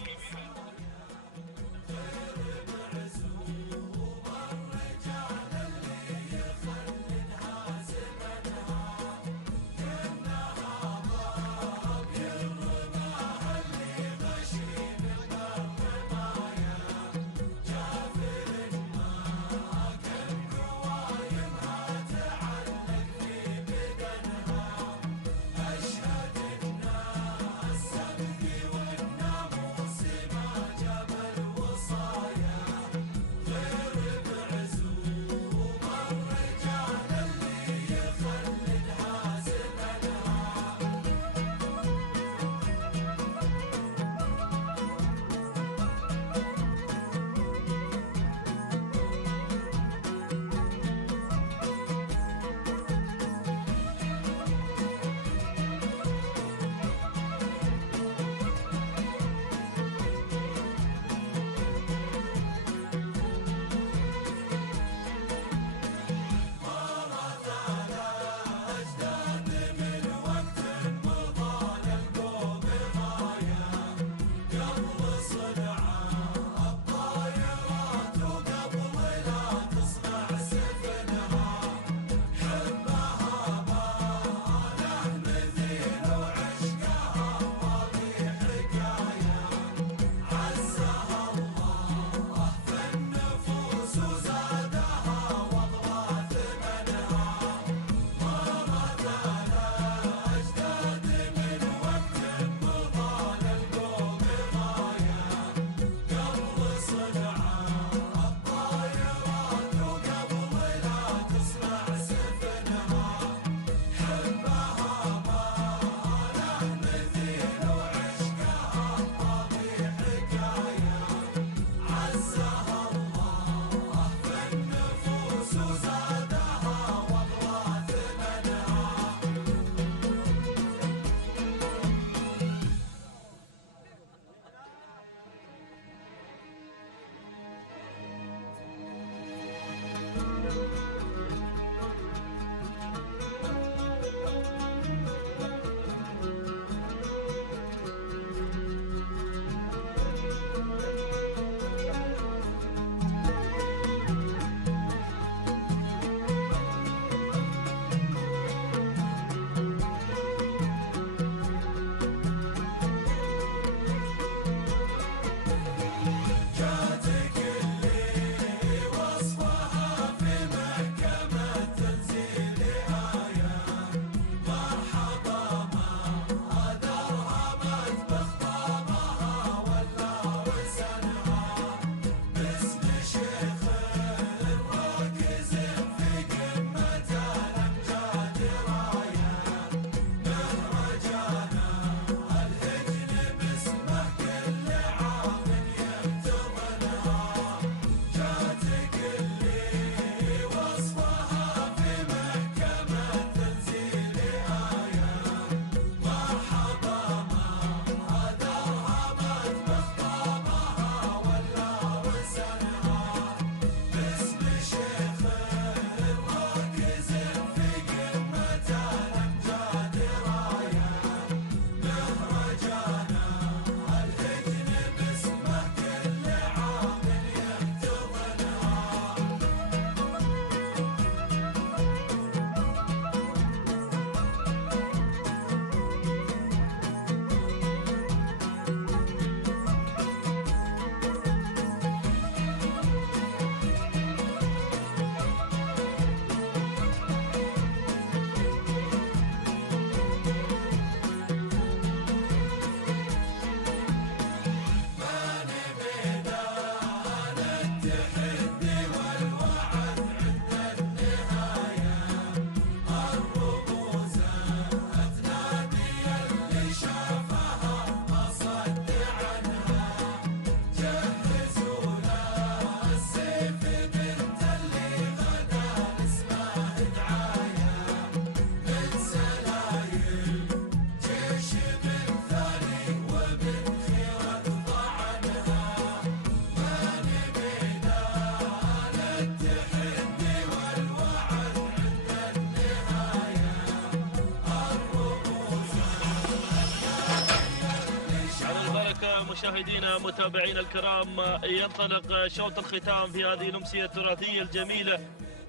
مشاهدينا متابعينا الكرام، ينطلق شوط الختام في هذه الأمسية التراثية الجميلة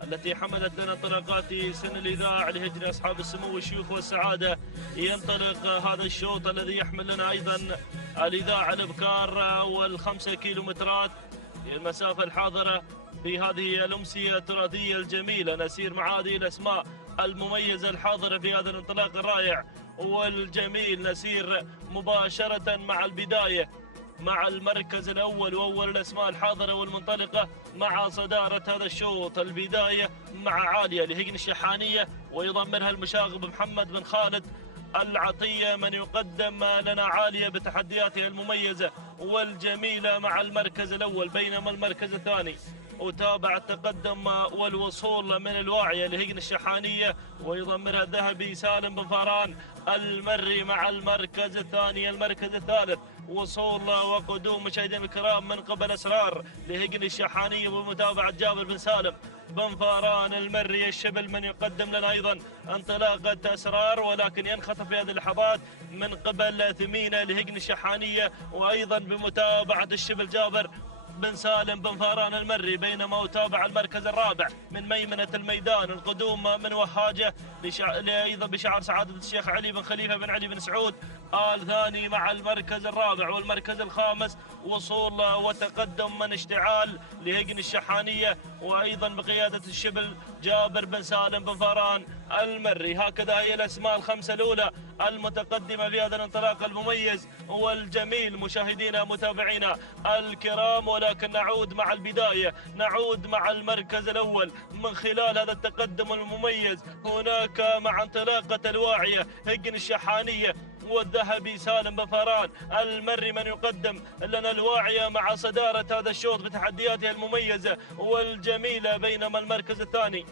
التي حملت لنا انطلاقات سن الإذاعة لهجن أصحاب السمو والشيوخ والسعادة. ينطلق هذا الشوط الذي يحمل لنا أيضا الإذاعة الأبكار والخمسة كيلومترات المسافة الحاضرة في هذه الأمسية التراثية الجميلة. نسير مع هذه الأسماء المميزة الحاضرة في هذا الانطلاق الرائع والجميل. نسير مباشرة مع البداية مع المركز الأول وأول الأسماء الحاضرة والمنطلقة مع صدارة هذا الشوط. البداية مع عالية لهجن الشحانية ويضمرها المشاغب محمد بن خالد العطية، من يقدم لنا عالية بتحدياتها المميزة والجميلة مع المركز الأول، بينما المركز الثاني وتابع التقدم والوصول من الواعية لهجن الشحانية ويضمرها الذهبي سالم بن فاران المري مع المركز الثاني. المركز الثالث وصول وقدوم مشاهدينا الكرام من قبل أسرار لهجن الشحانية ومتابعة جابر بن سالم بن فاران المري الشبل، من يقدم لنا أيضا انطلاقة أسرار ولكن ينخطف في هذه اللحظات من قبل ثمينة لهجن الشحانية وأيضا بمتابعة الشبل جابر بن سالم بن فاران المري. بينما يتابع المركز الرابع من ميمنة الميدان القدوم من وهاجة أيضا بشعار سعادة الشيخ علي بن خليفة بن علي بن سعود آل ثاني مع المركز الرابع. والمركز الخامس وصول وتقدم من اشتعال لهجن الشحانية وأيضا بقيادة الشبل جابر بن سالم بن فاران المري. هكذا هي الأسماء الخمسة الأولى المتقدمة في هذا الانطلاق المميز والجميل مشاهدينا متابعينا الكرام. ولكن نعود مع البداية، نعود مع المركز الأول من خلال هذا التقدم المميز. هناك مع انطلاقة الواعية هجن الشحانية والذهبي سالم بن فاران المري، من يقدم لنا الواعية مع صدارة هذا الشوط بتحدياتها المميزة والجميلة. بينما المركز الثاني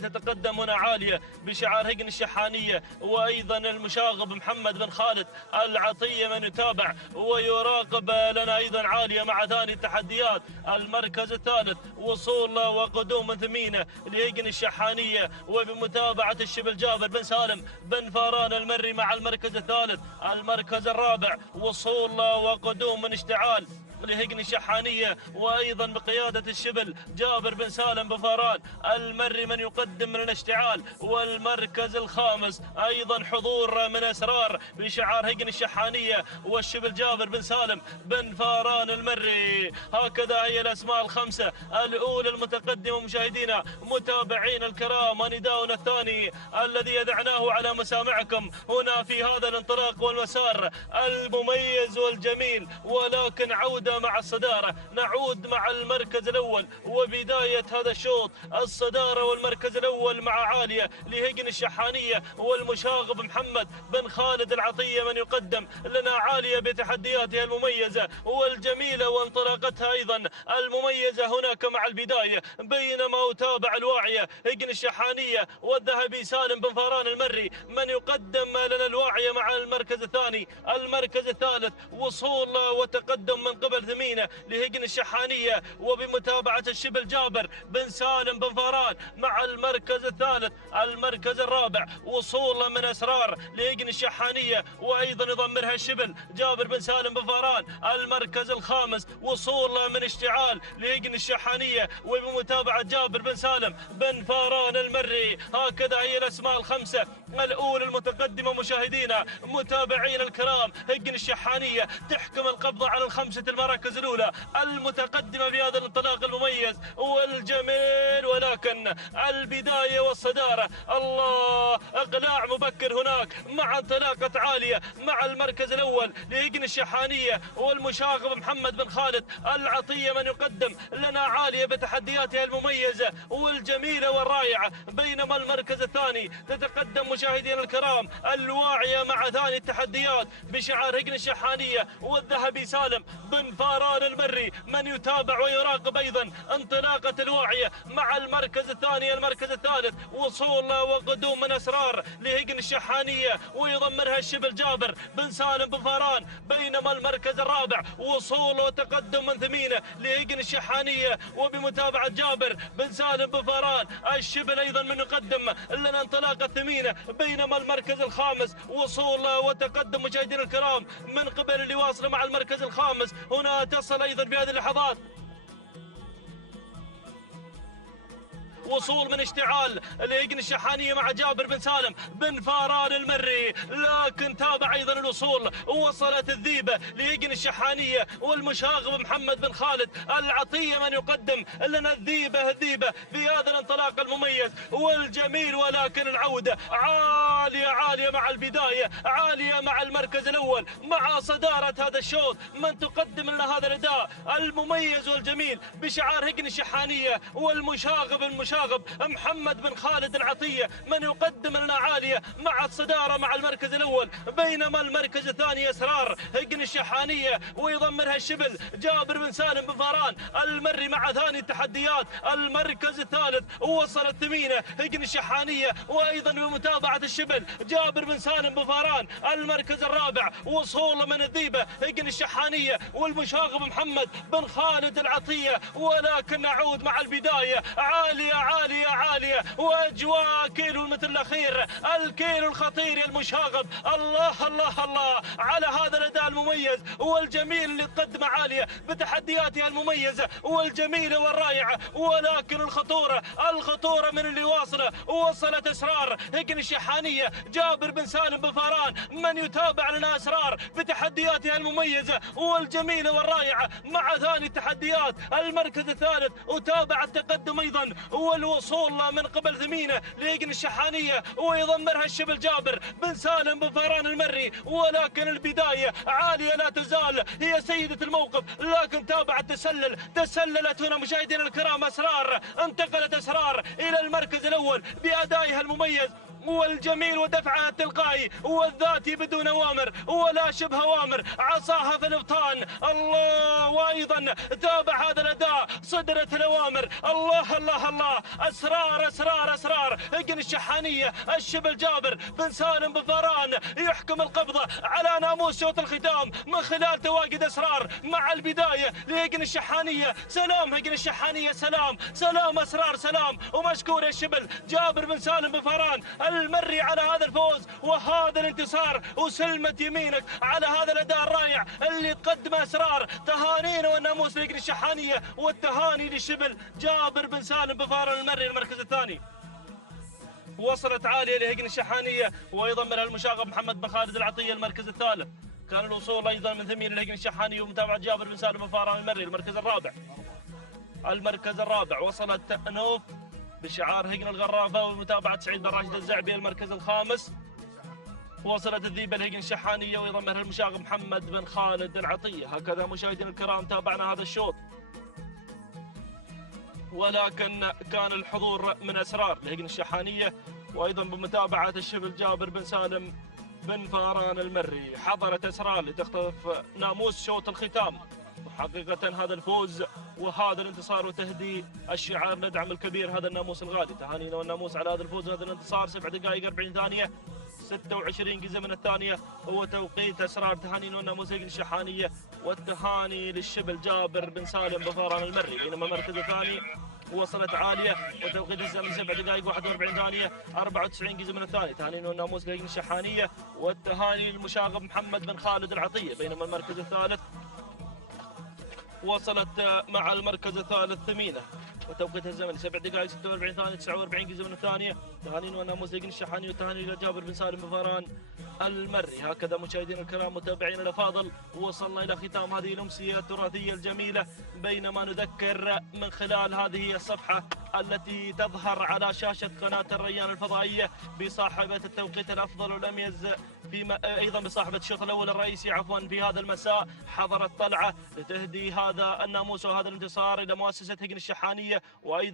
تتقدم هنا عالية بشعار هجن الشحانية وأيضا المشاغب محمد بن خالد العطية، من يتابع ويراقب لنا أيضا عالية مع ثاني التحديات. المركز الثالث وصول وقدوم من ثمينة لهجن الشحانية وبمتابعة الشبل جابر بن سالم بن فاران المري مع المركز الثالث. المركز الرابع وصول وقدوم من اشتعال لهجن الشحانية وأيضا بقيادة الشبل جابر بن سالم بن فاران المري، من يقدم من الاشتعال. والمركز الخامس أيضا حضور من أسرار بشعار هجن الشحانية والشبل جابر بن سالم بن فاران المري. هكذا هي الأسماء الخمسة الأولى المتقدمة مشاهدينا متابعين الكرام. نداؤنا الثاني الذي يدعناه على مسامعكم هنا في هذا الانطلاق والمسار المميز والجميل. ولكن عودة مع الصدارة، نعود مع المركز الأول وبداية هذا الشوط. الصدارة والمركز الأول مع عالية لهجن الشحانية والمشاغب محمد بن خالد العطية، من يقدم لنا عالية بتحدياتها المميزة والجميلة وانطلاقتها أيضا المميزة هناك مع البداية. بينما يتابع الواعية هجن الشحانية والذهبي سالم بن فاران المري، من يقدم لنا الواعية مع المركز الثاني. المركز الثالث وصول وتقدم من قبل ثمينة لهجن الشحانية وبمتابعة الشبل جابر بن سالم بن فاران مع المركز الثالث. المركز الرابع وصول من أسرار لهجن الشحانية وأيضا يضمرها الشبل جابر بن سالم بن فاران. المركز الخامس وصول من اشتعال لهجن الشحانية وبمتابعة جابر بن سالم بن فاران المري. هكذا هي الأسماء الخمسة الأولى المتقدمة مشاهدينا متابعين الكرام. هجن الشحانية تحكم القبضة على الخمسة المراكز الأولى المتقدمة في هذا الانطلاق المميز والجميل. ولكن البداية والصدارة، الله، إقلاع مبكر هناك مع انطلاقة عالية مع المركز الأول لهجن الشحانية والمشاغب محمد بن خالد العطية، من يقدم لنا عالية بتحدياتها المميزة والجميلة والرائعة. بينما المركز الثاني تتقدم مشاهدينا الكرام الواعية مع ثاني التحديات بشعار هجن الشحانية والذهبي سالم بن فاران المري، من يتابع ويراقب أيضا انطلاقة الواعية مع المركز الثاني. المركز الثالث وصول وقدوم من أسرار لهجن الشحانية ويضمرها الشبل جابر بن سالم بن فاران. بينما بينما المركز الرابع وصول وتقدم من ثمينة لهيجن الشحانية وبمتابعة جابر بن سالم بفاران. الشبل أيضا من يقدم لنا انطلاقة ثمينة، بينما المركز الخامس وصول وتقدم مشاهدينا الكرام من قبل اللي واصل مع المركز الخامس. هنا تصل أيضا في هذه اللحظات وصول من اشتعال لهيجن الشحانية مع جابر بن سالم بن فاران المري، لكن تابع أيضا الوصول. وصلت الذيبة لهيجن الشحانية والمشاغب محمد بن خالد العطية من يقدم لنا الذيبة في هذا الانطلاق المميز والجميل، ولكن العودة عالية عالية مع البداية، عالية مع المركز الأول، مع صدارة هذا الشوط من تقدم لنا هذا الأداء المميز والجميل بشعار هيجن الشحانية والمشاغب محمد بن خالد العطية من يقدم لنا عالية مع الصدارة مع المركز الأول. بينما المركز الثاني أسرار هيجن الشحانية ويضمنها الشبل جابر بن سالم بن فاران المري مع ثاني التحديات. المركز الثالث وصلت ثمينة هيجن الشحانية وأيضا بمتابعة الشبل جابر بن سالم بن فاران. المركز الرابع وصول من الذيبة هيجن الشحانية والمشاغب محمد بن خالد العطية، ولكن نعود مع البداية عالية عالية عالية واجواء كيلو المتر الاخير، الكيلو الخطير يا المشاغب. الله الله الله على هذا الاداء المميز والجميل اللي تقدم عالية بتحدياتها المميزة والجميلة والرائعة، ولكن الخطورة من اللي وصلت اسرار هيجن الشحانية جابر بن سالم بن فاران من يتابع لنا اسرار بتحدياتها المميزة والجميلة والرائعة مع ثاني التحديات. المركز الثالث وتابع التقدم ايضا والوصول من قبل ثمينة لهيجن الشحانية ويضمرها الشبل جابر بن سالم بن فاران المري، ولكن البداية عالية لا تزال هي سيدة الموقف، لكن تابعت تسللت هنا مشاهدينا الكرام انتقلت اسرار الى المركز الاول بادائها المميز والجميل ودفعها التلقائي والذاتي بدون اوامر ولا شبه اوامر، عصاها في الابطان. الله، وايضا تابع هذا الاداء صدرت الاوامر. الله الله الله، اسرار هيجن الشحانيه الشبل جابر بن سالم بن فاران يحكم القبضه على ناموس شوط الختام من خلال تواجد اسرار مع البدايه لهيجن الشحانيه. سلام هيجن الشحانيه، سلام اسرار، سلام ومشكور يا الشبل جابر بن سالم بن فاران المري على هذا الفوز وهذا الانتصار، وسلمت يمينك على هذا الاداء الرائع اللي تقدمه اسرار. تهانينا والناموس لهيجن الشحانيه والتهاني للشبل جابر بن سالم بن فاران المري المركز الثاني. وصلت عاليه لهيجن الشحانيه ويضمنها المشاغب محمد بن خالد العطيه المركز الثالث. كان الوصول ايضا من ثمين لهيجن الشحانيه ومتابعه جابر بن سالم بن فاران المري المركز الرابع. وصلت نوف بشعار هيجن الغرافه ومتابعه سعيد بن راشد الزعبي المركز الخامس. وصلت الذيبه لهيجن الشحانيه ويضمنها المشاغب محمد بن خالد العطيه. هكذا مشاهدينا الكرام تابعنا هذا الشوط، ولكن كان الحضور من اسرار لهيجن الشحانيه وايضا بمتابعه الشبل جابر بن سالم بن فاران المري. حضرت اسرار لتخطف ناموس شوط الختام، وحقيقه هذا الفوز وهذا الانتصار وتهدي الشعار ندعم الكبير هذا الناموس الغالي. تهانينا والناموس على هذا الفوز وهذا الانتصار. 7 دقائق 40 ثانيه 26 جزء من الثانيه هو توقيت اسرار. تهانينا والناموس هيجن الشحانيه والتهاني للشبل جابر بن سالم بن فاران المري. بينما المركز الثاني وصلت عاليه وتوقيت الزمن 7 دقائق 41 ثانيه 94 جزء من الثانيه. تهانينا والناموس لهيجن الشحانيه والتهاني للمشاغب محمد بن خالد العطيه. بينما المركز الثالث وصلت مع المركز الثالث ثمينة وتوقيت الزمن 7 دقائق 46 ثانية 49 جزء من الثانية. تهانينا والناموس هيجن الشحانية وتهاني لجابر بن سالم بن فاران المري. هكذا مشاهدينا الكرام متابعينا الافاضل وصلنا الى ختام هذه الامسيه التراثيه الجميله، بينما نذكر من خلال هذه الصفحه التي تظهر على شاشه قناه الريان الفضائيه بصاحبه التوقيت الافضل والاميز ايضا بصاحبه الشوط الاول الرئيسي في هذا المساء. حضرت طلعه لتهدي هذا الناموس وهذا الانتصار الى مؤسسه هيجن الشحانيه وايضا